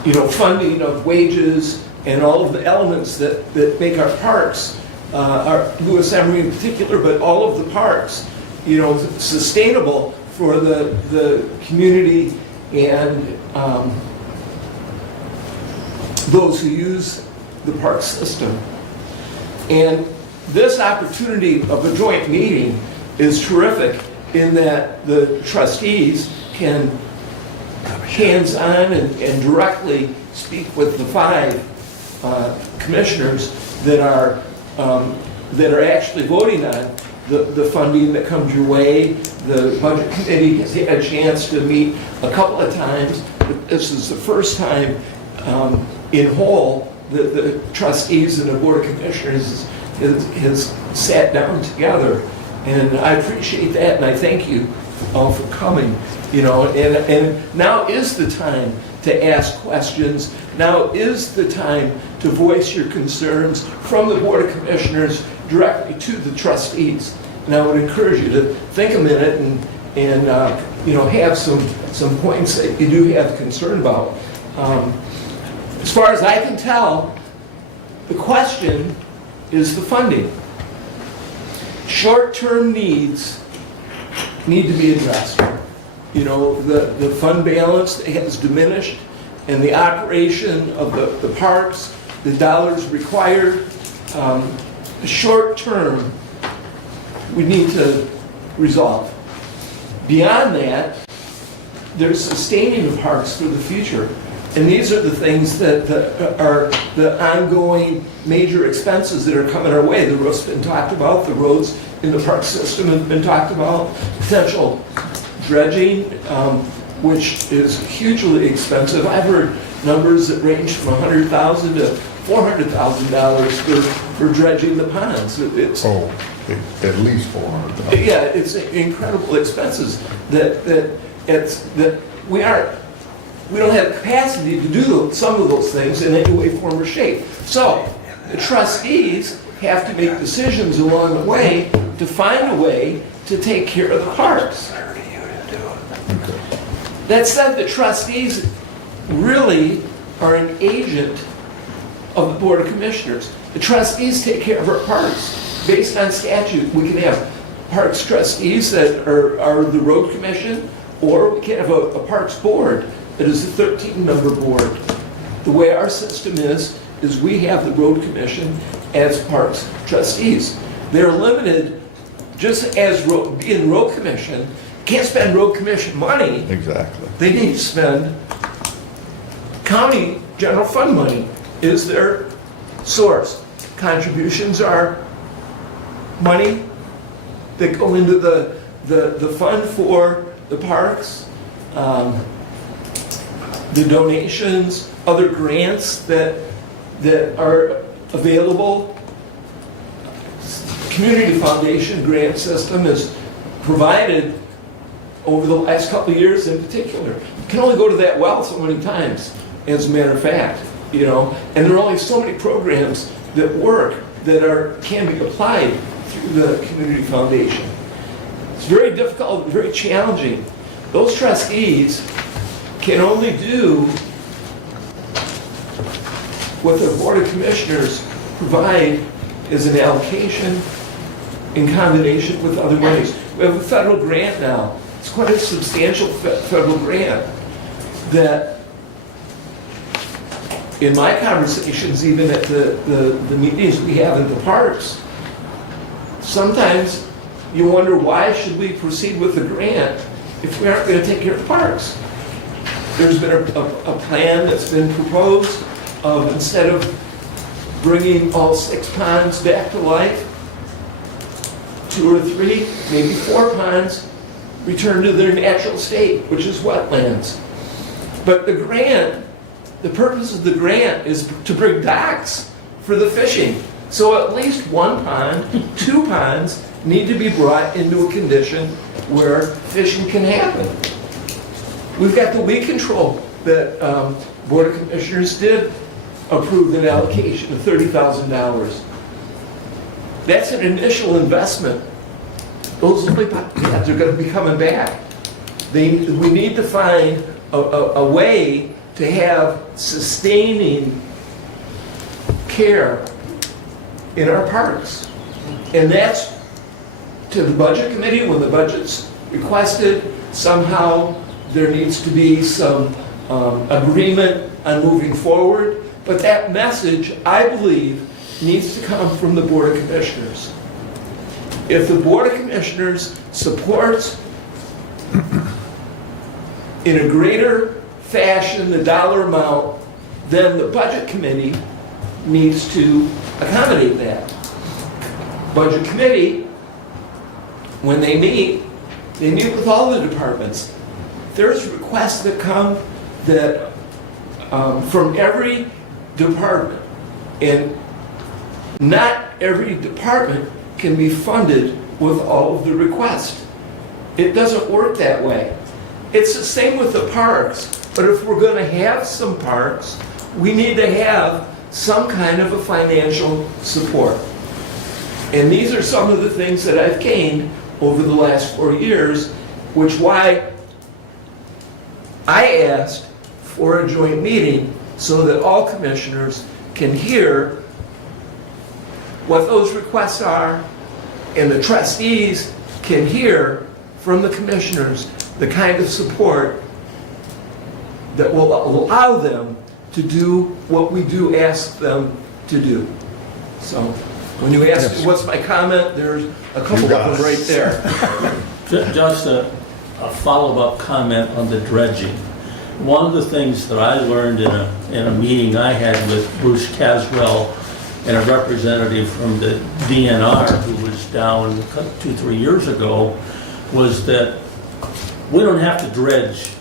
you know, funding of wages and all of the elements that make our parks, our Lewis Emery in particular, but all of the parks, you know, sustainable for the community and those who use the park system. And this opportunity of a joint meeting is terrific in that the trustees can hands-on and directly speak with the 5 commissioners that are actually voting on the funding that comes your way. The budget committee has had a chance to meet a couple of times, but this is the first time in whole that the trustees and the board of commissioners has sat down together. And I appreciate that, and I thank you all for coming. And now is the time to ask questions. Now is the time to voice your concerns from the Board of Commissioners directly to the trustees. And I would encourage you to think a minute and have some points that you do have concern about. As far as I can tell, the question is the funding. Short-term needs need to be addressed. The fund balance has diminished, and the operation of the parks, the dollars required, short-term, we need to resolve. Beyond that, there's sustaining the parks for the future. And these are the things that are the ongoing major expenses that are coming our way. The roof's been talked about, the roads in the park system have been talked about, potential dredging, which is hugely expensive. I've heard numbers that range from $100,000 to $400,000 for dredging the ponds. It's, at least $400,000. Yeah, it's incredible expenses that we don't have capacity to do some of those things in any way, form, or shape. So the trustees have to make decisions along the way to find a way to take care of the parks. That said, the trustees really are an agent of the Board of Commissioners. The trustees take care of our parks. Based on statute, we can have parks trustees that are the road commission, or we can have a parks board that is a 13-member board. The way our system is we have the road commission as parks trustees. They're limited, just as being road commission, can't spend road commission money. Exactly. They need to spend county general fund money is their source. Contributions are money that go into the fund for the parks, the donations, other grants that are available. Community Foundation grant system is provided over the last couple of years in particular. You can only go to that well so many times, as a matter of fact, and there are only so many programs that work that can be applied through the Community Foundation. It's very difficult, very challenging. Those trustees can only do what the Board of Commissioners provide as an allocation in combination with other monies. We have a federal grant now. It's quite a substantial federal grant that, in my conversations, even at the meetings we have in the parks, sometimes you wonder, why should we proceed with the grant if we aren't going to take care of the parks? There's been a plan that's been proposed of, instead of bringing all 6 ponds back to life, 2 or 3, maybe 4 ponds return to their natural state, which is wetlands. But the grant, the purpose of the grant is to bring docks for the fishing. So at least 1 pond, 2 ponds need to be brought into a condition where fishing can happen. We've got the weed control that Board of Commissioners did approve an allocation of $30,000. That's an initial investment. Those lily pads are going to be coming back. We need to find a way to have sustaining care in our parks. And that's to the Budget Committee. When the budget's requested, somehow there needs to be some agreement on moving forward. But that message, I believe, needs to come from the Board of Commissioners. If the Board of Commissioners supports in a greater fashion the dollar amount, then the Budget Committee needs to accommodate that. Budget Committee, when they meet with all the departments. There's requests that come that from every department, and not every department can be funded with all of the requests. It doesn't work that way. It's the same with the parks, but if we're going to have some parks, we need to have some kind of a financial support. And these are some of the things that I've gained over the last 4 years, which why I asked for a joint meeting so that all commissioners can hear what those requests are, and the trustees can hear from the commissioners the kind of support that will allow them to do what we do ask them to do. So when you ask me what's my comment, there's a couple of them right there. Just a follow-up comment on the dredging. One of the things that I learned in a meeting I had with Bruce Caswell and a representative from the DNR who was down 2-3 years ago was that we don't have to dredge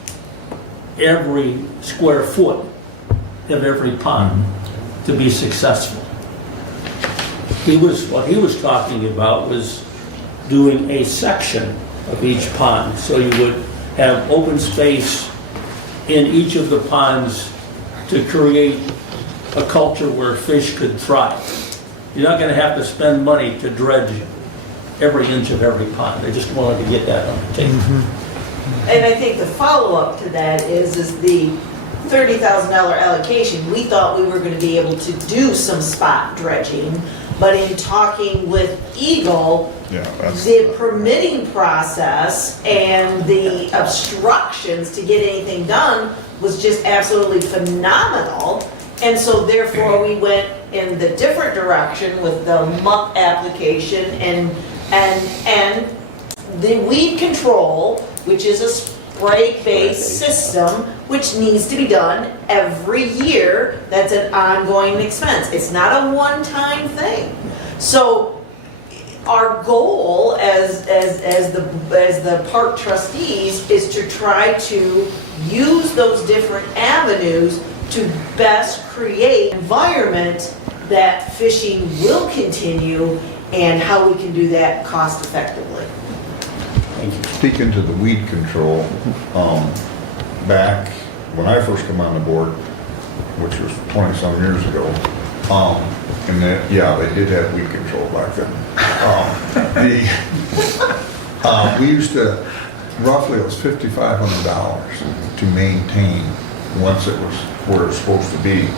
every square foot of every pond to be successful. What he was talking about was doing a section of each pond. So you would have open space in each of the ponds to create a culture where fish could thrive. You're not going to have to spend money to dredge every inch of every pond. I just wanted to get that on the table. And I think the follow-up to that is the $30,000 allocation. We thought we were going to be able to do some spot dredging, but in talking with Eagle, the permitting process and the obstructions to get anything done was just absolutely phenomenal. And so therefore we went in the different direction with the muck application and the weed control, which is a spray-based system, which needs to be done every year. That's an ongoing expense. It's not a one-time thing. So our goal as the park trustees is to try to use those different avenues to best create an environment that fishing will continue and how we can do that cost effectively. Speaking to the weed control, back when I first came on the board, which was 20-some years ago, and they did have weed control back then. We used to, roughly it was $5,500 to maintain once it was where it's supposed to be.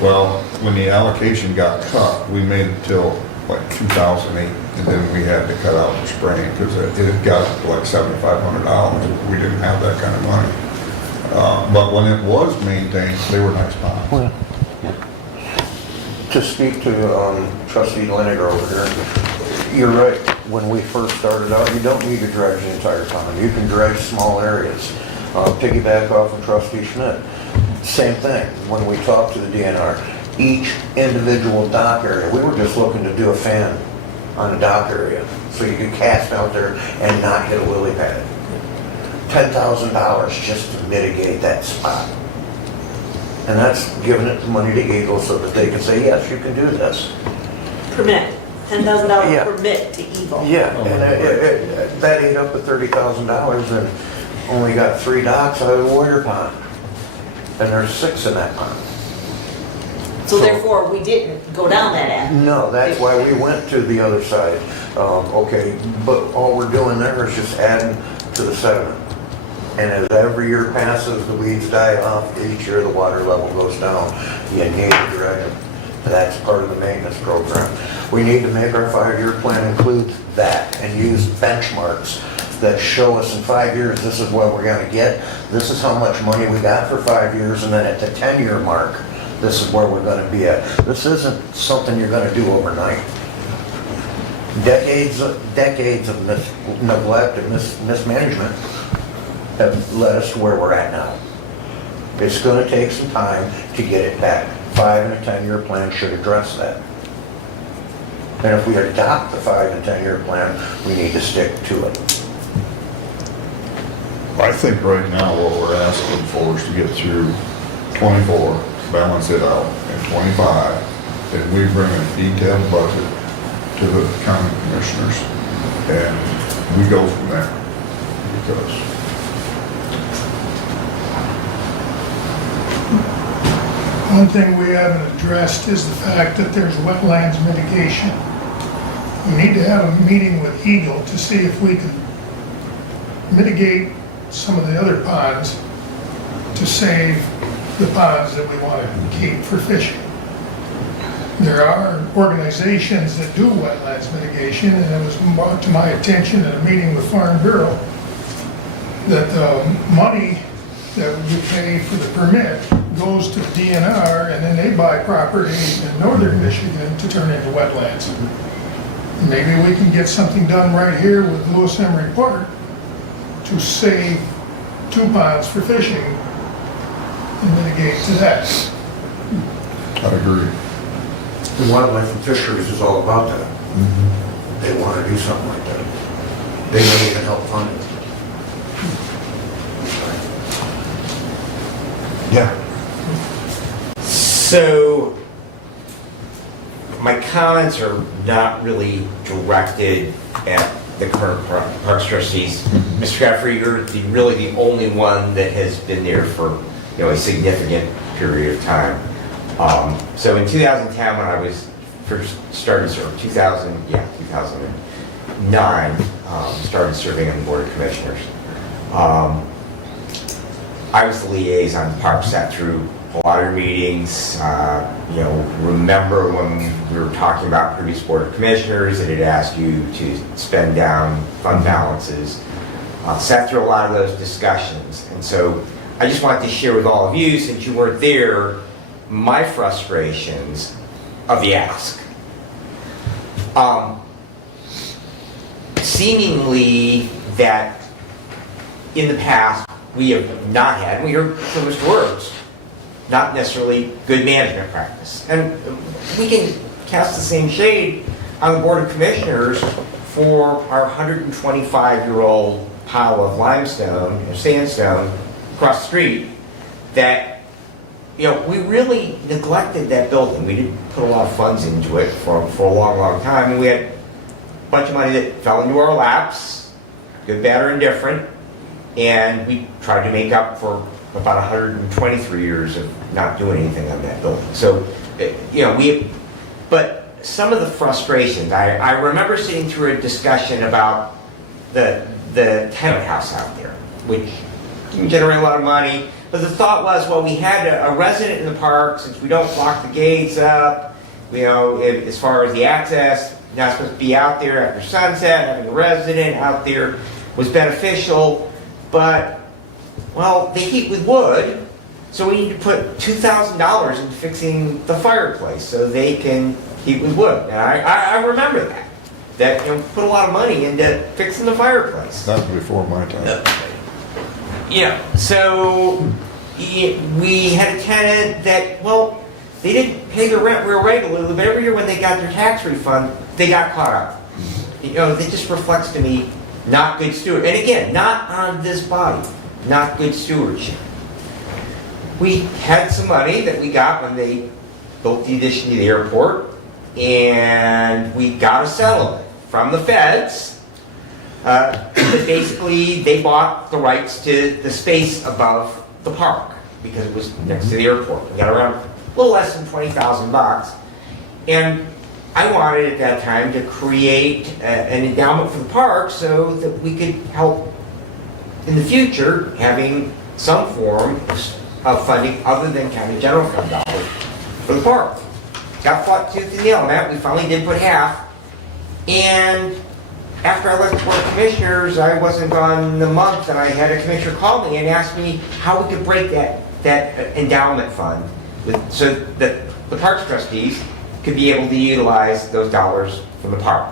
Well, when the allocation got cut, we made it till like 2008, and then we had to cut out the spraying because it had got to like $7,500. We didn't have that kind of money. But when it was maintained, they were nice ponds. To speak to Trustee Leniger over here, you're right. When we first started out, you don't need to dredge the entire pond. You can dredge small areas. Piggyback off of Trustee Schmidt. Same thing, when we talked to the DNR, each individual dock area, we were just looking to do a fan on the dock area so you could cast out there and not hit a lily pad. $10,000 just to mitigate that spot. And that's giving it the money to Eagle so that they can say, yes, you can do this. Permit, $10,000 permit to Eagle. Yeah, and that ate up at $30,000 and only got 3 docks out of the Warrior Pond. And there's 6 in that pond. So therefore, we didn't go down that avenue. No, that's why we went to the other side. Okay, but all we're doing there is just adding to the sediment. And as every year passes, the weeds die off, each year the water level goes down. You need to dredge them. That's part of the maintenance program. We need to make our 5-year plan include that and use benchmarks that show us in 5 years, this is what we're gonna get, this is how much money we got for 5 years, and then at the 10-year mark, this is where we're gonna be at. This isn't something you're gonna do overnight. Decades of neglect and mismanagement have led us to where we're at now. It's gonna take some time to get it back. 5 and a 10-year plan should address that. And if we adopt the 5 and 10-year plan, we need to stick to it. I think right now what we're asking for is to get through 24, balance it out, and 25, and we bring a detailed budget to the county commissioners, and we go from there. Because One thing we haven't addressed is the fact that there's wetlands mitigation. We need to have a meeting with Eagle to see if we can mitigate some of the other ponds to save the ponds that we want to keep for fishing. There are organizations that do wetlands mitigation, and it was brought to my attention at a meeting with Farm Bureau that the money that we pay for the permit goes to the DNR, and then they buy property in northern Michigan to turn into wetlands. Maybe we can get something done right here with Lewis Emery Park to save 2 ponds for fishing and mitigate to that. I agree. The wildlife and fisheries is all about that. They want to do something like that. They may even help fund it. Yeah. So, my comments are not really directed at the current Parks trustees. Mr. Godfrey, you're really the only one that has been there for a significant period of time. So in 2010, when I was first started serving, 2009, started serving on the Board of Commissioners. I was the liaison. The park sat through a lot of meetings. Remember when we were talking about previous Board of Commissioners, it had asked you to spend down fund balances. Sat through a lot of those discussions. And so I just wanted to share with all of you, since you weren't there, my frustrations of the ask. Seemingly that in the past we have not had, and we heard from Mr. Words, not necessarily good management practice. And we can cast the same shade on the Board of Commissioners for our 125-year-old pile of limestone, sandstone across the street that we really neglected that building. We didn't put a lot of funds into it for a long, long time. And we had a bunch of money that fell into our laps, good, bad, or indifferent. And we tried to make up for about 123 years of not doing anything on that building. So, but some of the frustrations, I remember sitting through a discussion about the tenement house out there, which can generate a lot of money. But the thought was, well, we had a resident in the park, since we don't lock the gates up, as far as the access, not supposed to be out there after sunset, having a resident out there was beneficial. But, well, they heat with wood, so we need to put $2,000 into fixing the fireplace so they can heat with wood. And I remember that put a lot of money into fixing the fireplace. That was before my time. So we had a tenant that, well, they didn't pay their rent real regularly, but every year when they got their tax refund, they got caught up. That just reflects to me not good stewardship. And again, not on this body, not good stewardship. We had some money that we got when they built the addition to the airport, and we got a settlement from the feds. Basically, they bought the rights to the space above the park because it was next to the airport. We got around a little less than $20,000, and I wanted at that time to create an endowment for the park so that we could help in the future having some form of funding other than county general fund dollars for the park. Got fought tooth and nail on that. We finally did put half, and after I left the Board of Commissioners, I wasn't gone a month, and I had a commissioner call me and ask me how we could break that endowment fund so that the Parks trustees could be able to utilize those dollars from the park.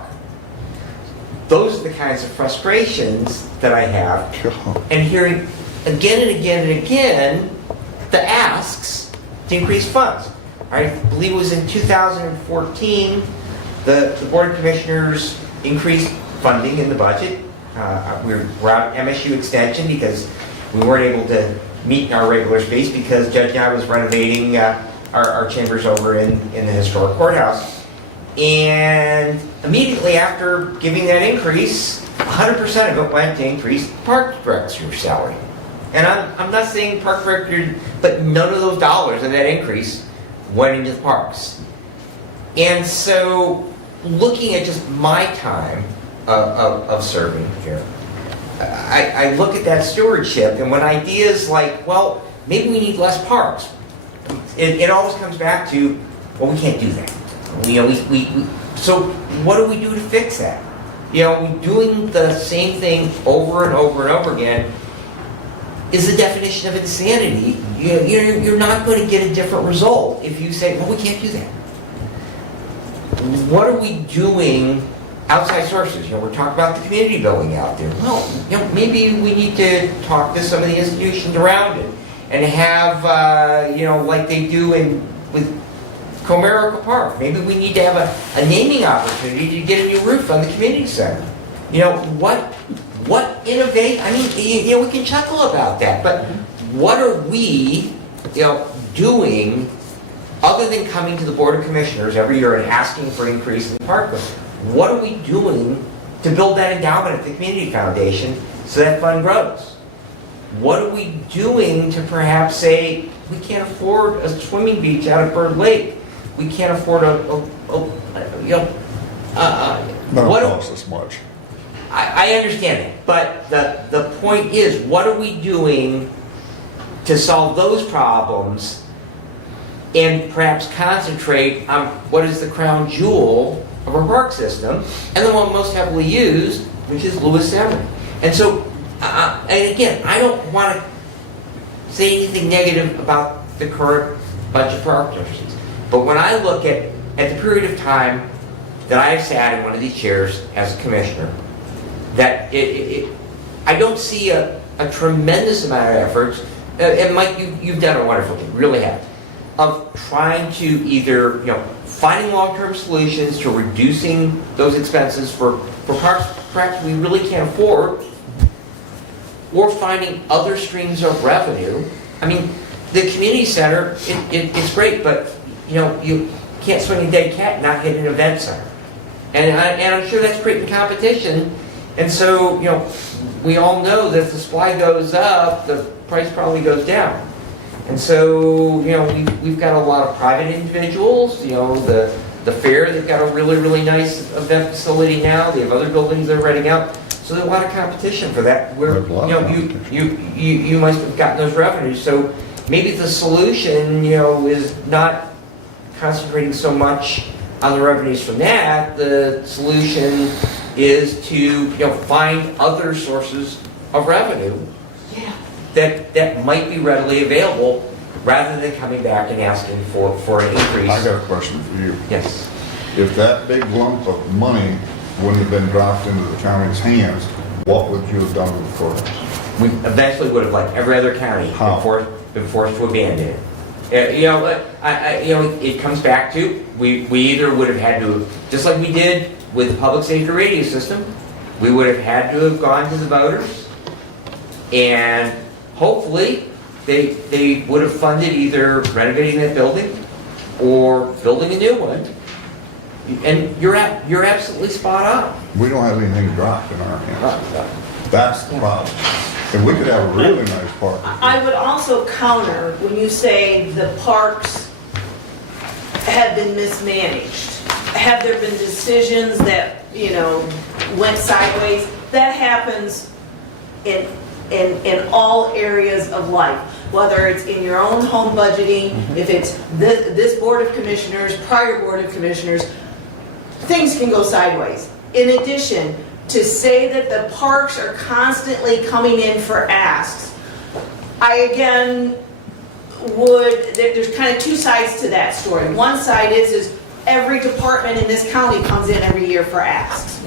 Those are the kinds of frustrations that I have, and hearing again and again and again the asks to increase funds. I believe it was in 2014, the Board of Commissioners increased funding in the budget. We're out MSU extension because we weren't able to meet in our regular space because Judge and I was renovating our chambers over in the historic courthouse. And immediately after giving that increase, 100% of it went to increase park director's salary. And I'm not saying park director, but none of those dollars of that increase went into the parks. And so, looking at just my time of serving here, I look at that stewardship, and when ideas like, well, maybe we need less parks, it always comes back to, well, we can't do that. So what do we do to fix that? Doing the same thing over and over and over again is the definition of insanity. You're not going to get a different result if you say, well, we can't do that. What are we doing outside sources? We're talking about the community building out there. Well, maybe we need to talk to some of the institutions around it and have, like they do with Comerica Park. Maybe we need to have a naming opportunity to get a new roof on the community center. What innovate? I mean, we can chuckle about that, but what are we, doing other than coming to the Board of Commissioners every year and asking for an increase in the park? What are we doing to build that endowment at the Community Foundation so that fund grows? What are we doing to perhaps say, we can't afford a swimming beach out at Bird Lake? We can't afford Not cost as much. I understand it, but the point is, what are we doing to solve those problems and perhaps concentrate on what is the crown jewel of our park system and the one most heavily used, which is Lewis Emery. And so, and again, I don't want to say anything negative about the current budget for park trustees, but when I look at the period of time that I have sat in one of these chairs as a commissioner, that I don't see a tremendous amount of efforts, and Mike, you've done a wonderful thing, really have, of trying to either, finding long-term solutions to reducing those expenses for parks perhaps we really can't afford, or finding other streams of revenue. I mean, the community center, it's great, but you can't swing a dead cat and not hit an event center. And I'm sure that's creating competition. And so, we all know that if the supply goes up, the price probably goes down. And so, we've got a lot of private individuals, the fair, they've got a really, really nice event facility now. They have other buildings they're renting out. So there's a lot of competition for that. Where, you must have gotten those revenues. So maybe the solution, is not concentrating so much on the revenues from that. The solution is to find other sources of revenue that might be readily available rather than coming back and asking for an increase. I got a question for you. Yes. If that big lump of money wouldn't have been dropped into the county's hands, what would you have done with the courthouse? We eventually would have, like every other county, been forced to abandon it. It comes back to, we either would have had to, just like we did with the public safety radio system, we would have had to have gone to the voters, and hopefully they would have funded either renovating that building or building a new one. And you're absolutely spot on. We don't have anything dropped in our hands. That's the problem. And we could have a really nice park. I would also counter when you say the parks have been mismanaged. Have there been decisions that, went sideways? That happens in all areas of life. Whether it's in your own home budgeting, if it's this Board of Commissioners, prior Board of Commissioners, things can go sideways. In addition, to say that the parks are constantly coming in for asks, I again there's kind of two sides to that story. One side is every department in this county comes in every year for asks.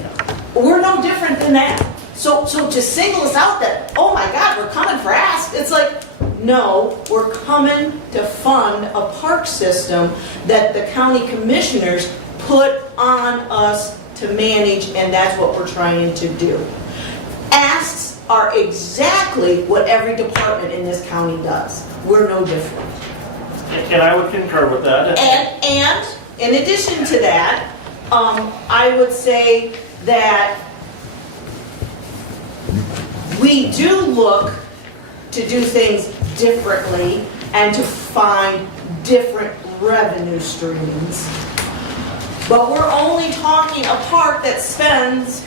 We're no different than that. So to single us out that, oh my God, we're coming for asks, it's like, no, we're coming to fund a park system that the county commissioners put on us to manage, and that's what we're trying to do. Asks are exactly what every department in this county does. We're no different. And I would concur with that. And in addition to that, I would say that we do look to do things differently and to find different revenue streams. But we're only talking a park that spends,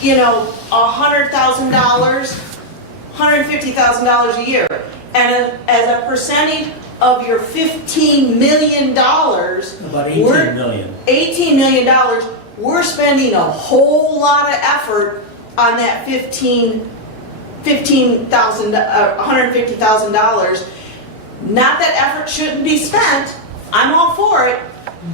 you know, $100,000, $150,000 a year. And as a percentage of your $15 million, About 18 million. $18 million, we're spending a whole lot of effort on that $150,000. Not that effort shouldn't be spent, I'm all for it,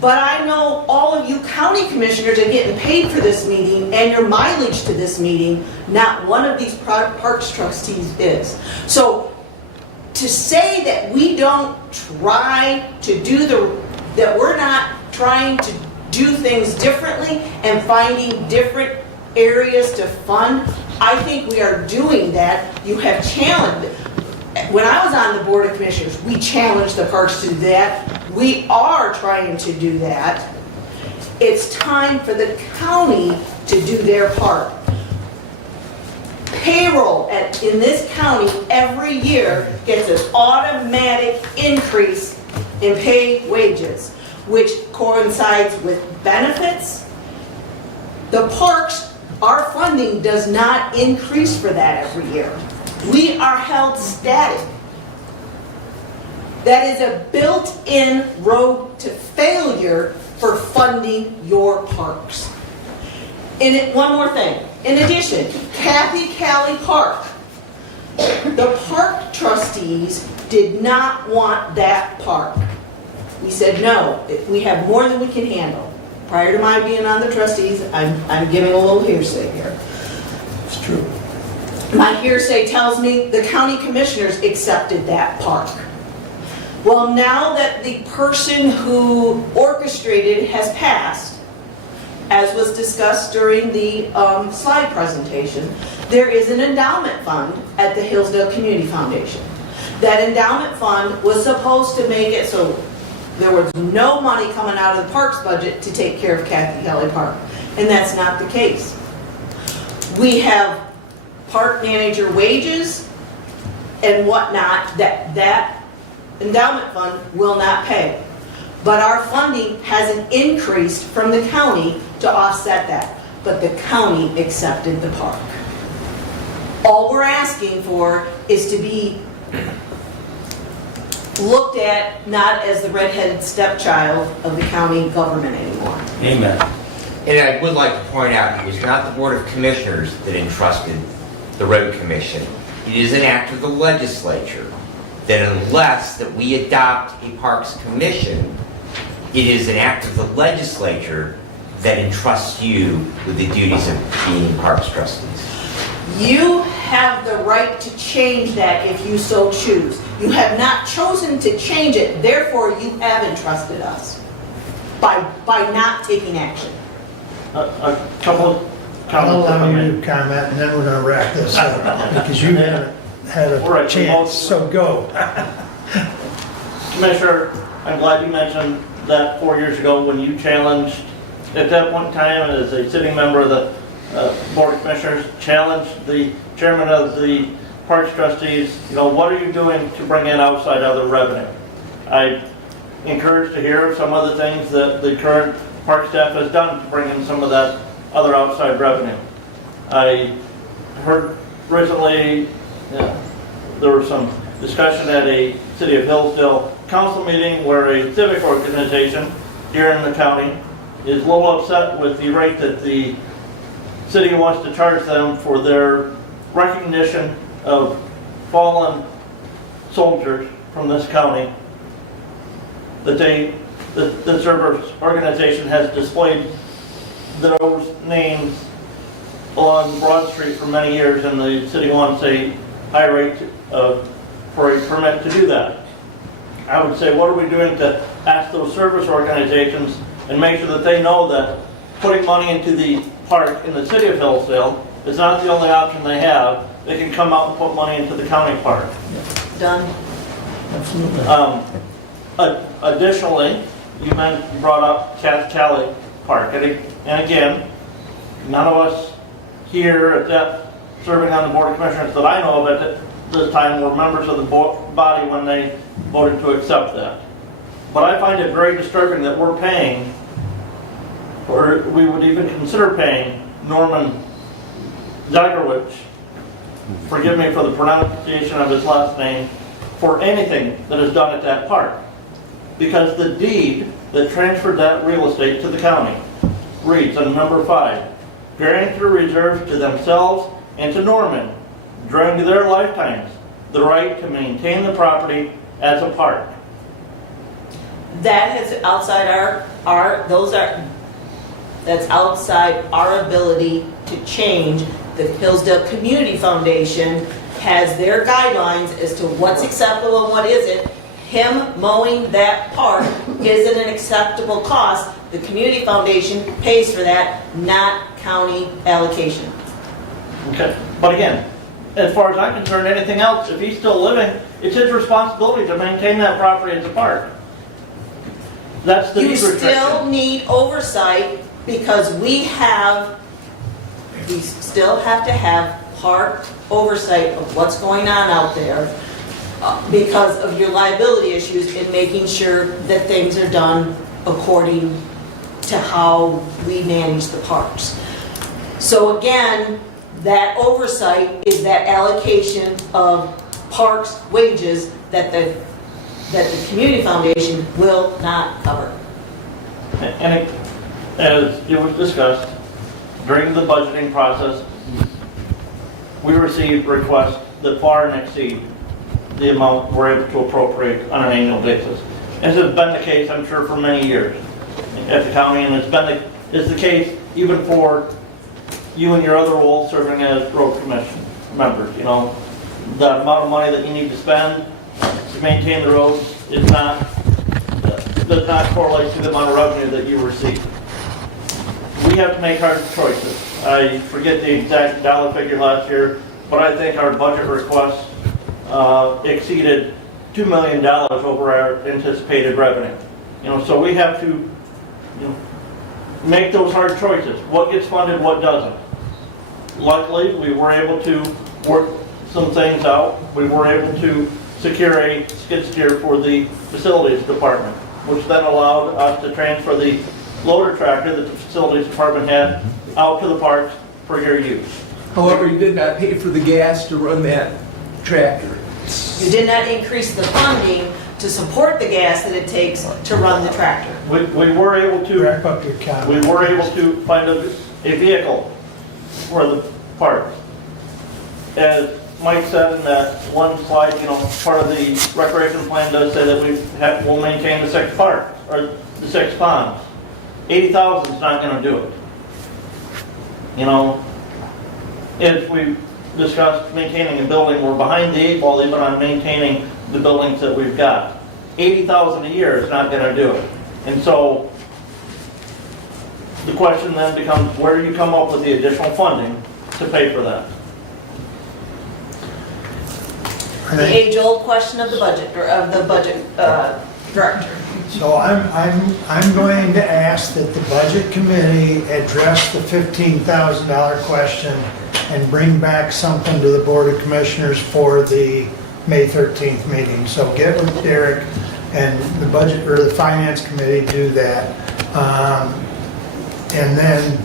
but I know all of you county commissioners are getting paid for this meeting and your mileage to this meeting. Not one of these parks trustees is. So to say that we don't try to do that we're not trying to do things differently and finding different areas to fund, I think we are doing that. You have challenged. When I was on the Board of Commissioners, we challenged the parks to do that. We are trying to do that. It's time for the county to do their part. Payroll in this county every year gets an automatic increase in paid wages, which coincides with benefits. The parks, our funding does not increase for that every year. We are held static. That is a built-in road to failure for funding your parks. One more thing. In addition, Kathy Cali Park, the park trustees did not want that park. We said, no, we have more than we can handle. Prior to my being on the trustees, I'm giving a little hearsay here. It's true. My hearsay tells me the county commissioners accepted that park. Well, now that the person who orchestrated has passed, as was discussed during the slide presentation, there is an endowment fund at the Hillsdale Community Foundation. That endowment fund was supposed to make it so there was no money coming out of the parks budget to take care of Kathy Kelly Park, and that's not the case. We have park manager wages and whatnot that endowment fund will not pay. But our funding hasn't increased from the county to offset that. But the county accepted the park. All we're asking for is to be looked at not as the redheaded stepchild of the county government anymore. Amen. And I would like to point out, it was not the Board of Commissioners that entrusted the Road Commission. It is an act of the legislature that unless that we adopt a Parks Commission, it is an act of the legislature that entrusts you with the duties of being Parks trustees. You have the right to change that if you so choose. You have not chosen to change it, therefore you have entrusted us by not taking action. A couple of I'll comments. allow you to comment, and then we're gonna wrap this up, because you haven't had a Right, chance, so go. Commissioner, I'm glad you mentioned that 4 years ago when you challenged, at that point in time, as a sitting member of the Board of Commissioners, challenged the chairman of the Parks Trustees, you know, what are you doing to bring in outside other revenue? I'm encouraged to hear some of the things that the current park staff has done to bring in some of that other outside revenue. I heard recently there was some discussion at a City of Hillsdale council meeting where a civic organization here in the county is a little upset with the rate that the city wants to charge them for their recognition of fallen soldiers from this county. That the service organization has displayed those names along Broad Street for many years, and the city wants a high rate for a permit to do that. I would say, what are we doing to ask those service organizations and make sure that they know that putting money into the park in the city of Hillsdale is not the only option they have. They can come out and put money into the county park. Done. Additionally, you brought up Kathy Kelly park. And again, none of us here at that, serving on the Board of Commissioners that I know of at this time were members of the body when they voted to accept that. But I find it very disturbing that we're paying, or we would even consider paying, Norman Zagarwich, forgive me for the pronunciation of his last name, for anything that is done at that park. Because the deed that transferred that real estate to the county reads on number 5, granting to reserve to themselves and to Norman during their lifetimes the right to maintain the property as a park. That is outside that's outside our ability to change. The Hillsdale Community Foundation has their guidelines as to what's acceptable and what isn't. Him mowing that park isn't an acceptable cost. The Community Foundation pays for that, not county allocation. Okay, but again, as far as I'm concerned, anything else, if he's still living, it's his responsibility to maintain that property as a park. That's the You deed restriction. still need oversight because we still have to have park oversight of what's going on out there because of your liability issues in making sure that things are done according to how we manage the parks. So again, that oversight is that allocation of parks wages that the Community Foundation will not cover. And as it was discussed, during the budgeting process, we received requests that far exceed the amount we're able to appropriate on an annual basis. And this has been the case, I'm sure, for many years at the county, and it's the case even for you and your other roles serving as road commission members. You know, the amount of money that you need to spend to maintain the roads does not correlate to the amount of revenue that you receive. We have to make hard choices. I forget the exact dollar figure last year, but I think our budget requests exceeded $2 million over our anticipated revenue. You know, so we have to make those hard choices. What gets funded, what doesn't. Luckily, we were able to work some things out. We were able to secure a skid steer for the facilities department, which then allowed us to transfer the loader tractor that the facilities department had out to the parks for your use. However, you did not pay for the gas to run that tractor. You did not increase the funding to support the gas that it takes to run the tractor. We were able to Wrap up your comment. We were able to find a vehicle for the park. As Mike said in that one slide, part of the recreation plan does say that we'll maintain the 6 parks, or the 6 ponds. 80,000 is not going to do it. If we discussed maintaining a building, we're behind the 8 ball even on maintaining the buildings that we've got. 80,000 a year is not going to do it. And so the question then becomes, where do you come up with the additional funding to pay for that? The age-old question of the budget, or of the budget director. So I'm going to ask that the budget committee address the $15,000 question and bring back something to the Board of Commissioners for the May 13th meeting. So get with Derek and the budget, or the finance committee, do that. And then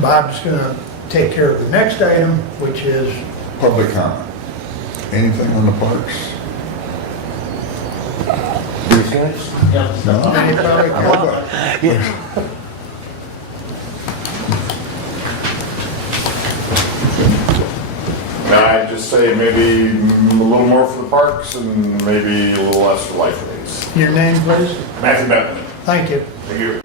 Bob's going to take care of the next item, which is Public comment. Anything on the parks? No? any public comment? I'd just say maybe a little more for the parks and maybe a little less for Lifeways. Your name, please? Matthew Bentley. Thank you. Thank you.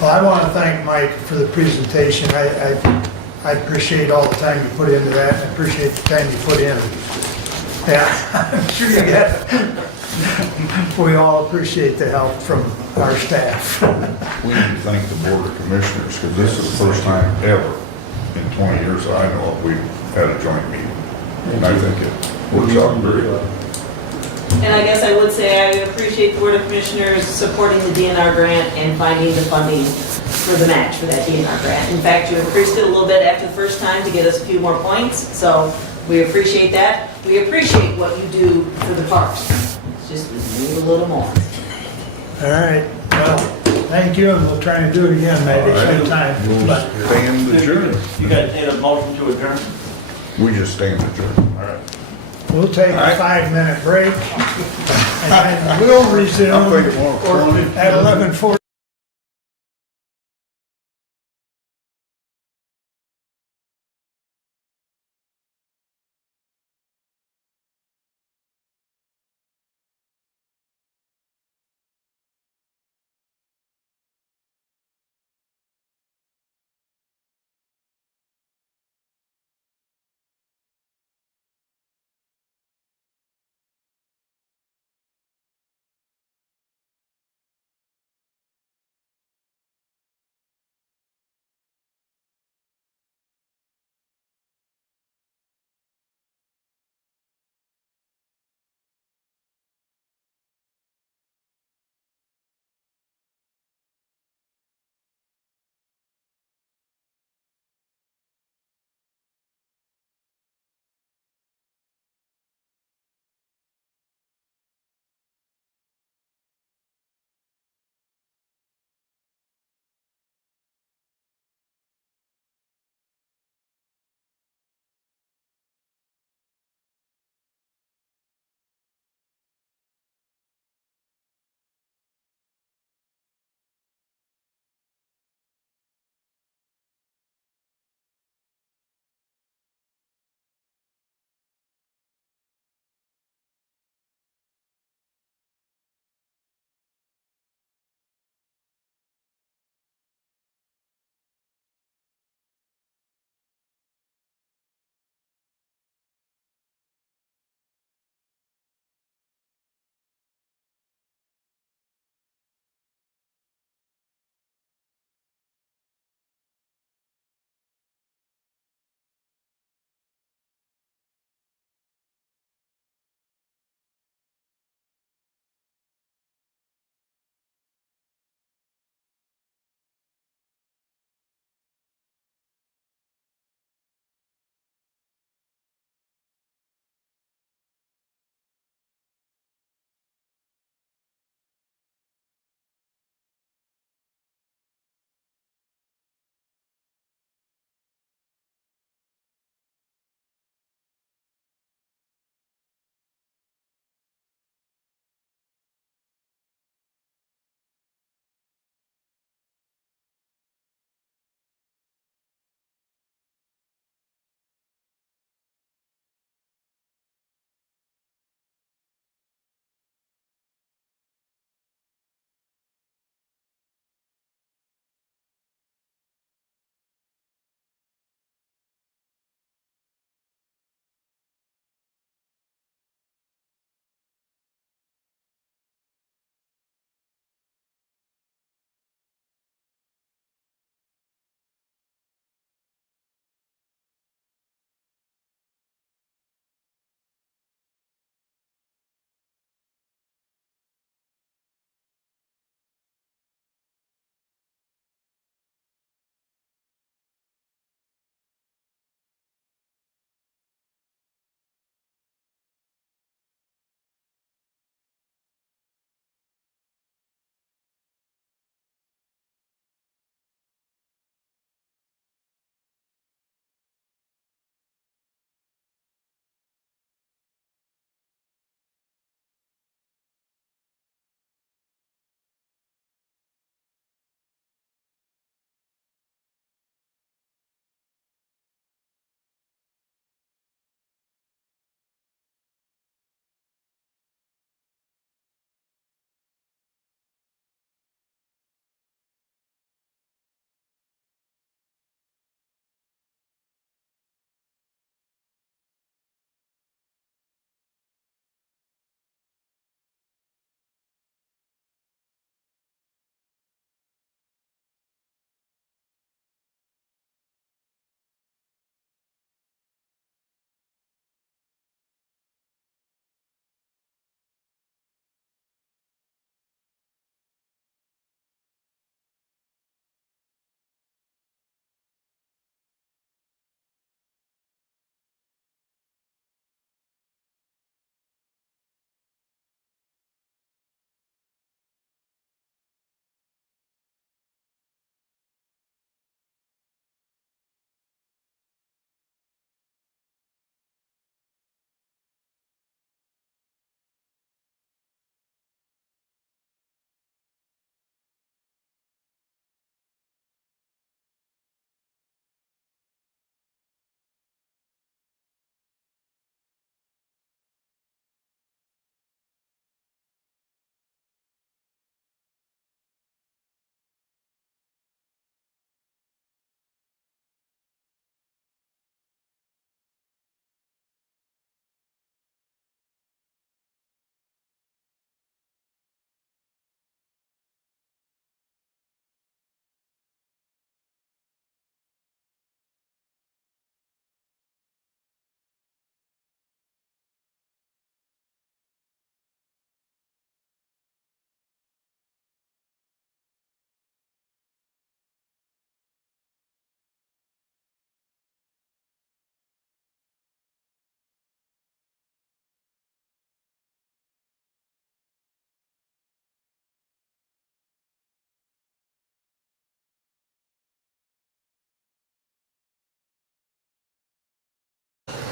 Well, I want to thank Mike for the presentation. I appreciate all the time you put into that. I appreciate the time you put in. Yeah, I'm sure you get it. We all appreciate the help from our staff. We need to thank the Board of Commissioners, because this is the first time ever in 20 years that I know of we've had a joint meeting. And I think it works out very well. And I guess I would say I appreciate the Board of Commissioners supporting the DNR grant and finding the funding for the match for that DNR grant. In fact, you increased it a little bit after the first time to get us a few more points, so we appreciate that. We appreciate what you do for the parks. It's just we need a little more. All right, well, thank you, and we'll try and do it again maybe sometime. But Stand adjourned. You guys need a motion to adjourn? We just stand adjourned. All right. we'll take a 5-minute break, and then we'll resume I'll take it more. at 11:40.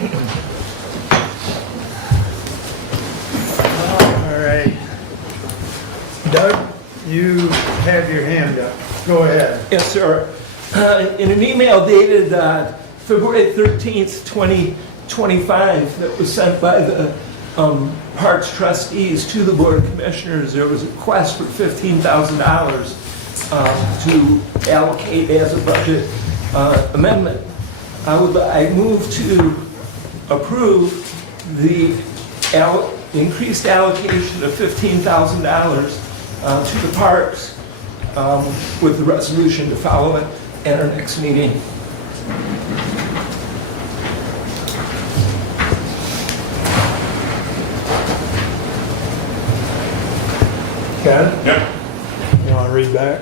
All right. Doug, you have your hand up. Go ahead. Yes, sir. In an email dated February 13th, 2025, that was sent by the Parks trustees to the Board of Commissioners, there was a request for $15,000 to allocate as a budget amendment. I move to approve the increased allocation of $15,000 to the parks with the resolution to follow it at our next meeting. Got it? Yep. You want to read back?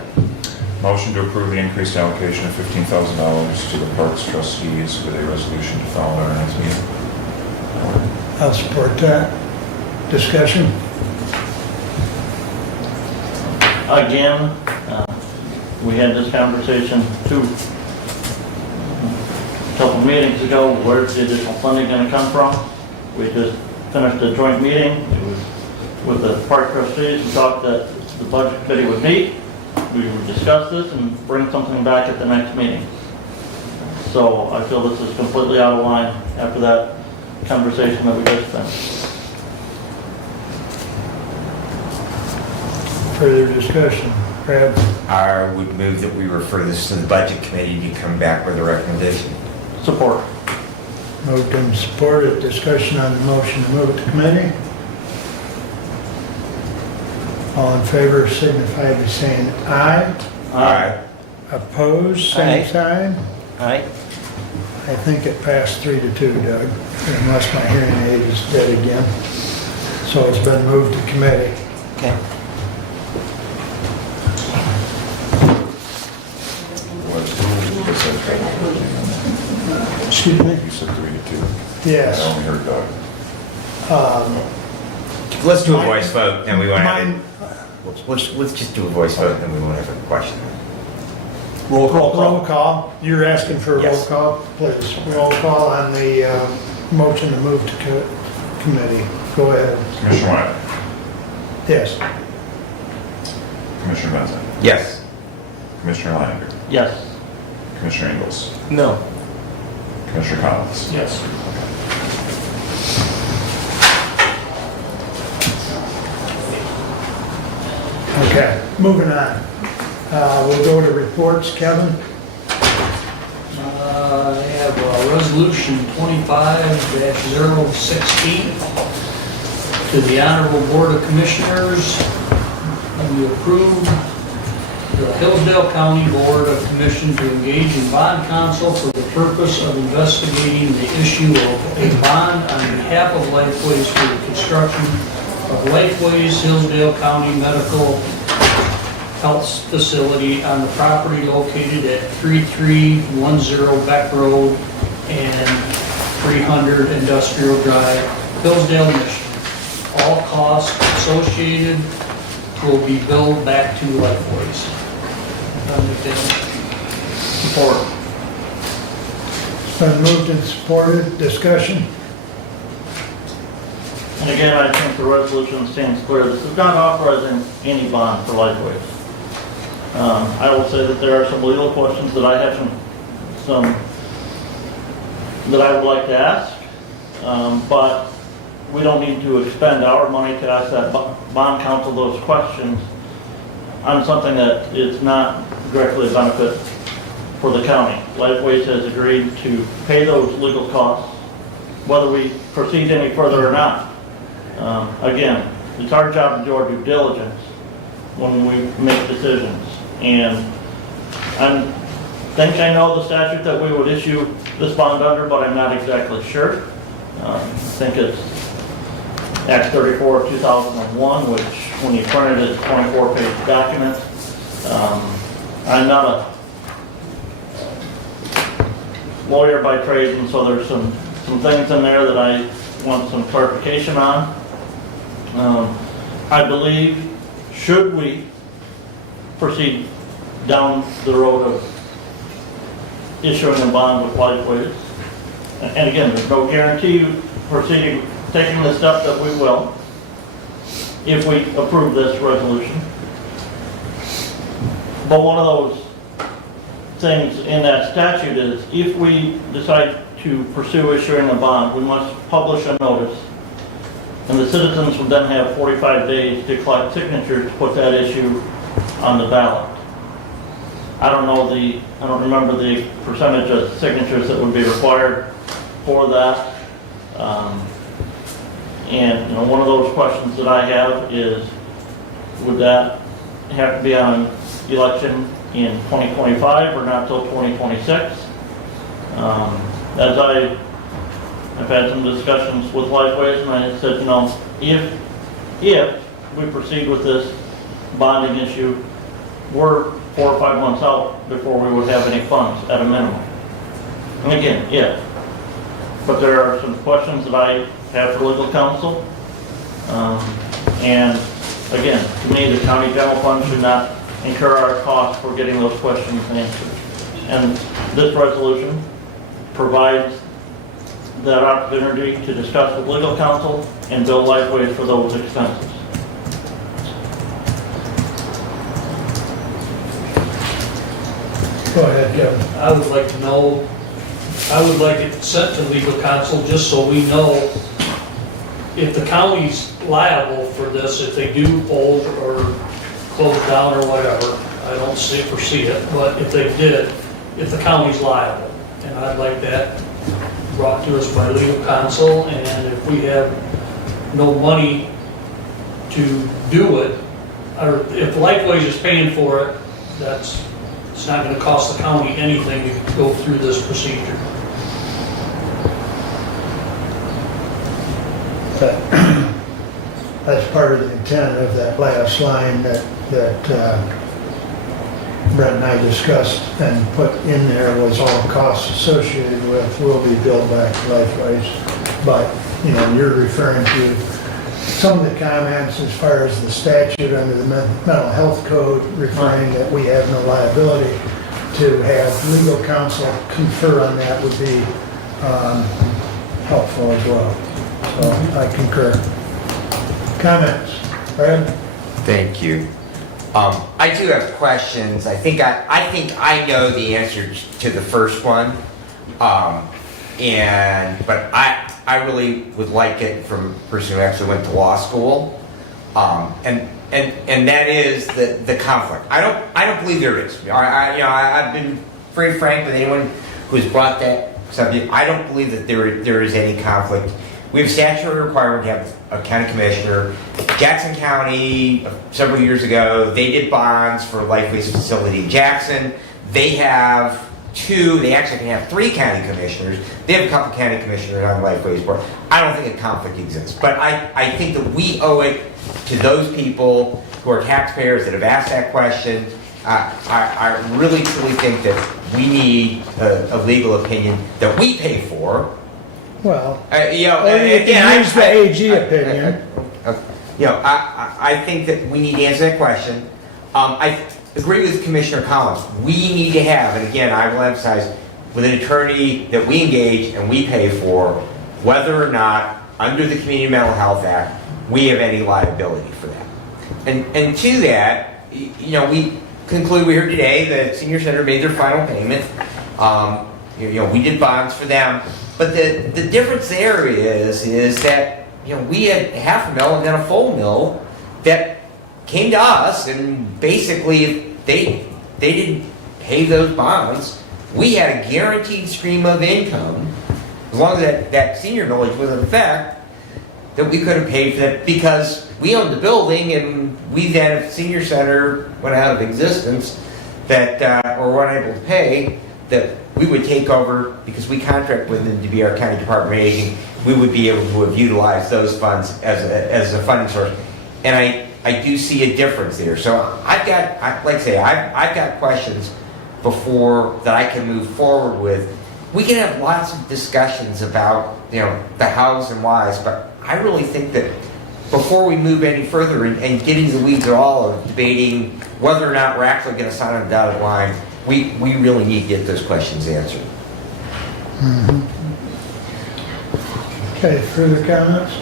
Motion to approve the increased allocation of $15,000 to the Parks trustees with a resolution to follow our next meeting. I'll support that. Discussion? Again, we had this conversation a couple meetings ago. Where's the additional funding going to come from? We just finished a joint meeting. It was with the park trustees. We talked that the budget committee would meet. We would discuss this and bring something back at the next meeting. So I feel this is completely out of line after that conversation that we just finished. Further discussion? Brad? I would move that we refer this to the budget committee to come back with a recommendation. Support. Moved and supported. Discussion on the motion to move it to committee. All in favor signify by saying aye. Aye. Opposed, same Aye. sign. Aye. I think it passed 3-2, Doug, unless my hearing aid is dead again. So it's been moved to committee. Okay. Excuse me? You said 3-2. Yes. I only heard Doug. Let's do a Mine- voice vote, and we won't have, Mine, let's just do a voice vote, and we won't have a question. Roll call. roll call. You're asking for a roll Yes. call? Please, roll call on the motion to move to committee. Go ahead. Commissioner Wyatt. Yes. Commissioner Benson. Yes. Commissioner Lander. Yes. Commissioner Ingles. No. Commissioner Collins. Yes. Okay, moving on. We'll go to reports. Kevin? I have resolution 25-016 to the Honorable Board of Commissioners. We approve the Hillsdale County Board of Commission to engage in bond counsel for the purpose of investigating the issue of a bond on behalf of Lifeways for the construction of Lifeways Hillsdale County Medical Health Facility on the property located at 3310 Beck Road and 300 Industrial Drive, Hillsdale, Michigan. All costs associated will be billed back to Lifeways. Support. It's been moved and supported. Discussion? And again, I think the resolution stands clear. This is not authorizing any bond for Lifeways. I will say that there are some legal questions that I have some that I would like to ask, but we don't need to expend our money to ask that bond counsel those questions on something that is not directly a benefit for the county. Lifeways has agreed to pay those legal costs, whether we proceed any further or not. Again, it's our job to do our due diligence when we make decisions. And I think I know the statute that we would issue this bond under, but I'm not exactly sure. I think it's Act 34 of 2001, which when you print it, it's a 24-page document. I'm not a lawyer by trade, and so there's some things in there that I want some clarification on. I believe, should we proceed down the road of issuing a bond with Lifeways, and again, there's no guarantee proceeding, taking the step that we will, if we approve this resolution. But one of those things in that statute is, if we decide to pursue issuing a bond, we must publish a notice, and the citizens would then have 45 days to collect signatures to put that issue on the ballot. I don't remember the percentage of signatures that would be required for that. And one of those questions that I have is, would that have to be on election in 2025 or not till 2026? As I've had some discussions with Lifeways, and I said, if we proceed with this bonding issue, we're 4 or 5 months out before we would have any funds at a minimum. And again, if. But there are some questions that I have for legal counsel. And again, to me, the county general fund should not incur our costs for getting those questions answered. And this resolution provides that opportunity to discuss with legal counsel and bill Lifeways for those expenses. Go ahead, Kevin. I would like to know, I would like it sent to legal counsel just so we know if the county's liable for this, if they do fold or close down or whatever. I don't foresee it, but if they did, if the county's liable. And I'd like that brought to us by legal counsel, and if we have no money to do it, or if Lifeways is paying for it, it's not going to cost the county anything to go through this procedure. That's part of the intent of that last line that Brett and I discussed and put in there was all costs associated with will be billed back to Lifeways. But, you're referring to some of the comments as far as the statute under the mental health code referring that we have no liability. To have legal counsel confer on that would be helpful as well. So I concur. Comments? Brad? Thank you. I do have questions. I think I know the answer to the first one, but I really would like it from a person who actually went to law school, and that is the conflict. I don't believe there is. I've been very frank with anyone who's brought that subject. I don't believe that there is any conflict. We have statutory requirement to have a county commissioner. Jackson County, several years ago, they did bonds for Lifeways facility in Jackson. They have two, they actually can have 3 county commissioners. They have a couple county commissioners on Lifeways board. I don't think a conflict exists, but I think that we owe it to those people who are taxpayers that have asked that question. I really truly think that we need a legal opinion that we pay for. Well, again, use the AG opinion. I think that we need to answer that question. I agree with Commissioner Collins. We need to have, and again, I will emphasize, with an attorney that we engage and we pay for, whether or not, under the Community Mental Health Act, we have any liability for that. And to that, we conclude, we heard today that Senior Center made their final payment. We did bonds for them. But the difference there is that we had $500,000 and then a full mill that came to us, and basically they didn't pay those bonds. We had a guaranteed stream of income, as long as that senior millage was in effect, that we could have paid for that because we owned the building, and we then, if Senior Center went out of existence, or weren't able to pay, that we would take over, because we contract with them to be our county department agent, we would be able to have utilized those funds as a funding source. And I do see a difference there. So I've got questions before that I can move forward with. We can have lots of discussions about the hows and whys, but I really think that before we move any further and get into the weeds at all of debating whether or not we're actually going to sign on the dotted line, we really need to get those questions answered. Mm-hmm. Okay, further comments?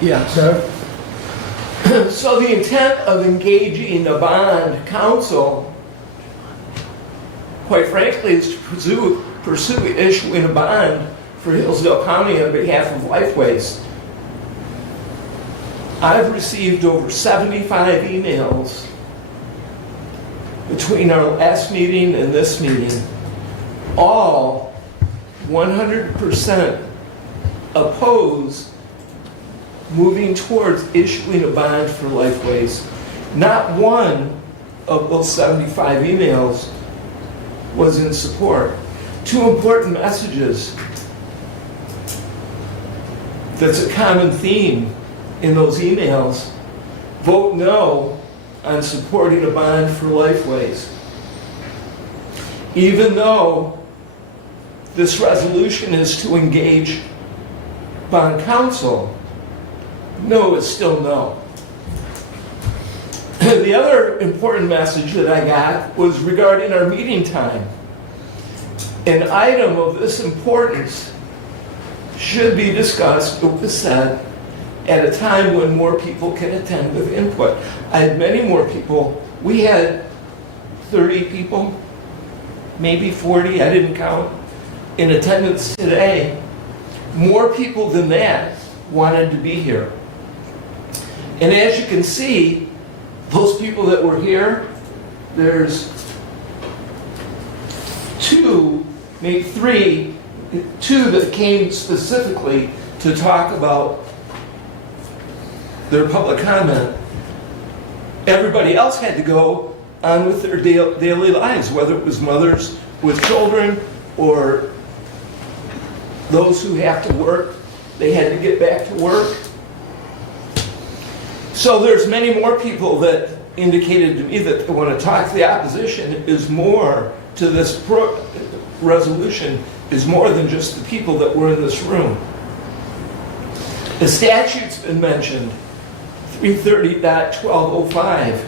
Yes. Doug? So the intent of engaging a bond counsel, quite frankly, is to pursue issuing a bond for Hillsdale County on behalf of Lifeways. I've received over 75 emails between our last meeting and this meeting, all 100% oppose moving towards issuing a bond for Lifeways. Not one of those 75 emails was in support. Two important messages that's a common theme in those emails. Vote no on supporting a bond for Lifeways. Even though this resolution is to engage bond counsel, no is still no. The other important message that I got was regarding our meeting time. An item of this importance should be discussed, it was said, at a time when more people can attend with input. I had many more people. We had 30 people, maybe 40, I didn't count, in attendance today. More people than that wanted to be here. And as you can see, those people that were here, there's two, maybe three, two that came specifically to talk about their public comment. Everybody else had to go on with their daily lives, whether it was mothers with children or those who have to work, they had to get back to work. So there's many more people that indicated to me that they want to talk. The opposition is more to this resolution, is more than just the people that were in this room. The statute's been mentioned, 330.1205.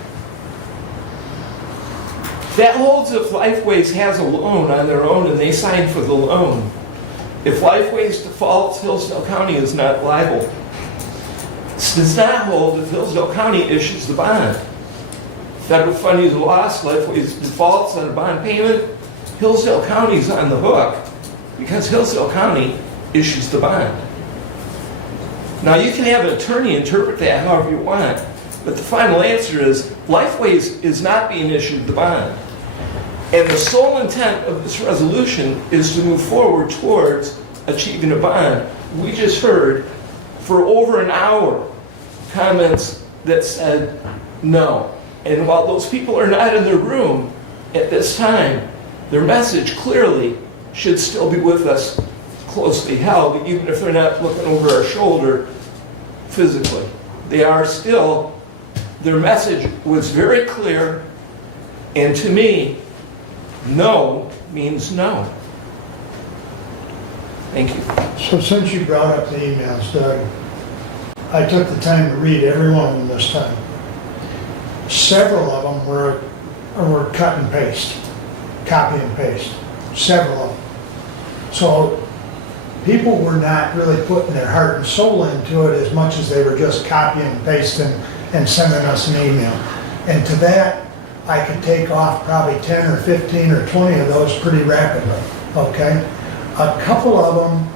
That holds if Lifeways has a loan on their own and they sign for the loan. If Lifeways defaults, Hillsdale County is not liable. This does not hold if Hillsdale County issues the bond. Federal funding is lost, Lifeways defaults on a bond payment, Hillsdale County is on the hook because Hillsdale County issues the bond. Now you can have an attorney interpret that however you want, but the final answer is Lifeways is not being issued the bond. And the sole intent of this resolution is to move forward towards achieving a bond. We just heard for over an hour comments that said no. And while those people are not in their room at this time, their message clearly should still be with us, closely held, even if they're not looking over our shoulder physically. They are still, their message was very clear, and to me, no means no. Thank you. So since you brought up the emails, Doug, I took the time to read every one of them this time. Several of them were cut and paste, copy and paste, several of them. So people were not really putting their heart and soul into it as much as they were just copying and pasting and sending us an email. And to that, I could take off probably 10 or 15 or 20 of those pretty rapidly, okay? A couple of them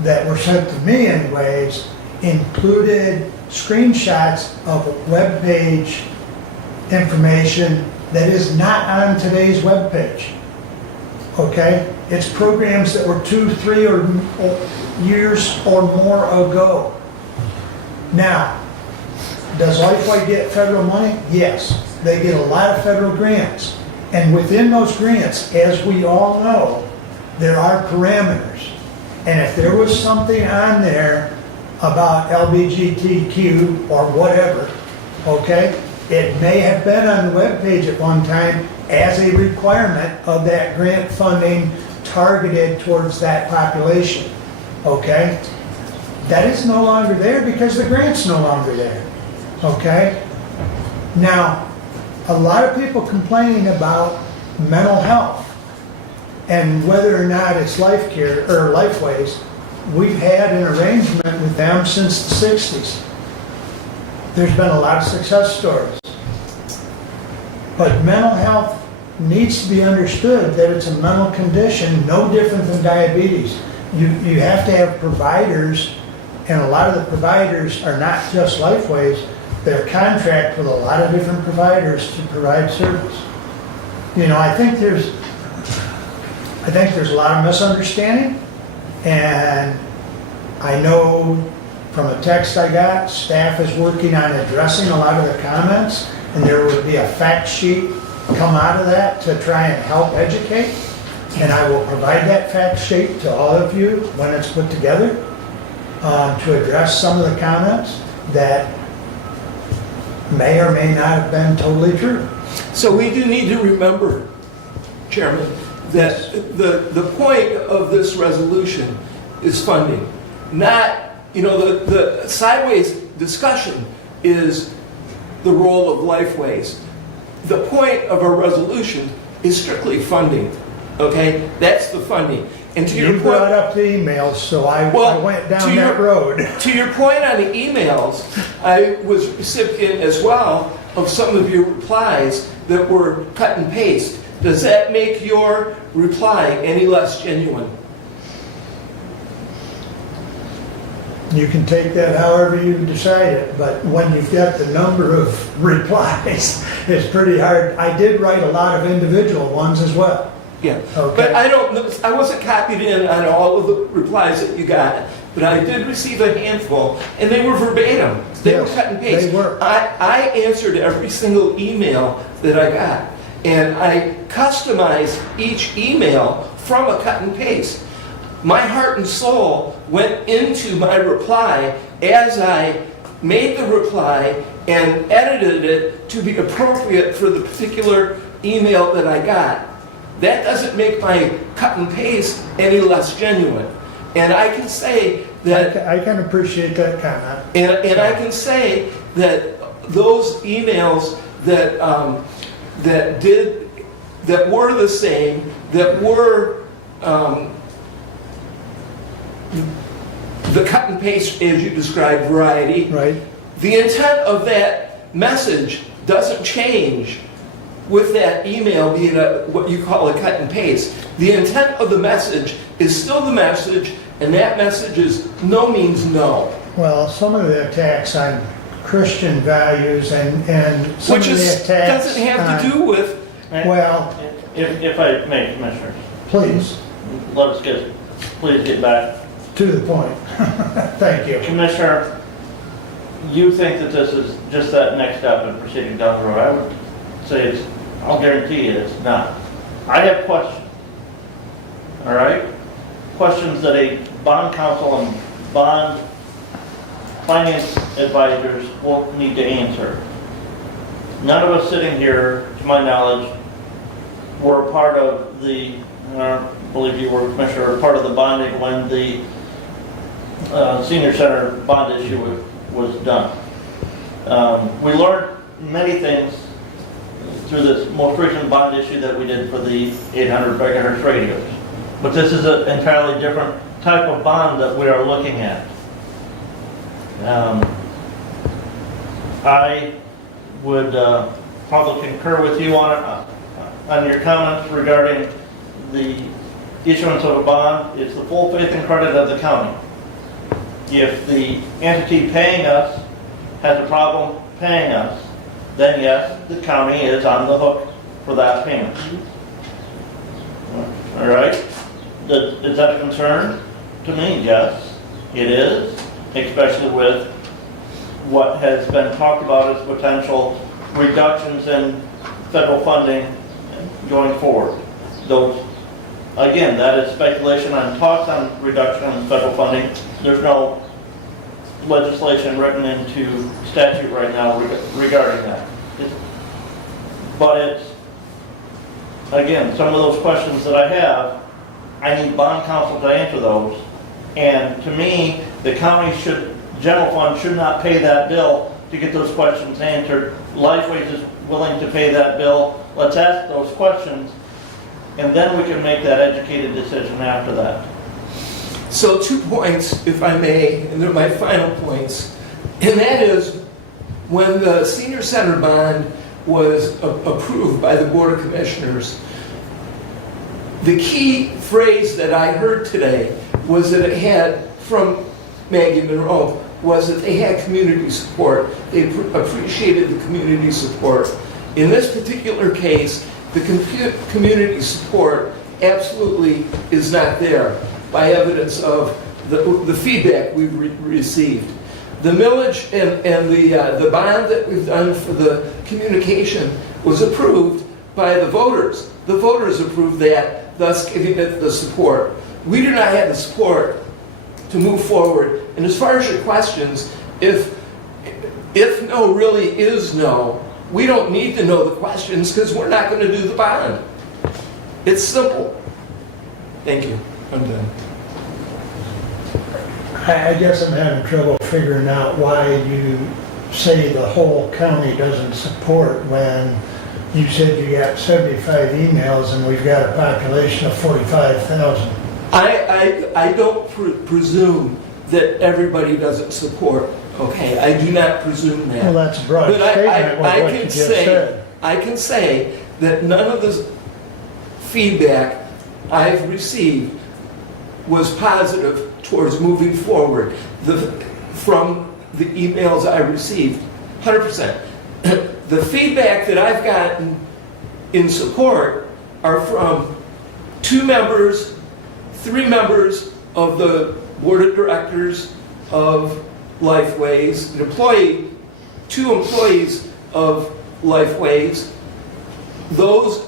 that were sent to me anyways included screenshots of web page information that is not on today's web page, okay? It's programs that were 2, 3 or years or more ago. Now, does Lifeway get federal money? Yes. They get a lot of federal grants. And within those grants, as we all know, there are parameters. And if there was something on there about LGBTQ or whatever, okay, it may have been on the webpage at one time as a requirement of that grant funding targeted towards that population, okay? That is no longer there because the grant's no longer there, okay? Now, a lot of people complaining about mental health and whether or not it's Life Care or Lifeways we've had an arrangement with them since the 60s. There's been a lot of success stories. But mental health needs to be understood that it's a mental condition, no different than diabetes. You have to have providers, and a lot of the providers are not just Lifeways. They're contract with a lot of different providers to provide service. You know, I think there's a lot of misunderstanding, and I know from a text I got, staff is working on addressing a lot of the comments, and there would be a fact sheet come out of that to try and help educate, and I will provide that fact sheet to all of you when it's put together to address some of the comments that may or may not have been totally true. So we do need to remember, Chairman, that the point of this resolution is funding. Not, you know, the sideways discussion is the role of Lifeways. The point of our resolution is strictly funding, okay? That's the funding. And to your You point, brought up the emails, so I went down that road. To your point on the emails, I was recipient as well of some of your replies that were cut and paste. Does that make your reply any less genuine? You can take that however you decide it, but when you've got the number of replies, it's pretty hard. I did write a lot of individual ones as well. Yeah, Okay. but I wasn't copied in on all of the replies that you got, but I did receive a handful, and they were verbatim. They were cut and paste. they were. I answered every single email that I got, and I customized each email from a cut and paste. My heart and soul went into my reply as I made the reply and edited it to be appropriate for the particular email that I got. That doesn't make my cut and paste any less genuine. And I can say that... I can appreciate that comment. And I can say that those emails that were the same, that were the cut and paste, as you described, variety. Right. The intent of that message doesn't change with that email being what you call a cut and paste. The intent of the message is still the message, and that message is no means no. Well, some of the attacks on Christian values and some Which of the attacks doesn't have to do with... Well... If I may, Commissioner. Please. Please get back. To the point. Thank you. Commissioner, you think that this is just that next step in proceeding down the road. I would say I'll guarantee you it's not. I have questions, all right? Questions that a bond counsel and bond finance advisors will need to answer. None of us sitting here, to my knowledge, were a part of the, I believe you were, Commissioner, part of the bonding when the senior center bond issue was done. We learned many things through this most recent bond issue that we did for the 800 megahertz radios. But this is an entirely different type of bond that we are looking at. I would probably concur with you on your comments regarding the issuance of a bond. It's the full faith and credit of the county. If the entity paying us has a problem paying us, then yes, the county is on the hook for that payment. All right? Is that a concern? To me, yes, it is, especially with what has been talked about as potential reductions in federal funding going forward. Those, again, that is speculation on talks on reduction in federal funding. There's no legislation written into statute right now regarding that. But it's, again, some of those questions that I have, I need bond counsel to answer those. And to me, the county general fund should not pay that bill to get those questions answered. Lifeways is willing to pay that bill. Let's ask those questions, and then we can make that educated decision after that. So 2 points, if I may, and they're my final points. And that is, when the senior center bond was approved by the Board of Commissioners, the key phrase that I heard today was that it had, from Maggie Monroe, was that they had community support. They appreciated the community support. In this particular case, the community support absolutely is not there, by evidence of the feedback we've received. The millage and the bond that we've done for the communication was approved by the voters. The voters approved that, thus giving it the support. We do not have the support to move forward. And as far as your questions, if no really is no, we don't need to know the questions because we're not going to do the bond. It's simple. Thank you. I'm done. I guess I'm having trouble figuring out why you say the whole county doesn't support when you said you got 75 emails and we've got a population of 45,000. I don't presume that everybody doesn't support, okay? I do not presume that. Well, that's a broad statement with what you just said. I can say that none of the feedback I've received was positive towards moving forward from the emails I received, 100%. The feedback that I've gotten in support are from 2 members, 3 members of the board of directors of Lifeways, 2 employees of Lifeways. Those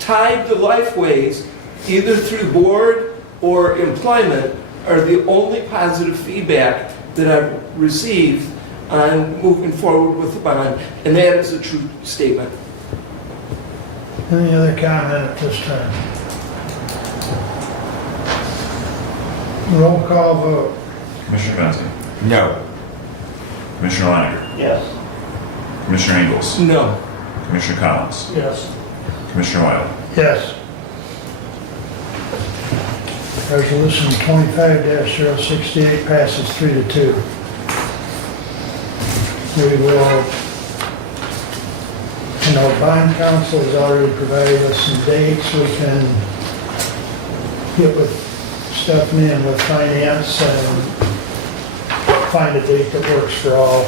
tied to Lifeways, either through board or employment, are the only positive feedback that I've received on moving forward with the bond, and that is a true statement. Any other comment at this time? Roll call vote. Commissioner Bensing? No. Commissioner Leiniger? Yes. Commissioner Ingles? No. Commissioner Collins? Yes. Commissioner Wiley? Yes. Resolution 25-068 passes 3-2. We will, bond council has already provided us some dates. We can get with Stephanie and with finance and find a date that works for all.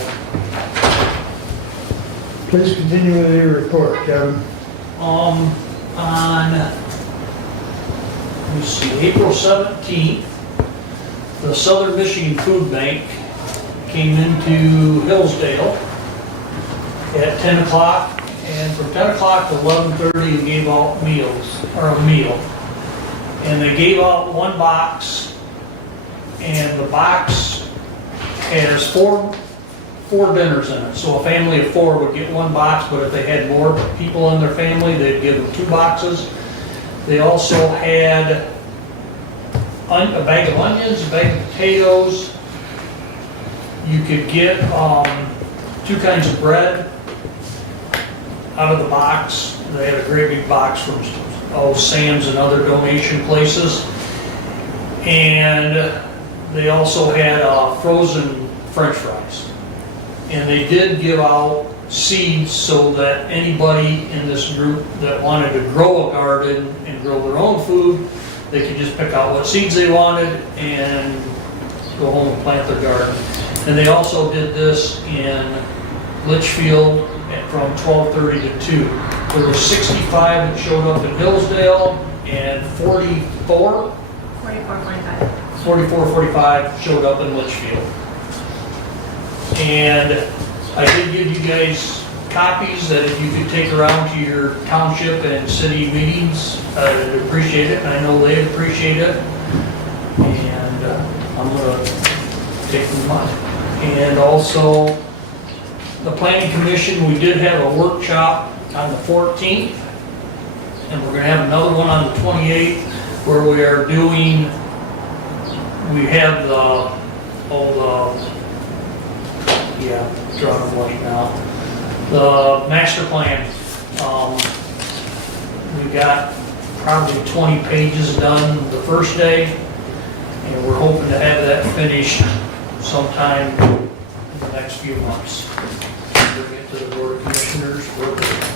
Please continue with your report, Kevin. On, let me see, April 17th, the Southern Michigan Food Bank came into Hillsdale at 10 o'clock, and from 10 o'clock to 11:30 they gave out meals, or a meal. And they gave out 1 box, and the box has four dinners in it. So a family of 4 would get 1 box, but if they had more people in their family, they'd give them 2 boxes. They also had a bag of onions, a bag of potatoes. You could get 2 kinds of bread out of the box. They had a great big box from Sam's and other donation places. And they also had frozen French fries. And they did give out seeds so that anybody in this group that wanted to grow a garden and grow their own food, they could just pick out what seeds they wanted and go home and plant their garden. And they also did this in Litchfield from 12:30 to 2. There were 65 that showed up in Hillsdale and 45 showed up in Litchfield. And I did give you guys copies that if you could take around to your township and city meetings, I'd appreciate it, and I know they'd appreciate it. And I'm gonna take them on. And also, the planning commission, we did have a workshop on the 14th, and we're gonna have another one on the 28th, where we are doing, we have drawing a blank now. The master plan. We got probably 20 pages done the first day, And we're hoping to have that finished sometime in the next few months. Bring it to the Board of Commissioners for approval.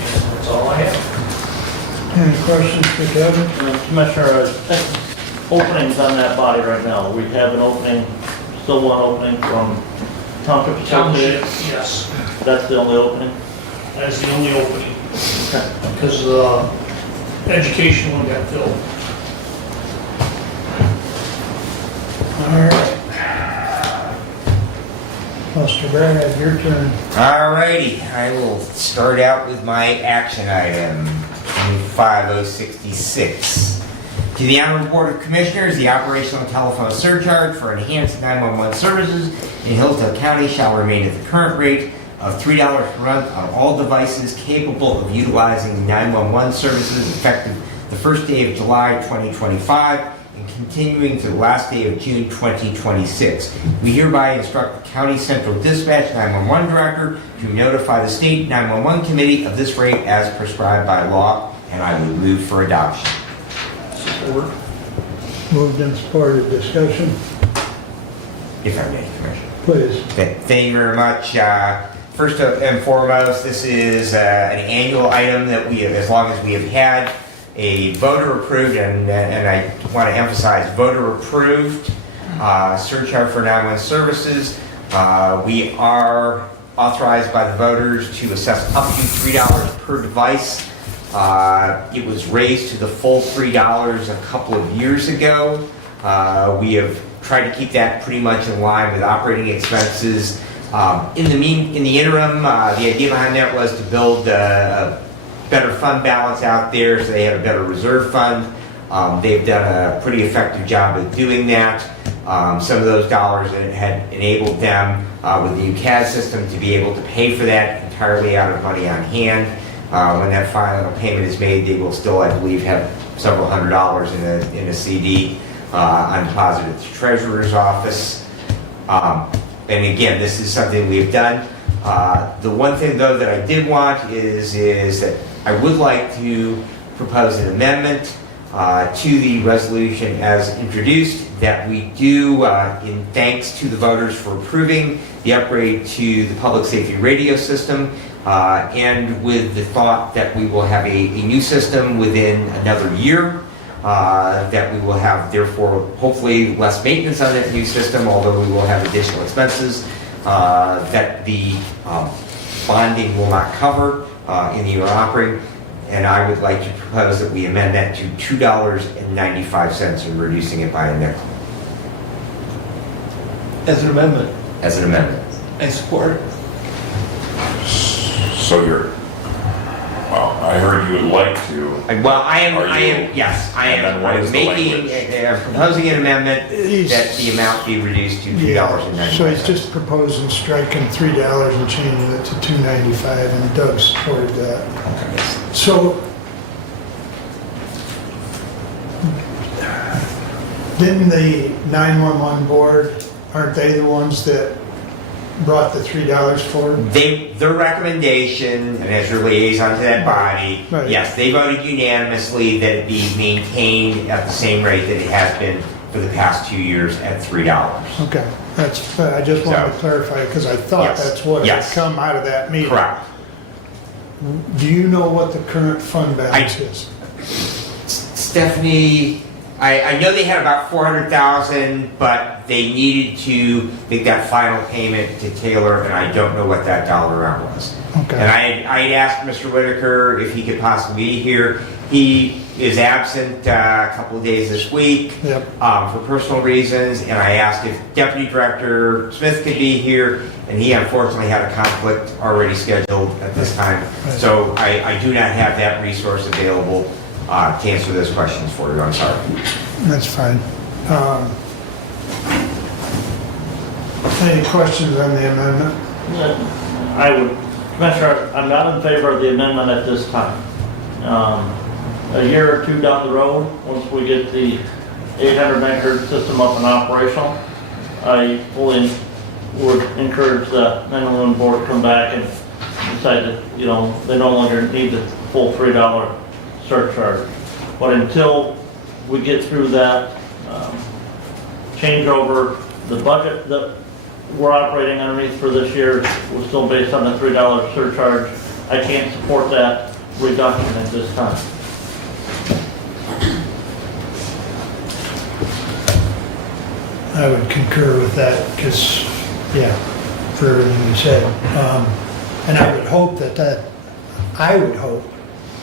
And that's all I have. Any questions for Kevin? Commissioner, openings on that body right now. We have an opening, still one opening from Township Township, Associates. yes. That's the only opening? That's the only opening. Because the education one got filled. All right. Mr. Brad, your turn. Alrighty, I will start out with my action item, 25066. To the Honorable Board of Commissioners, the operational telephone surcharge for enhanced 911 services in Hillsdale County shall remain at the current rate of $3 per month on all devices capable of utilizing 911 services effective the first day of July 2025 and continuing to the last day of June 2026. We hereby instruct the County Central Dispatch 911 Director to notify the State 911 Committee of this rate as prescribed by law, and I would move for adoption. Support. Moved and supported. Discussion? If I may, Commissioner. Please. Thank you very much. First and foremost, this is an annual item that we, as long as we have had a voter approved, and I want to emphasize voter approved surcharge for 911 services. We are authorized by the voters to assess up to $3 per device. It was raised to the full $3 a couple of years ago. We have tried to keep that pretty much in line with operating expenses. In the interim, the idea behind that was to build a better fund balance out there so they have a better reserve fund. They've done a pretty effective job of doing that. Some of those dollars had enabled them with the new CAS system to be able to pay for that entirely out of money on hand. When that final payment is made, they will still, I believe, have several $100s in a CD on deposit at the Treasurer's office. And again, this is something we've done. The one thing, though, that I did want is that I would like to propose an amendment to the resolution as introduced, that we do, in thanks to the voters for approving the upgrade to the public safety radio system, and with the thought that we will have a new system within another year, that we will have, therefore, hopefully less maintenance on that new system, although we will have additional expenses that the bonding will not cover in the year operating. And I would like to propose that we amend that to $2.95 and reducing it by a nickel. As an amendment. As an amendment. I support it. So you're, well, I heard you would like to. Well, I am, And then what is the making, proposing an amendment that the amount be reduced to $2.95. So he's just proposing striking $3 and changing it to $2.95, and Doug supported that. Okay. So, didn't the 911 board, aren't they the ones that brought the $3 forward? Their recommendation, and as your liaison to that body, Right. yes, they voted unanimously that it be maintained at the same rate that it has been for the past 2 years at $3. Okay, I just wanted to clarify, because I thought Yes. that's what had Yes. come out of that meeting. Correct. Do you know what the current fund balance is? Stephanie, I know they had about 400,000, but they needed to make that final payment to Taylor, and I don't know what that dollar amount was. Okay. And I had asked Mr. Whitaker if he could possibly be here. He is absent a couple of days this week for personal reasons, and I asked if Deputy Director Smith could be here, and he unfortunately had a conflict already scheduled at this time. Right. So I do not have that resource available to answer those questions for you. I'm sorry. That's fine. Any questions on the amendment? I would, Commissioner, I'm not in favor of the amendment at this time. A year or two down the road, once we get the 800 megahertz system up and operational, I fully would encourage the 911 board to come back and decide that, they no longer need the full $3 surcharge. But until we get through that changeover. The budget that we're operating underneath for this year was still based on the $3 surcharge. I can't support that reduction at this time. I would concur with that, because, yeah, for everything you said. And I would hope that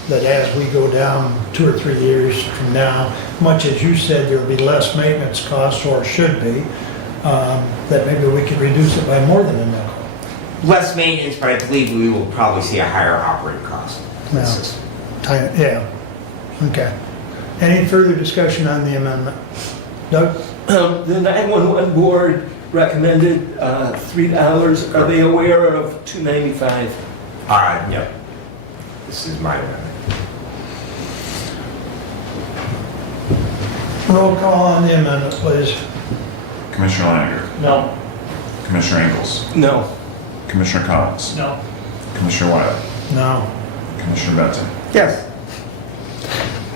as we go down 2 or 3 years from now, much as you said, there'll be less maintenance costs, or should be, that maybe we could reduce it by more than a nickel. Less maintenance, but I believe we will probably see a higher operating cost. Yeah, okay. Any further discussion on the amendment? Doug? The 911 board recommended $3. Are they aware of $2.95? Yep. This is my amendment. Roll call on the amendment, please. Commissioner Leininger. No. Commissioner Ingles. No. Commissioner Collins. No. Commissioner Wiley. No. Commissioner Benton. Yes.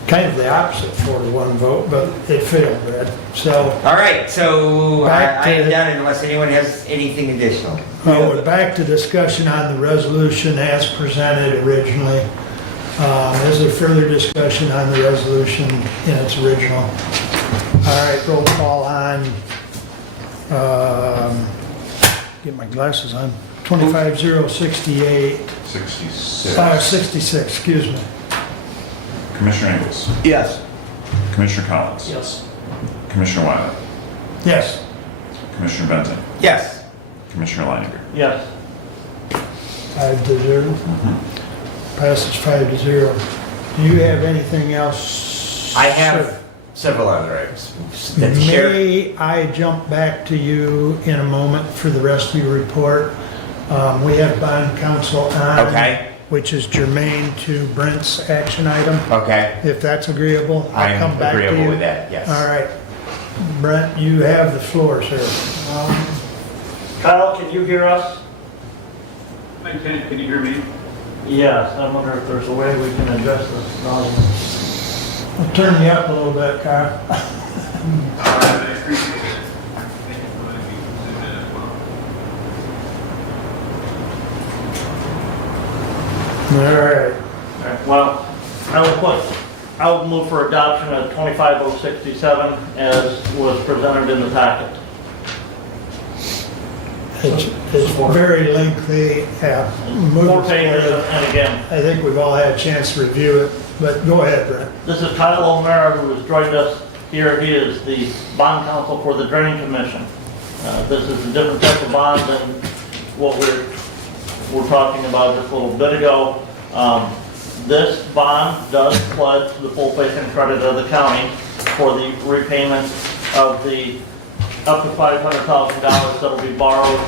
Kind of the opposite, 4-1 vote, but it failed, Brad. So. All right, so I Back to- am done unless anyone has anything additional. We're back to discussion on the resolution as presented originally. Is there further discussion on the resolution in its original? All right, roll call on, get my glasses on, 25068. 66, excuse me. Commissioner Ingles. Yes. Commissioner Collins. Yes. Commissioner Wiley. Yes. Commissioner Benton. Yes. Commissioner Leininger. Yes. 5-0. Passes 5-0. Do you have anything else? I have several other items. that the sheriff- May I jump back to you in a moment for the rest of your report? We have bond counsel on. Okay. Which is germane to Brent's action item. Okay. If that's agreeable, I'll come back to you. I'm agreeable with that, yes. All right. Brent, you have the floor, sir. Kyle, can you hear us? I can. Can you hear me? Yes. I wonder if there's a way we can adjust this volume. I'll turn you up a little bit, Kyle. I appreciate it. Thank you for letting me zoom in as well. All right. Well, I will move for adoption of 25067 as was presented in the packet. It's very lengthy. Move 4 it pages, forward. and again, I think we've all had a chance to review it, but go ahead, Brent. this is Kyle O'Mara, who has joined us here. He is the bond counsel for the Drain Commission. This is a different type of bond than what we're talking about just a little bit ago. This bond does pledge the full faith and credit of the county for the repayment of the up to $500,000 that will be borrowed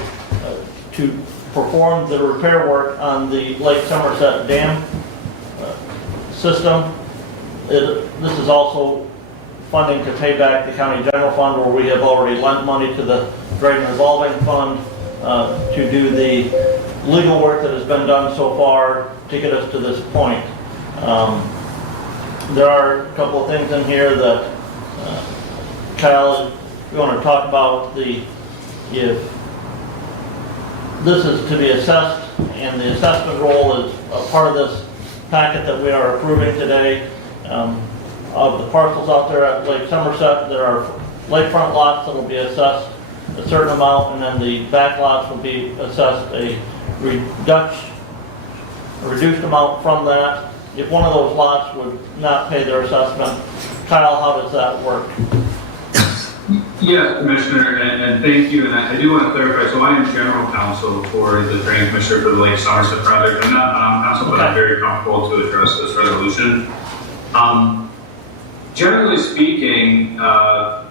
to perform the repair work on the Lake Somerset Dam system. This is also funding to pay back the county general fund, where we have already lent money to the drain revolving fund to do the legal work that has been done so far to get us to this point. There are a couple of things in here that Kyle, we want to talk about if this is to be assessed, and the assessment role is a part of this packet that we are approving today. Of the parcels out there at Lake Somerset, there are lakefront lots that will be assessed a certain amount, and then the back lots will be assessed a reduced amount from that. If one of those lots would not pay their assessment, Kyle, how does that work? Yeah, Commissioner, and thank you. And I do want to clarify, so I am general counsel for the Drain Commissioner for the Lake Somerset project. I'm not counsel, but I'm very comfortable to address this resolution. Generally speaking,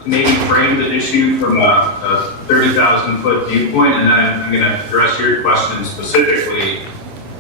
maybe frame the issue from a 30,000-foot viewpoint, and then I'm going to address your question specifically.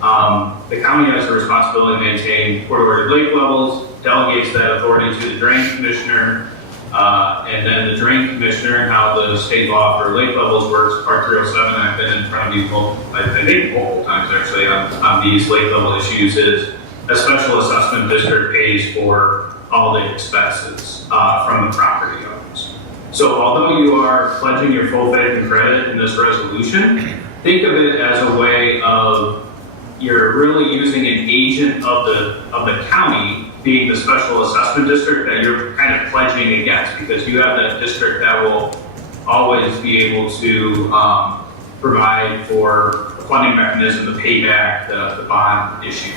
The county has a responsibility to maintain court-ordered lake levels, delegates that authority to the Drain Commissioner, and then the Drain Commissioner, and how the state law for lake levels works, Part 307, I've been in front of you, I think multiple times actually, on these lake level issues, is a special assessment district pays for all the expenses from the property owners. So although you are pledging your full faith and credit in this resolution, think of it as a way of you're really using an agent of the county, being the special assessment district, that you're kind of pledging against, because you have that district that will always be able to provide for a funding mechanism to pay back the bond issue.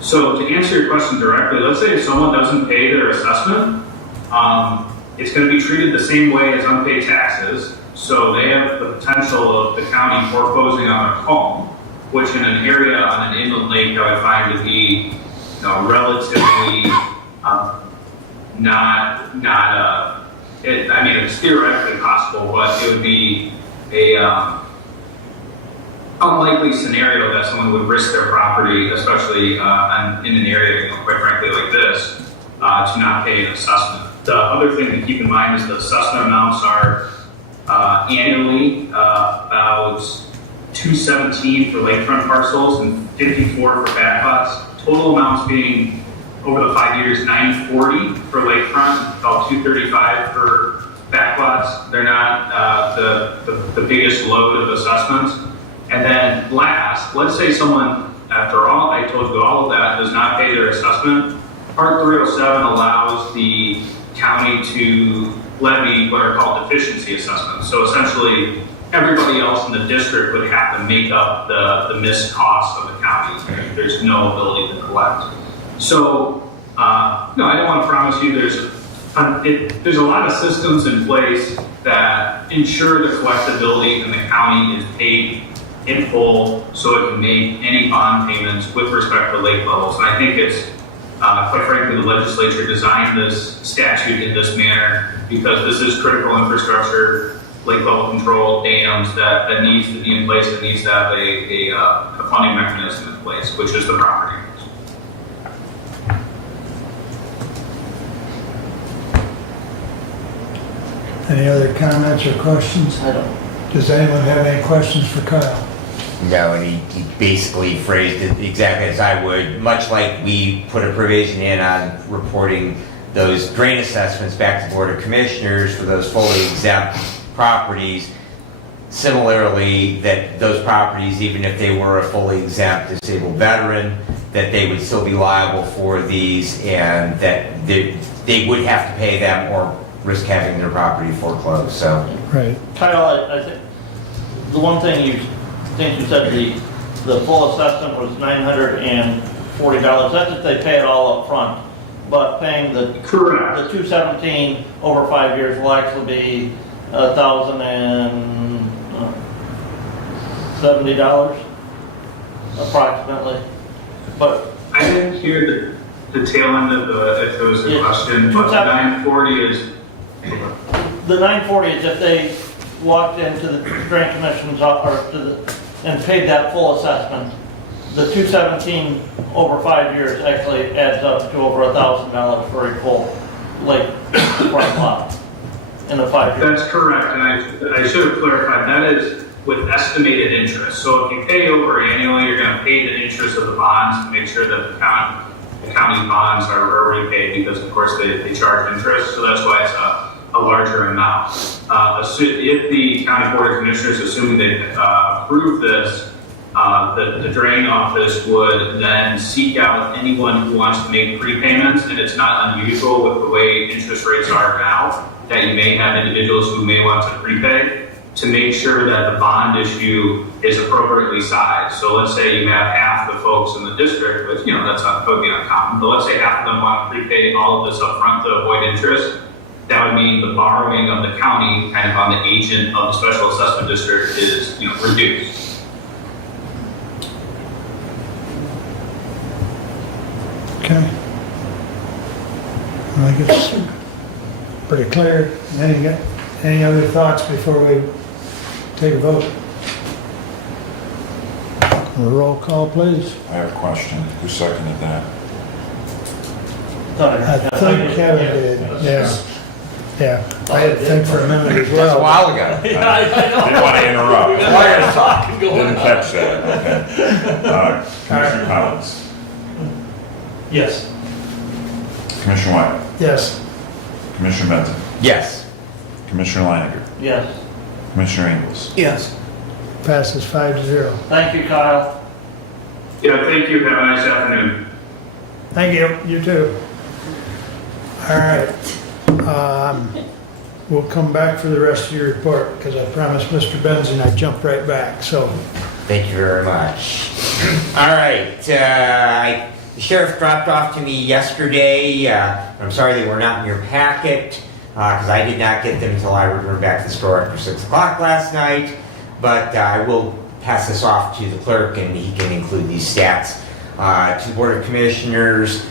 So to answer your question directly, let's say if someone doesn't pay their assessment, it's going to be treated the same way as unpaid taxes. So they have the potential of the county foreclosing on a home, which in an area on an inland lake I would find to be, relatively I mean, it's theoretically possible, but it would be a unlikely scenario that someone would risk their property, especially in an area, quite frankly, like this, to not pay an assessment. The other thing to keep in mind is the assessment amounts are annually about $217 for lakefront parcels and $54 for backlots. Total amounts being over the 5 years $940 for lakefront, about $235 for backlots. They're not the biggest load of assessments. And then last, let's say someone, after all I told you all of that, does not pay their assessment. Part 307 allows the county to levy what are called deficiency assessments. So essentially, everybody else in the district would have to make up the missed costs of the county. There's no ability to collect. So, no, I don't want to promise you there's a lot of systems in place that ensure the collectability and the county is paid in full so it can make any bond payments with respect to lake levels. And I think it's, quite frankly, the legislature designed this statute in this manner because this is critical infrastructure, lake level control, dams that needs to be in place, that needs to have a funding mechanism in place, which is the property. Any other comments or questions? I don't. Does anyone have any questions for Kyle? No, and he basically phrased it exactly as I would, much like we put a provision in on reporting those drain assessments back to the Board of Commissioners for those fully exempt properties. Similarly, that those properties, even if they were a fully exempt disabled veteran, that they would still be liable for these and that they would have to pay them or risk having their property foreclosed, so. Right. Kyle, I think the one thing you said the full assessment was $940. That's if they pay it all up front. But paying the $217 over 5 years will actually be $1,070 approximately. But I didn't hear the tail end of if there was a question, but the 940 is. The 940 is if they walked into the drain commission's office and paid that full assessment. The 217 over 5 years actually adds up to over $1,000 for a full lake front lot in the 5 years. That's correct, and I should have clarified, that is with estimated interest. So if you pay over annually, you're going to pay the interest of the bonds to make sure that the county bonds are repaid because, of course, they charge interest. So that's why it's a larger amount. If the County Board of Commissioners, assuming they approve this, the drain office would then seek out anyone who wants to make prepayments, and it's not unusual with the way interest rates are now that you may have individuals who may want to prepay to make sure that the bond issue is appropriately sized. So let's say you have half the folks in the district, which, that's not totally uncommon, but let's say half of them want to prepay all of this up front to avoid interest. That would mean the borrowing of the county, kind of on the agent of the special assessment district, is reduced. Okay. I think it's pretty clear. Any other thoughts before we take a vote? A roll call, please. I have a question. Who seconded that? I think Kevin did, yeah. Yeah, I had to think for a minute as well. That was a while ago. Yeah, I know. Didn't want to interrupt. Didn't catch that, okay. Commissioner Collins? Yes. Commissioner White? Yes. Commissioner Benton? Yes. Commissioner Leininger, Yes. Commissioner Ingles. Yes. Passes 5-0. Thank you, Kyle. Yeah, thank you. Have a nice afternoon. Thank you, you too. All right. We'll come back for the rest of your report, because I promised Mr. Benzing I'd jump right back, so. Thank you very much. All right, the sheriff dropped off to me yesterday. I'm sorry they were not in your packet, because I did not get them until I returned back to the store after 6 o'clock last night. But I will pass this off to the clerk, and he can include these stats. To the Board of Commissioners,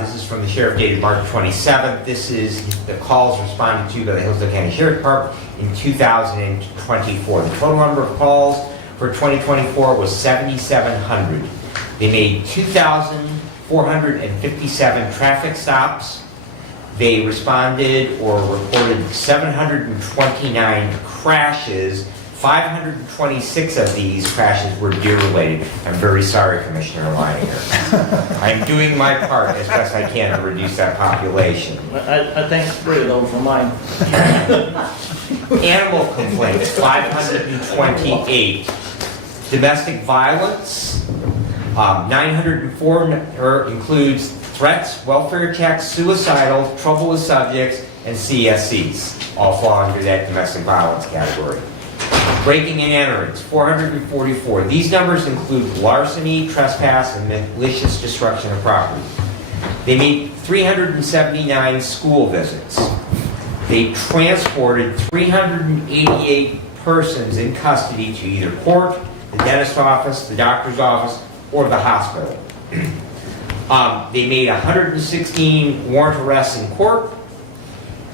this is from the sheriff dated March 27th. This is the calls responded to by the Hillsdale County Sheriff Department in 2024. The total number of calls for 2024 was 7,700. They made 2,457 traffic stops. They responded or reported 729 crashes. 526 of these crashes were deer-related. I'm very sorry, Commissioner Leininger. I'm doing my part as best I can to reduce that population. I think 3 of those were mine. Animal complaints, 528. Domestic violence, 904 includes threats, welfare checks, suicidal, trouble with subjects, and CSCs. All fall under that domestic violence category. Breaking and enterings, 444. These numbers include larceny, trespass, and malicious destruction of property. They made 379 school visits. They transported 388 persons in custody to either court, the dentist office, the doctor's office, or the hospital. They made 116 warrant arrests in court,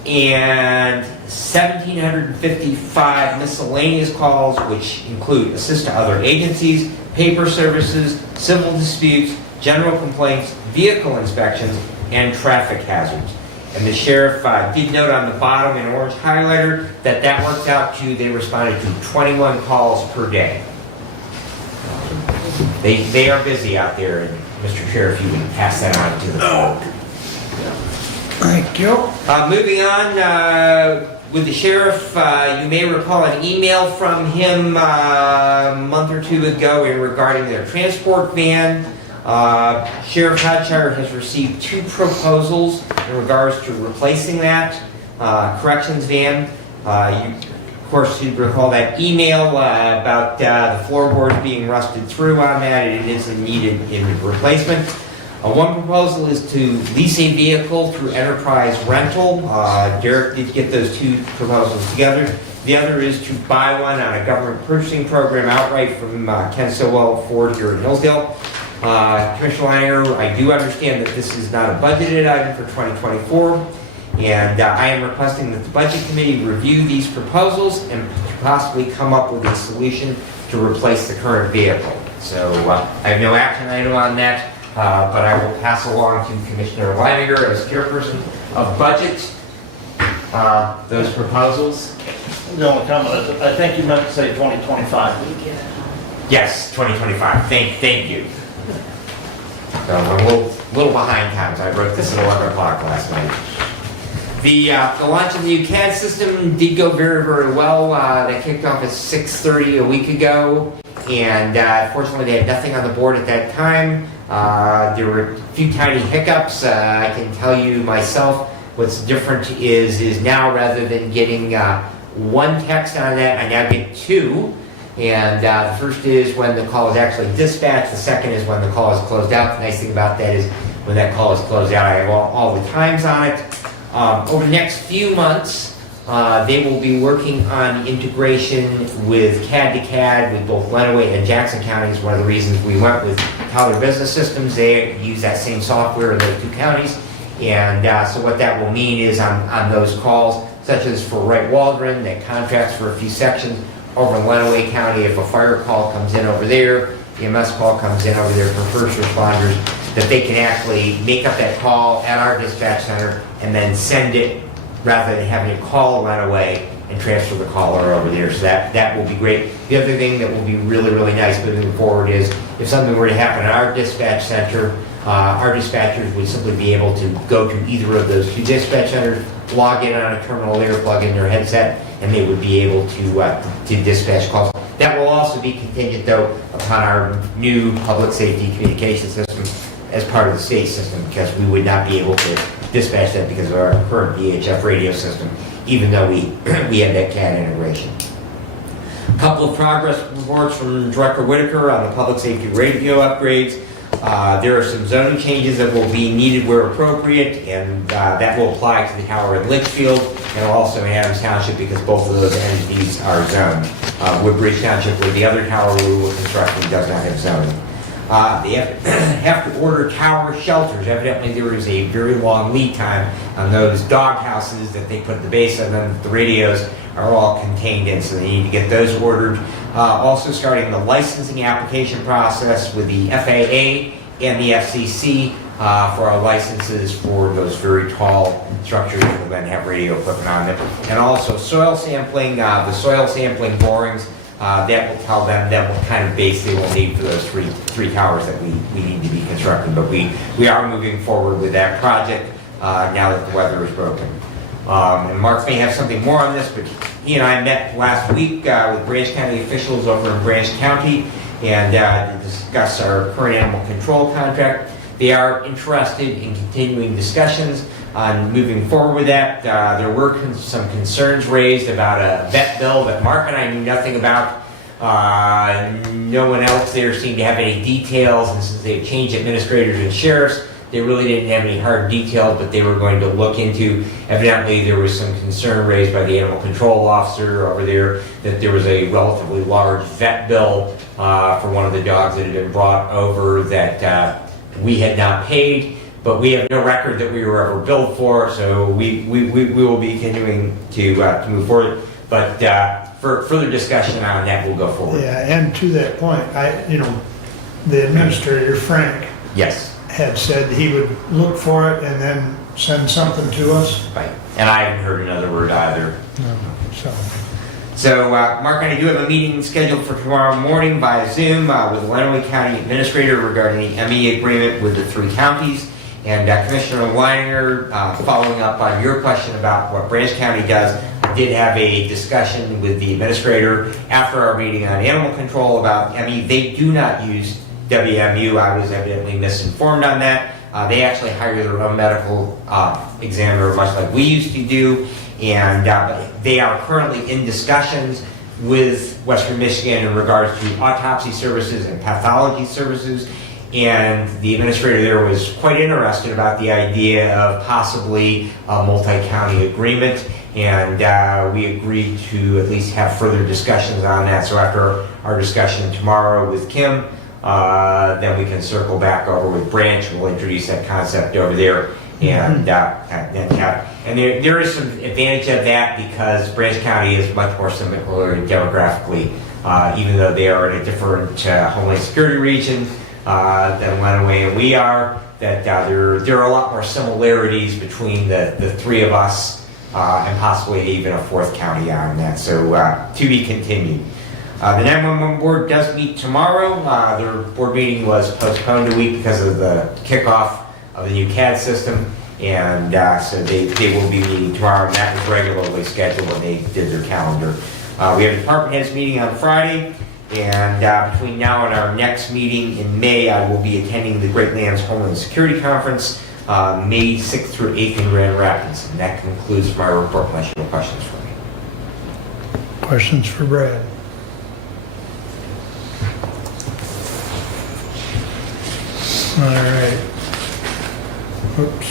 and 1,755 miscellaneous calls, which include assist to other agencies, paper services, civil disputes, general complaints, vehicle inspections, and traffic hazards. And the sheriff did note on the bottom in orange highlighter that that works out to, they responded to 21 calls per day. They are busy out there, and Mr. Sheriff, you can pass that on to the clerk. Thank you. Moving on with the sheriff, you may recall an email from him a month or two ago regarding their transport van. Sheriff Hodshire has received 2 proposals in regards to replacing that corrections van. Of course, you recall that email about the floorboards being rusted through on that. It is needed in replacement. One proposal is to lease a vehicle through enterprise rental. Derek did get those 2 proposals together. The other is to buy one on a government purchasing program outright from Ken Sowell Ford here in Hillsdale. Commissioner Leininger, I do understand that this is not a budgeted item for 2024, and I am requesting that the Budget Committee review these proposals and possibly come up with a solution to replace the current vehicle. So I have no action item on that. But I will pass along to Commissioner Leininger as chairperson of budget those proposals. The only comment is, I think you meant to say 2025. Yes, 2025. Thank you. So I'm a little behind times. I wrote this at 11 o'clock last night. The launch of the new CAD system did go very, very well. That kicked off at 6:30 a week ago, and fortunately they had nothing on the board at that time. There were a few tiny hiccups. I can tell you myself what's different is now rather than getting 1 text on that, I now get 2. And the first is when the call is actually dispatched. The second is when the call is closed out. The nice thing about that is when that call is closed out, I have all the times on it. Over the next few months, they will be working on integration with CAD to CAD with both Lenawee and Jackson counties. One of the reasons we went with Tyler Business Systems, they use that same software in those 2 counties. And so what that will mean is on those calls, such as for Wright Waldron, that contracts for a few sections over in Lenawee County, if a fire call comes in over there, EMS call comes in over there for first responders, that they can actually make up that call at our dispatch center and then send it rather than having to call Lenawee and transfer the caller over there. So that will be great. The other thing that will be really, really nice moving forward is if something were to happen at our dispatch center, our dispatchers would simply be able to go to either of those two dispatch centers, log in on a terminal there, plug in their headset, and they would be able to dispatch calls. That will also be contingent, though, upon our new public safety communication system as part of the state system, because we would not be able to dispatch that because of our current VHF radio system, even though we have that CAD integration. A couple of progress reports from Director Whitaker on the public safety radio upgrades. There are some zoning changes that will be needed where appropriate, and that will apply to the tower in Litchfield and also in Adams Township because both of those entities are zoned. Woodbridge Township, where the other tower we were constructing, does not have zoning. They have to order tower shelters. Evidently, there is a very long lead time on those dog houses that they put at the base, and then the radios are all contained in, so they need to get those ordered. Also starting the licensing application process with the FAA and the FCC for our licenses for those very tall structures that will then have radio equipment on them. And also soil sampling, the soil sampling borings, that will tell them what kind of base they will need for those three towers that we need to be constructed. But we are moving forward with that project now that the weather is broken. And Mark may have something more on this, but he and I met last week with Branch County officials over in Branch County and to discuss our current animal control contract. They are interested in continuing discussions on moving forward with that. There were some concerns raised about a vet bill that Mark and I knew nothing about. No one else there seemed to have any details, and since they changed administrators and sheriffs, they really didn't have any hard details, but they were going to look into. Evidently, there was some concern raised by the animal control officer over there that there was a relatively large vet bill for one of the dogs that had been brought over that we had not paid, but we have no record that we were ever billed for, so we will be continuing to move forward. But for further discussion on that, we'll go forward. Yeah, and to that point, the administrator, Frank, yes, had said he would look for it and then send something to us. Right, and I haven't heard another word either. No, So, Mark and I do have a meeting scheduled for tomorrow morning via Zoom with the Lenawee County Administrator regarding the ME agreement with the 3 counties. And Commissioner Leininger, following up on your question about what Branch County does, I did have a discussion with the Administrator after our meeting on animal control about ME. They do not use WMU. I was evidently misinformed on that. They actually hire their own medical examiner, much like we used to do. And they are currently in discussions with Western Michigan in regards to autopsy services and pathology services. And the administrator there was quite interested about the idea of possibly a multi-county agreement. And we agreed to at least have further discussions on that. So after our discussion tomorrow with Kim, then we can circle back over with Branch. We'll introduce that concept over there. And there is some advantage of that because Branch County is much more similar demographically, even though they are in a different Homeland Security region than Lenawee and we are. That there are a lot more similarities between the 3 of us and possibly even a 4th county on that. So to be continued. The 911 board does meet tomorrow. Their board meeting was postponed a week because of the kickoff of the new CAD system, and so they will be meeting tomorrow, and that was regularly scheduled when they did their calendar. We have a department heads meeting on Friday, and between now and our next meeting in May, I will be attending the Great Lands Homeland Security Conference, May 6th through 8th in Grand Rapids, and that concludes my report unless you have questions for me. Questions for Brad? All right. Oops.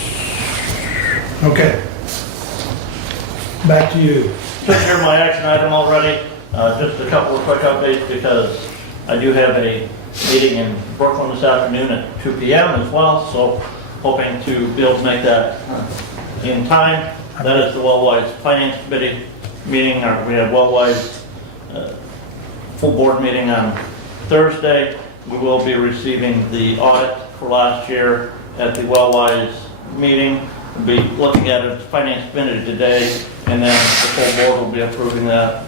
Okay. Back to you. Took care of my action item already. Just a couple of quick updates because I do have a meeting in Brooklyn this afternoon at 2 p.m. as well, so hoping to be able to make that in time. That is the Wellwise Finance Committee meeting. We have Wellwise full board meeting on Thursday. We will be receiving the audit for last year at the Wellwise meeting. We'll be looking at it Finance Committee today, and then the full board will be approving that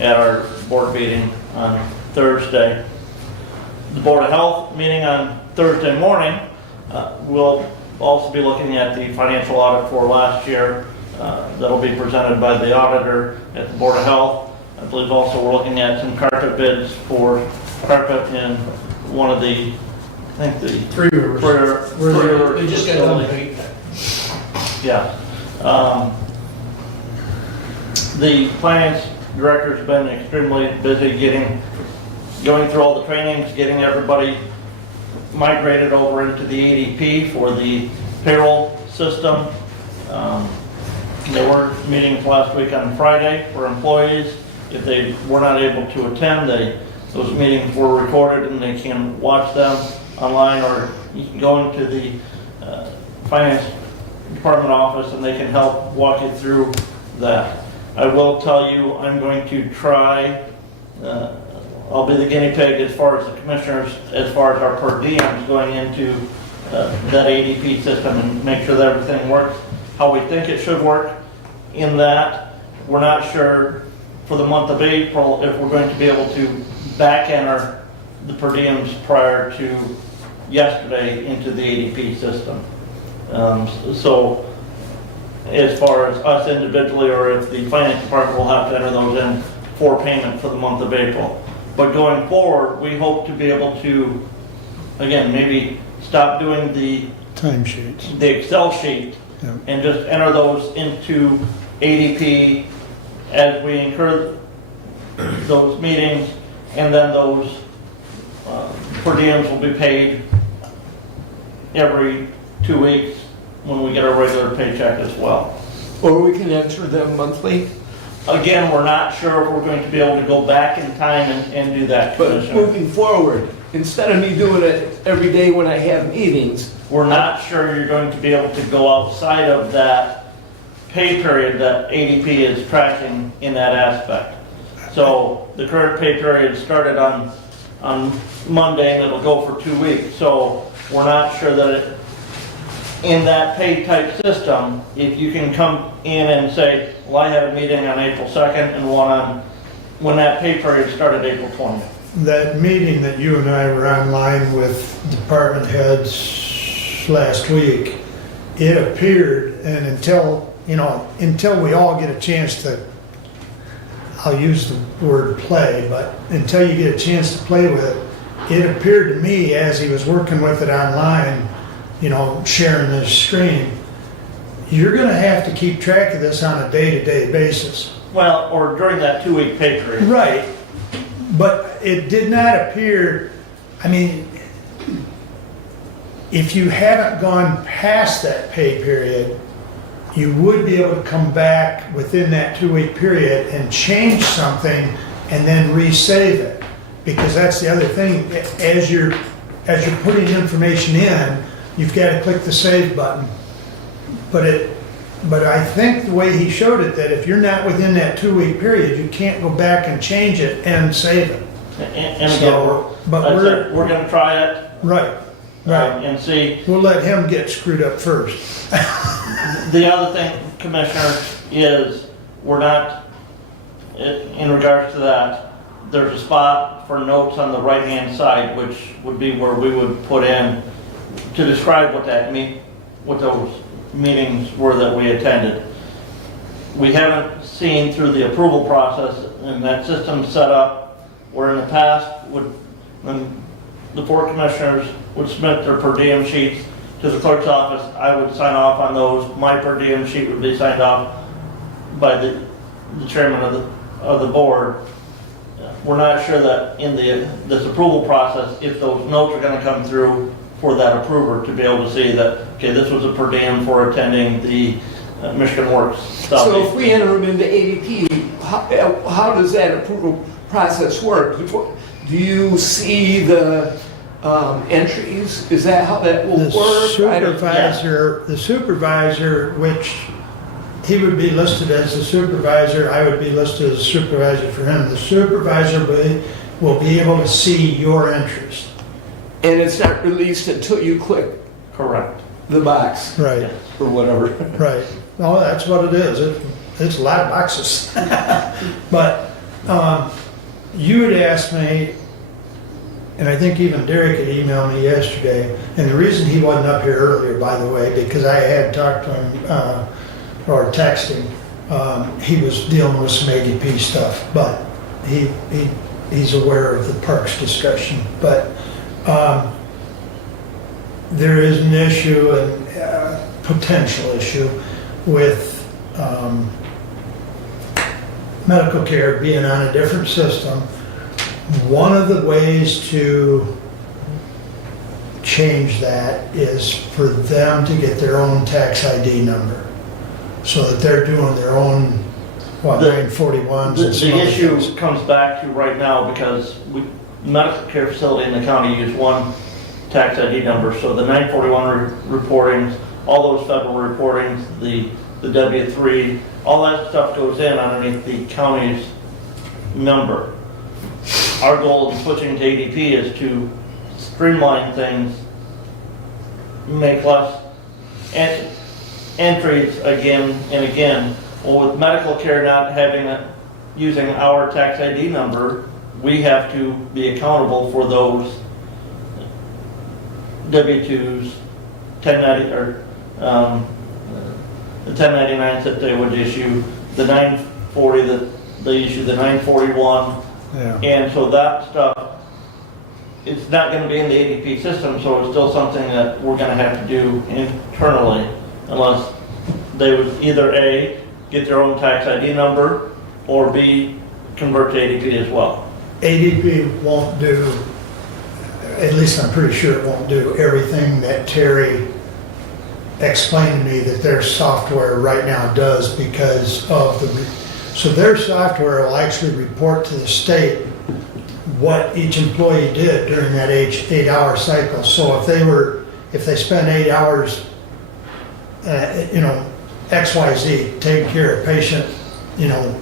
at our board meeting on Thursday. the Board of Health meeting on Thursday morning, we'll also be looking at the financial audit for last year. That'll be presented by the auditor at the Board of Health. I believe also we're looking at some carpet bids for carpet in one of the, I think the Three Rivers. They just got done painting. Yeah. The finance director's been extremely busy going through all the trainings, getting everybody migrated over into the ADP for the payroll system. There were meetings last week on Friday for employees. If they were not able to attend, those meetings were recorded and they can watch them online, or you can go into the finance department office and they can help walk you through that. I will tell you, I'm going to try, I'll be the guinea pig as far as the commissioners, as far as our per diems going into that ADP system and make sure that everything works how we think it should work. In that, we're not sure for the month of April if we're going to be able to back enter the per diems prior to yesterday into the ADP system. So as far as us individually, or if the finance department will have to enter those in for payment for the month of April. But going forward, we hope to be able to, again, maybe stop doing the timesheets, the Excel sheet, and just enter those into ADP as we incur those meetings, and then those per diems will be paid every 2 weeks when we get our regular paycheck as well. Or we can enter them monthly? Again, we're not sure if we're going to be able to go back in time and do that, But Commissioner. moving forward, instead of me doing it every day when I have meetings, We're not sure you're going to be able to go outside of that pay period that ADP is tracking in that aspect. So the current pay period started on Monday and it'll go for 2 weeks. So we're not sure that in that pay type system, if you can come in and say, well, I had a meeting on April 2nd and one on when that pay period started April 20th. That meeting that you and I were online with department heads last week, it appeared, and until we all get a chance to, I'll use the word play, but until you get a chance to play with it, it appeared to me as he was working with it online, sharing the screen, you're gonna have to keep track of this on a day-to-day basis. Well, or during that 2 week pay period. Right, but it did not appear, if you haven't gone past that pay period, you would be able to come back within that 2 week period and change something and then resave it. Because that's the other thing, as you're putting information in, you've got to click the save button. But I think the way he showed it, that if you're not within that 2 week period, you can't go back and change it and save it. And again, we're going to try it. Right. Right. And see. We'll let him get screwed up first. The other thing, Commissioner, is we're not, in regards to that, there's a spot for notes on the right-hand side, which would be where we would put in to describe what those meetings were that we attended. We haven't seen through the approval process, and that system set up where in the past, when the 4 commissioners would submit their per diem sheets to the clerk's office, I would sign off on those. My per diem sheet would be signed off by the chairman of the board. We're not sure that in this approval process, if those notes are going to come through for that approver to be able to see that, okay, this was a per diem for attending the Michigan Works. so if we enter them into ADP, how does that approval process work? Do you see the entries? Is that how that will work? The supervisor, which he would be listed as the supervisor, I would be listed as a supervisor for him. The supervisor will be able to see your interest. And it's not released until you click correct the box. Right. Or whatever. Right. Well, that's what it is. It's a lot of boxes. But you had asked me, and I think even Derek had emailed me yesterday, and the reason he wasn't up here earlier, by the way, because I had talked to him, or texting, he was dealing with some ADP stuff, but he's aware of the parks discussion. But there is an issue, and potential issue, with medical care being on a different system. One of the ways to change that is for them to get their own tax ID number, so that they're doing their own, what, 941s and some The other issue things. comes back to right now because medical care facility in the county use one tax ID number, so the 941 reportings, all those federal reportings, the W3, all that stuff goes in underneath the county's number. Our goal in switching to ADP is to streamline things, make less entries again and again. Well, with medical care not using our tax ID number, we have to be accountable for those W-2s, 1090, or the 1099s that they would issue, the 940 that they issue, the 941. Yeah. And so that stuff, it's not going to be in the ADP system, so it's still something that we're going to have to do internally, unless they would either A, get their own tax ID number, or B, convert to ADP as well. ADP won't do, at least I'm pretty sure it won't do everything that Terry explained to me that their software right now does, because of so their software will actually report to the state what each employee did during that 8-hour cycle. So if they spend 8 hours, XYZ, taking care of a patient,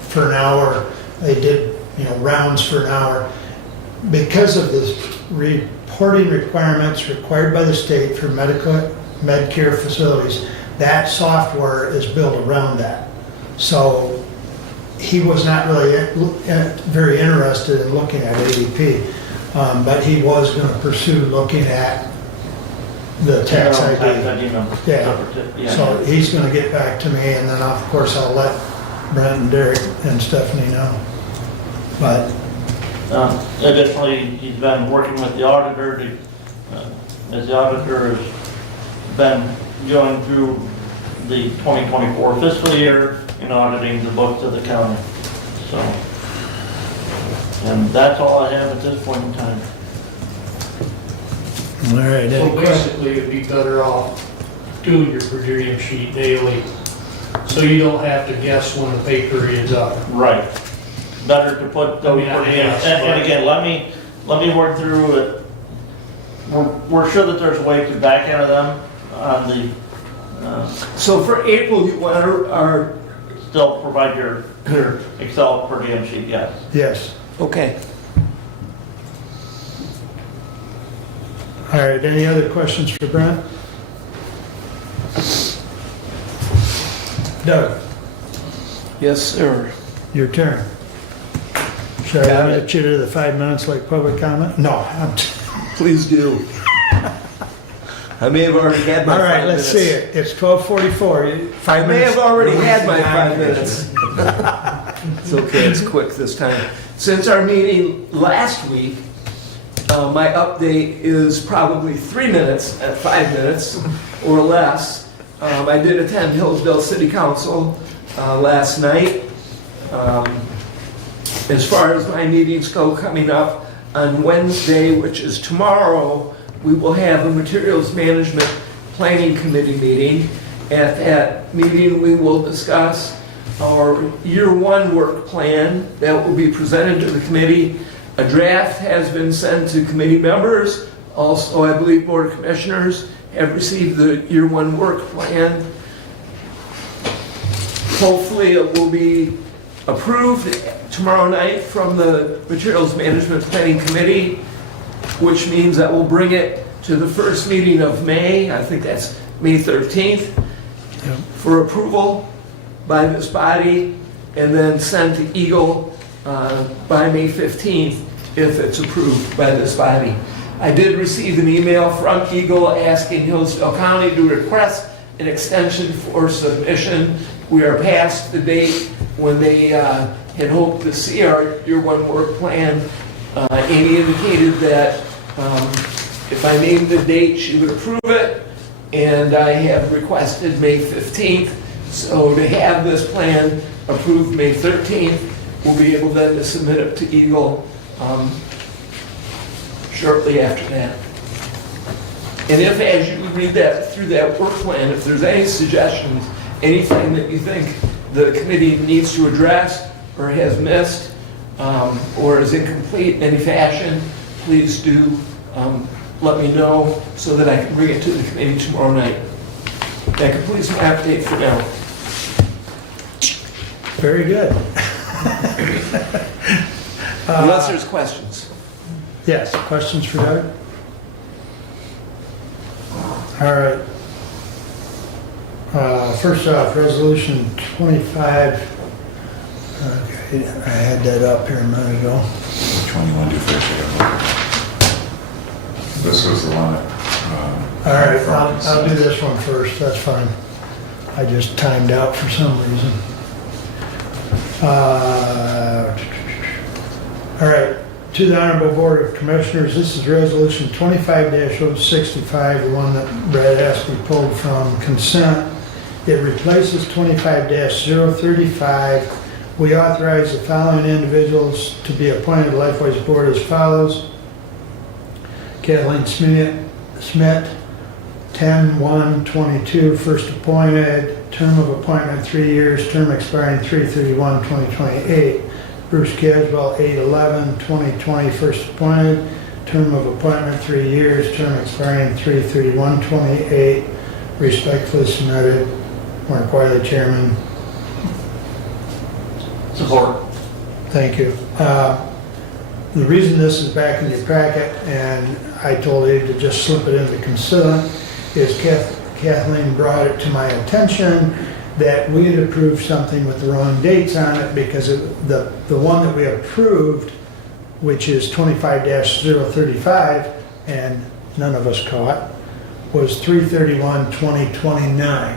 for an hour, they did, rounds for an hour. Because of the reporting requirements required by the state for Medicare facilities, that software is built around that. So he was not really very interested in looking at ADP, but he was going to pursue looking at the tax ID. Yeah. So he's going to get back to me, and then of course I'll let Brent and Derek and Stephanie know. But additionally, he's been working with the auditor as the auditor has been going through the 2024 fiscal year and auditing the books of the county. So, and that's all I have at this point in time. All right. So basically, it'd be better off doing your per diem sheet daily, so you don't have to guess when the pay period's up. Right. Better to put the and again, let me work through it. We're sure that there's a way to back enter them on the. So for April, you want our still provide your Excel per diem sheet, yes. Yes. Okay. All right, any other questions for Brent? Doug? Yes, sir. Your turn. Should I limit you to the 5 minutes like public comment? No. Please do. I may have already had my 5 minutes. All right, let's see it. It's 12:44. I may have already had my 5 minutes. It's okay, it's quick this time. Since our meeting last week, my update is probably 3 minutes at 5 minutes or less. I did attend Hillsdale City Council last night. As far as my meetings go, coming up on Wednesday, which is tomorrow, we will have a Materials Management Planning Committee meeting. At that meeting, we will discuss our year one work plan that will be presented to the committee. A draft has been sent to committee members. Also, I believe Board of Commissioners have received the year one work plan. Hopefully it will be approved tomorrow night from the Materials Management Planning Committee, which means that we'll bring it to the first meeting of May. I think that's May 13th, for approval by this body, and then sent to Eagle by May 15th if it's approved by this body. I did receive an email from Eagle asking Hillsdale County to request an extension for submission. We are past the date when they had hoped to see our Year 1 work plan. Amy indicated that if I named the date, she would approve it, and I have requested May 15th. So to have this plan approved May 13th, we'll be able then to submit it to Eagle shortly after that. And if, as you read that through that work plan, if there's any suggestions, anything that you think the committee needs to address or has missed or is incomplete in any fashion, please do let me know so that I can bring it to the committee tomorrow night. That completes my update for now. Very good. Unless there's questions. Yes, questions for Doug? All right. First off, resolution 25. Okay, I had that up here a minute ago. Which one you want to do first? This was the one that... All right, I'll do this one first, that's fine. I just timed out for some reason. All right, to the Honorable Board of Commissioners, this is Resolution 25-065, the one that Brad asked we pulled from consent. It replaces 25-035. We authorize the following individuals to be appointed to Lifeways Board as follows. Kathleen Schmidt, 10/1/22, first appointed, term of appointment 3 years, term expiring 3/31/2028. Bruce Caswell, 8/11/2020, first appointed, term of appointment 3 years, term expiring 3/31/28. Respectfully submitted. Mark Wiley, Chairman. Support. Thank you. The reason this is back in your packet, and I told you to just slip it into consent, is Kathleen brought it to my attention that we had approved something with the wrong dates on it, because the one that we approved, which is 25-035, and none of us caught, was 3/31/2029,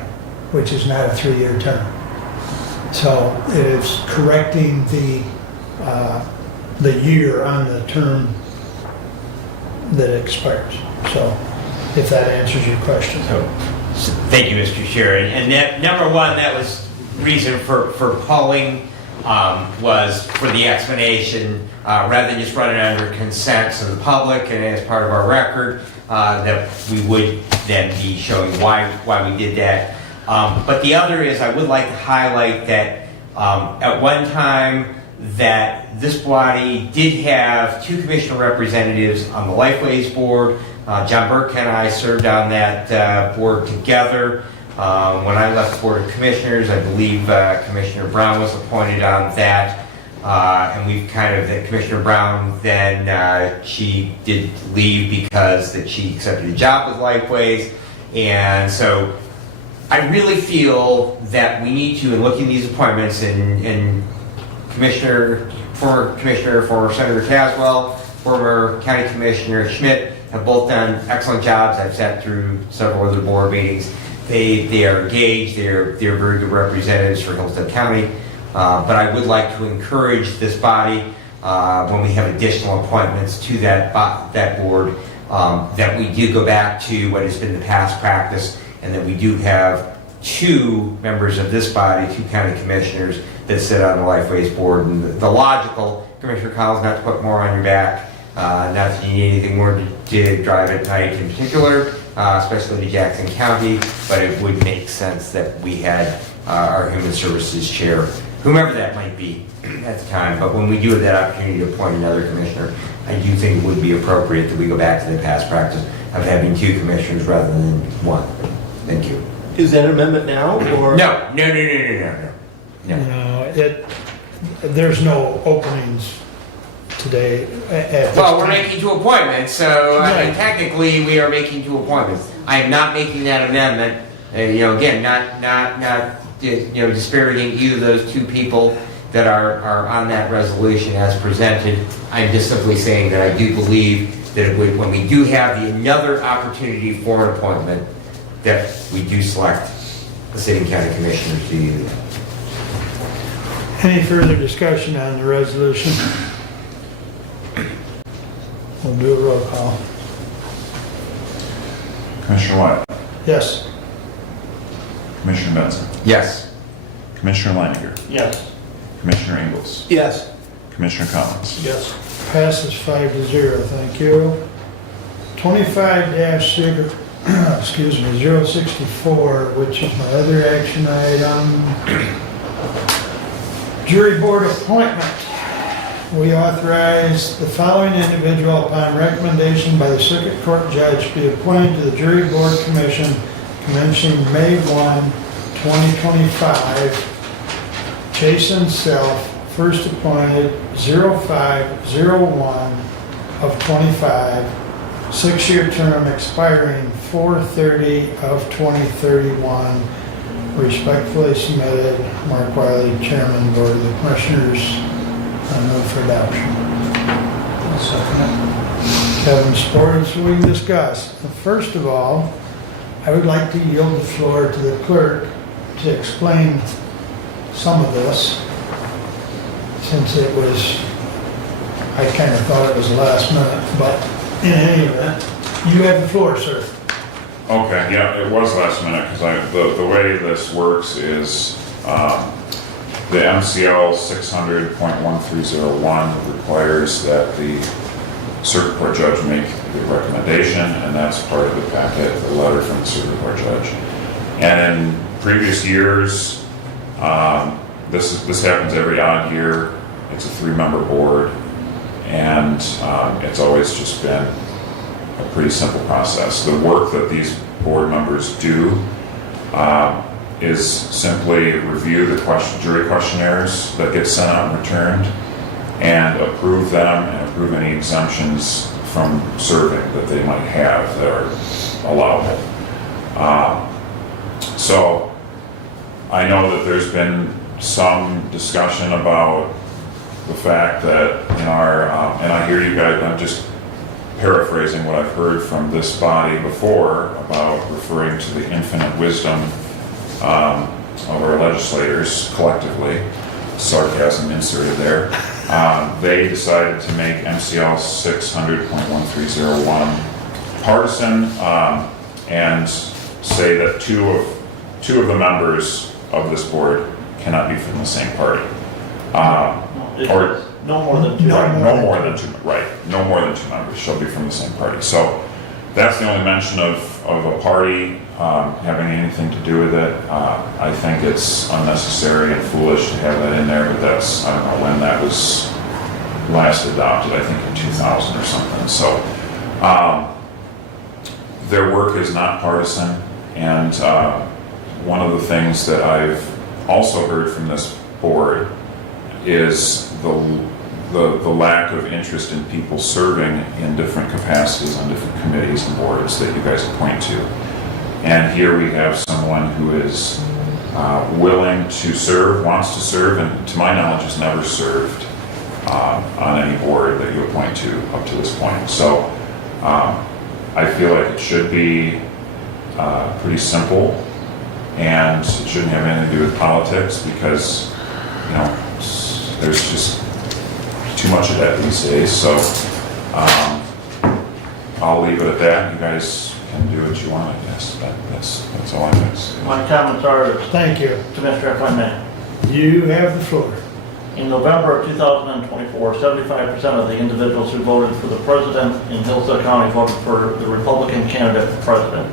which is not a 3-year term. So it is correcting the year on the term that expires. So if that answers your question. So, thank you, Mr. Chair. And that, number one, that was reason for calling was for the explanation, rather than just run it under consent to the public and as part of our record, that we would then be showing why we did that. But the other is, I would like to highlight that at one time that this body did have 2 commissioner representatives on the Lifeways board. John Burke and I served on that board together. When I left the Board of Commissioners, I believe Commissioner Brown was appointed on that. And we've that Commissioner Brown then, she did leave because that she accepted a job with Lifeways. And so I really feel that we need to, in looking at these appointments, and former Senator Caswell, former County Commissioner Schmidt have both done excellent jobs. I've sat through several other board meetings. They are engaged. They're very good representatives for Hillsdale County. But I would like to encourage this body, when we have additional appointments to that board, that we do go back to what has been the past practice, and that we do have 2 members of this body, 2 county commissioners that sit on the Lifeways board. And the logical, Commissioner Collins, not to put more on your back, not that you need anything more to drive at night in particular, especially to Jackson County, but it would make sense that we had our Human Services Chair, whomever that might be at the time. But when we do have that opportunity to appoint another commissioner, I do think it would be appropriate that we go back to the past practice of having 2 commissioners rather than 1. Thank you. Is that an amendment now, or? No. There's no openings today at this Well, we're time. making 2 appointments, so I mean, Right. technically we are making 2 appointments. I am not making that amendment, again, not disparaging either of those 2 people that are on that resolution as presented. I'm just simply saying that I do believe that when we do have another opportunity for an appointment, that we do select the city and county commissioners to do that. Any further discussion on the resolution? We'll do a roll call. Commissioner White? Yes. Commissioner Benson? Yes. Commissioner Leininger? Yes. Commissioner Ingles? Yes. Commissioner Collins? Yes. Passes 5-0, thank you. 25-0, excuse me, 064, which is my other action item. Jury board appointment. We authorize the following individual upon recommendation by the circuit court judge be appointed to the jury board commission commencing May 1, 2025. Jason Self, first appointed 05/01 of 25, 6-year term expiring 4/30 of 2031. Respectfully submitted, Mark Wiley, Chairman, Board of the Commissioners. I move for adoption. Kevin supported, so we can discuss. First of all, I would like to yield the floor to the clerk to explain some of this, since it was, I kind of thought it was last minute, but in any event, you have the floor, sir. Okay, yeah, it was last minute, because the way this works is, the MCL 600.1301 requires that the circuit court judge make the recommendation, and that's part of the packet, the letter from the circuit court judge. And in previous years, this happens every odd year. It's a 3-member board, and it's always just been a pretty simple process. The work that these board members do is simply review the jury questionnaires that get sent out and returned, and approve them and approve any exemptions from serving that they might have that are allowable. So I know that there's been some discussion about the fact that in our, and I hear you guys, I'm just paraphrasing what I've heard from this body before about referring to the infinite wisdom of our legislators collectively, sarcasm inserted there. They decided to make MCL 600.1301 partisan, and say that two of the members of this board cannot be from the same party. Or no more than two. No more than two. Right. No more than 2 members shall be from the same party. So that's the only mention of a party having anything to do with it. I think it's unnecessary and foolish to have that in there, but that's, I don't know when that was last adopted, I think in 2000 or something. So their work is not partisan, and one of the things that I've also heard from this board is the lack of interest in people serving in different capacities on different committees and boards that you guys appoint to. And here we have someone who is willing to serve, wants to serve, and to my knowledge has never served on any board that you appoint to up to this point. So I feel like it should be pretty simple, and it shouldn't have anything to do with politics, because, you know, there's just too much of that these days. So I'll leave it at that. You guys can do what you want, I guess. That's all I can say. My comments are, Thank you. Commissioner, if I may. You have the floor. In November of 2024, 75% of the individuals who voted for the president in Hillsdale County voted for the Republican candidate for president.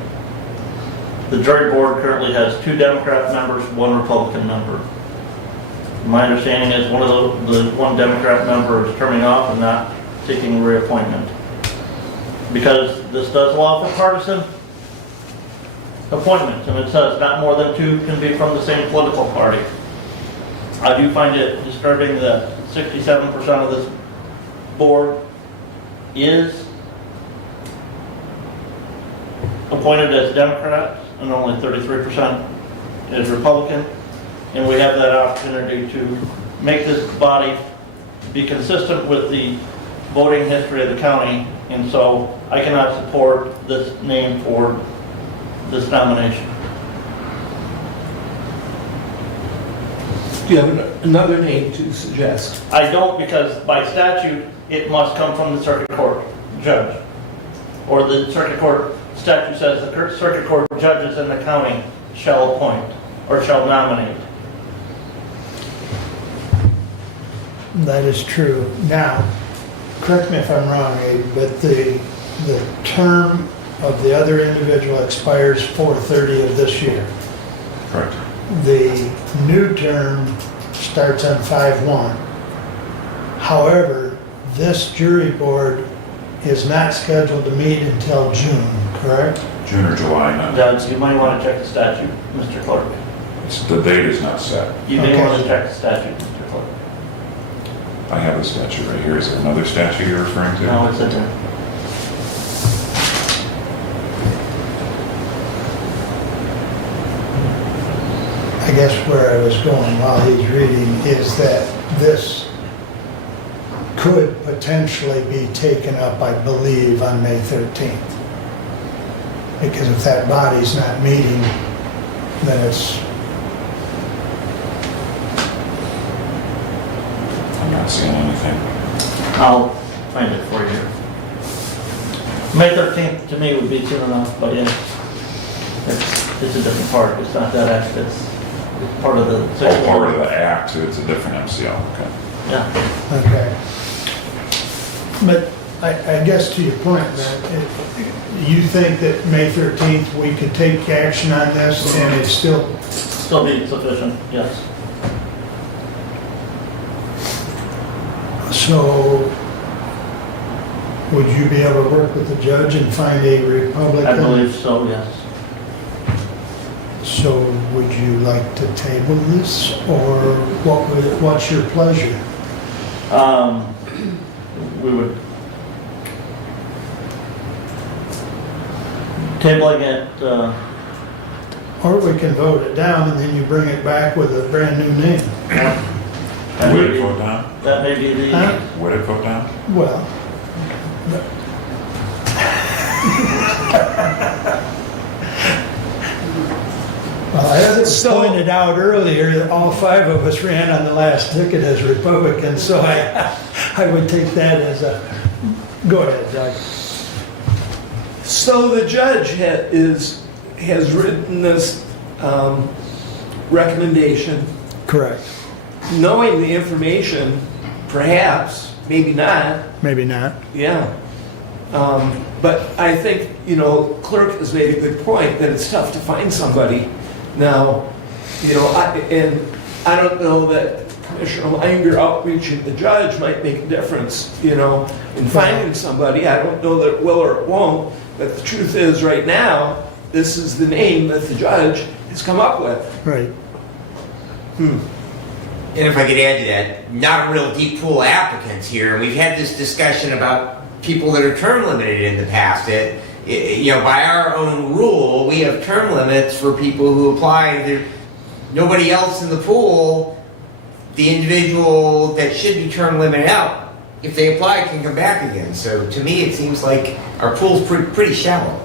The jury board currently has 2 Democrat members, 1 Republican member. My understanding is one Democrat member is turning off and not seeking reappointment. Because this does allow for partisan appointments, and it says not more than 2 can be from the same political party. I do find it disturbing that 67% of this board is appointed as Democrats and only 33% is Republican. and we have that opportunity to make this body be consistent with the voting history of the county, and so I cannot support this name for this nomination. Do you have another name to suggest? I don't, because by statute, it must come from the circuit court judge. Or the circuit court statute says the circuit court judges in the county shall appoint or shall nominate. That is true. Now, correct me if I'm wrong, Abe, but the term of the other individual expires 4/30 of this year. Correct. The new term starts on 5/1. However, this jury board is not scheduled to meet until June, correct? June or July, not. Judge, you might want to check the statute, Mr. Clerk. The date is not set. You may Okay. want to check the statute, Mr. Clerk. I have the statute right here. Is there another statute you're referring to? No, it's in there. I guess where I was going while he's reading is that this could potentially be taken up, I believe, on May 13th. Because if that body's not meeting, then it's, I'm not seeing anything. I'll find it for you. May 13th to me would be soon enough, but yeah, it's a different part. It's not that act, it's part of the. Oh, part of the act, it's a different MCL, okay. Yeah. okay. But I guess to your point, man, you think that May 13th, we could take action on this and it's still... Still be sufficient, yes. So, would you be able to work with the judge and find a Republican? I believe so, yes. So, would you like to table this, or what's your pleasure? We would tabling it, Or we can vote it down and then you bring it back with a brand new name. Would it vote down? that may be the, Huh? Would it vote down? Well, as I pointed out earlier, that all five of us ran on the last ticket as Republicans, so I would take that as a, go ahead, Doug. So the judge has written this recommendation. Correct. Knowing the information, perhaps, maybe not, Maybe not. yeah. But I think, clerk has made a good point that it's tough to find somebody. Now, I don't know that Commissioner Langer outreaching the judge might make a difference, in finding somebody. I don't know that it will or it won't, but the truth is, right now, this is the name that the judge has come up with. Right. And if I could add to that, not a real deep pool of applicants here. We've had this discussion about people that are term limited in the past. By our own rule, we have term limits for people who apply. There's nobody else in the pool. The individual that should be term limited out, if they apply, can come back again. So to me, it seems like our pool's pretty shallow.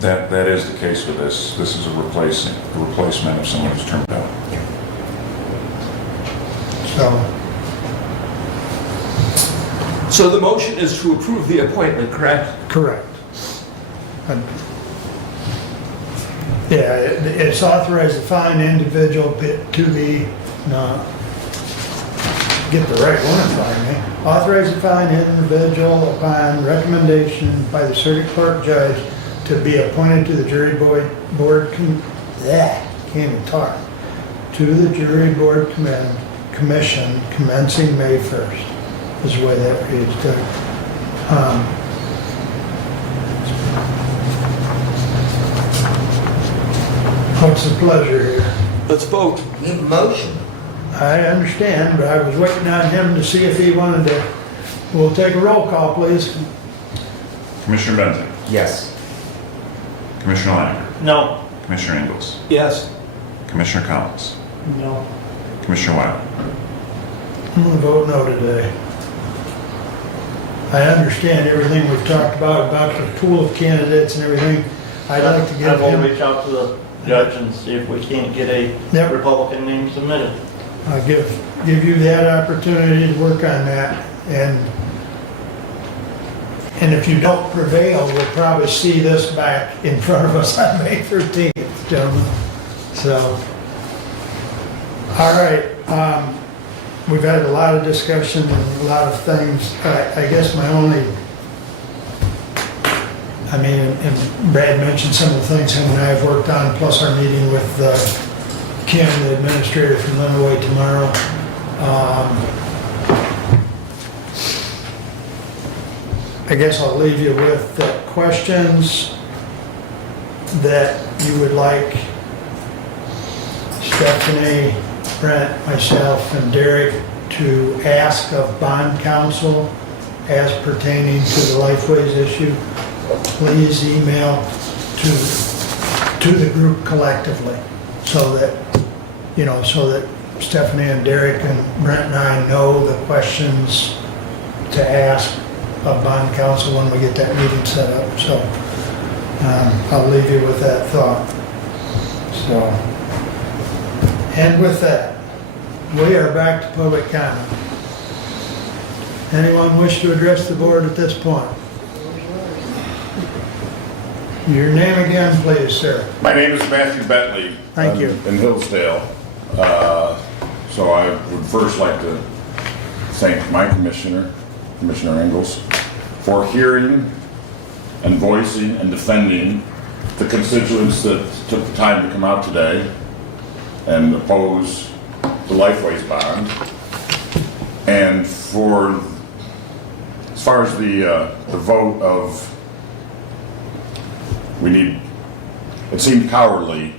That is the case with this. This is a replacement of someone who's termed out. So the motion is to approve the appointment, correct? Correct. Yeah, it's authorized to find individual to be, no, get the right one in front of me. Authorized to find individual upon recommendation by the circuit court judge to be appointed to the jury board, can't even talk, to the jury board commission commencing May 1st, is the way that reads, Doug. What's the pleasure here? Let's vote. We have a motion. I understand, but I was waiting on him to see if he wanted to. We'll take a roll call, please. Commissioner Benton? Yes. Commissioner Langer? no. Commissioner Ingles? Yes. Commissioner Collins? No. Commissioner Wiley. I'm gonna vote no today. I understand everything we've talked about the pool of candidates and everything. I'd like to I give will him, reach out to the judge and see if we can't get a Yep. Republican name submitted. I'll give you that opportunity to work on that. And if you don't prevail, we'll probably see this back in front of us on May 13th, gentlemen. So, all right, we've had a lot of discussion and a lot of things. I guess my only, and Brad mentioned some of the things him and I have worked on, plus our meeting with Kim, the administrator from Illinois tomorrow. I guess I'll leave you with the questions that you would like Stephanie, Brent, myself, and Derek to ask of bond counsel as pertaining to the Lifeways issue. Please email to the group collectively so that Stephanie and Derek and Brent and I know the questions to ask of bond counsel when we get that meeting set up. So I'll leave you with that thought. So, and with that, we are back to public comment. Anyone wish to address the board at this point? Your name again, please, sir. My name is Matthew Bentley. Thank you. In Hillsdale. So I would first like to thank my Commissioner Ingalls, for hearing and voicing and defending the constituents that took the time to come out today and oppose the Lifeways bond. And for, as far as the vote of, it seemed cowardly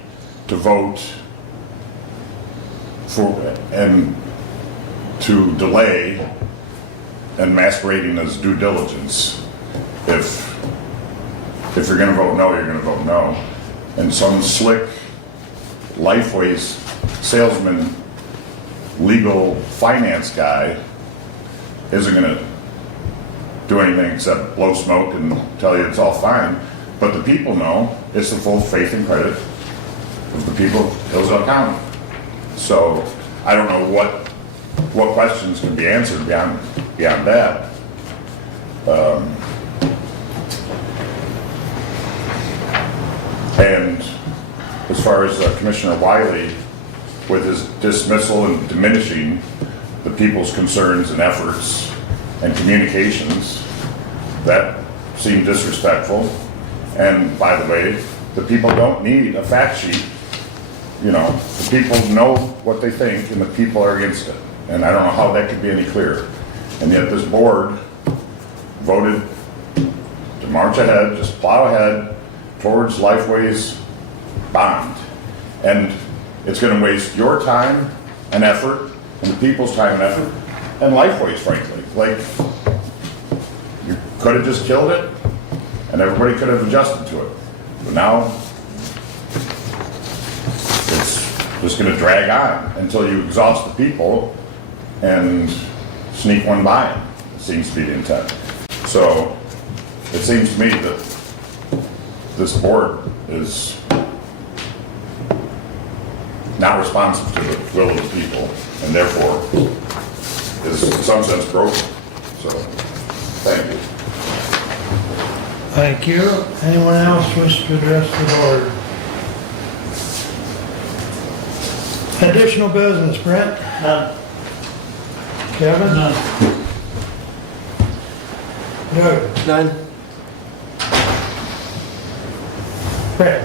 to vote for and to delay and masquerading as due diligence. If you're going to vote no, you're going to vote no. And some slick Lifeways salesman, legal finance guy isn't going to do anything except blow smoke and tell you it's all fine. But the people know it's the full faith and credit of the people of Hillsdale County. So I don't know what questions can be answered beyond that. And as far as Commissioner Wiley, with his dismissal and diminishing the people's concerns and efforts and communications, that seemed disrespectful. And by the way, the people don't need a fact sheet. The people know what they think and the people are against it. And I don't know how that could be any clearer. And yet this board voted to march ahead, just plow ahead towards Lifeways bond. And it's going to waste your time and effort and the people's time and effort and Lifeways, frankly. Like, you could have just killed it and everybody could have adjusted to it. But now it's just going to drag on until you exhaust the people and sneak one by them. It seems to be the intent. So it seems to me that this board is not responsive to the will of the people and therefore is in some sense broken. So thank you. Thank you. Anyone else wish to address the board? Additional business, Brent? None. Kevin? None. Doug? None. Brad?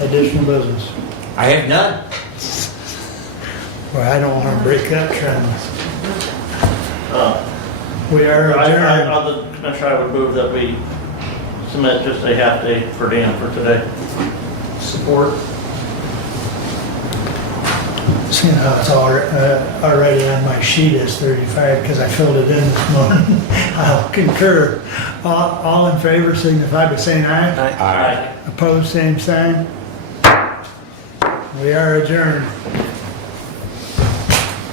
Additional business? I have none. Well, I don't want to break that trend. We are adjourned. Commissioner, I would move that we submit just a half day for Dan for today. Support. See how it's already on my sheet as 35 because I filled it in this morning. I'll concur. All in favor signify by saying aye. Aye. Opposed, same sign. We are adjourned.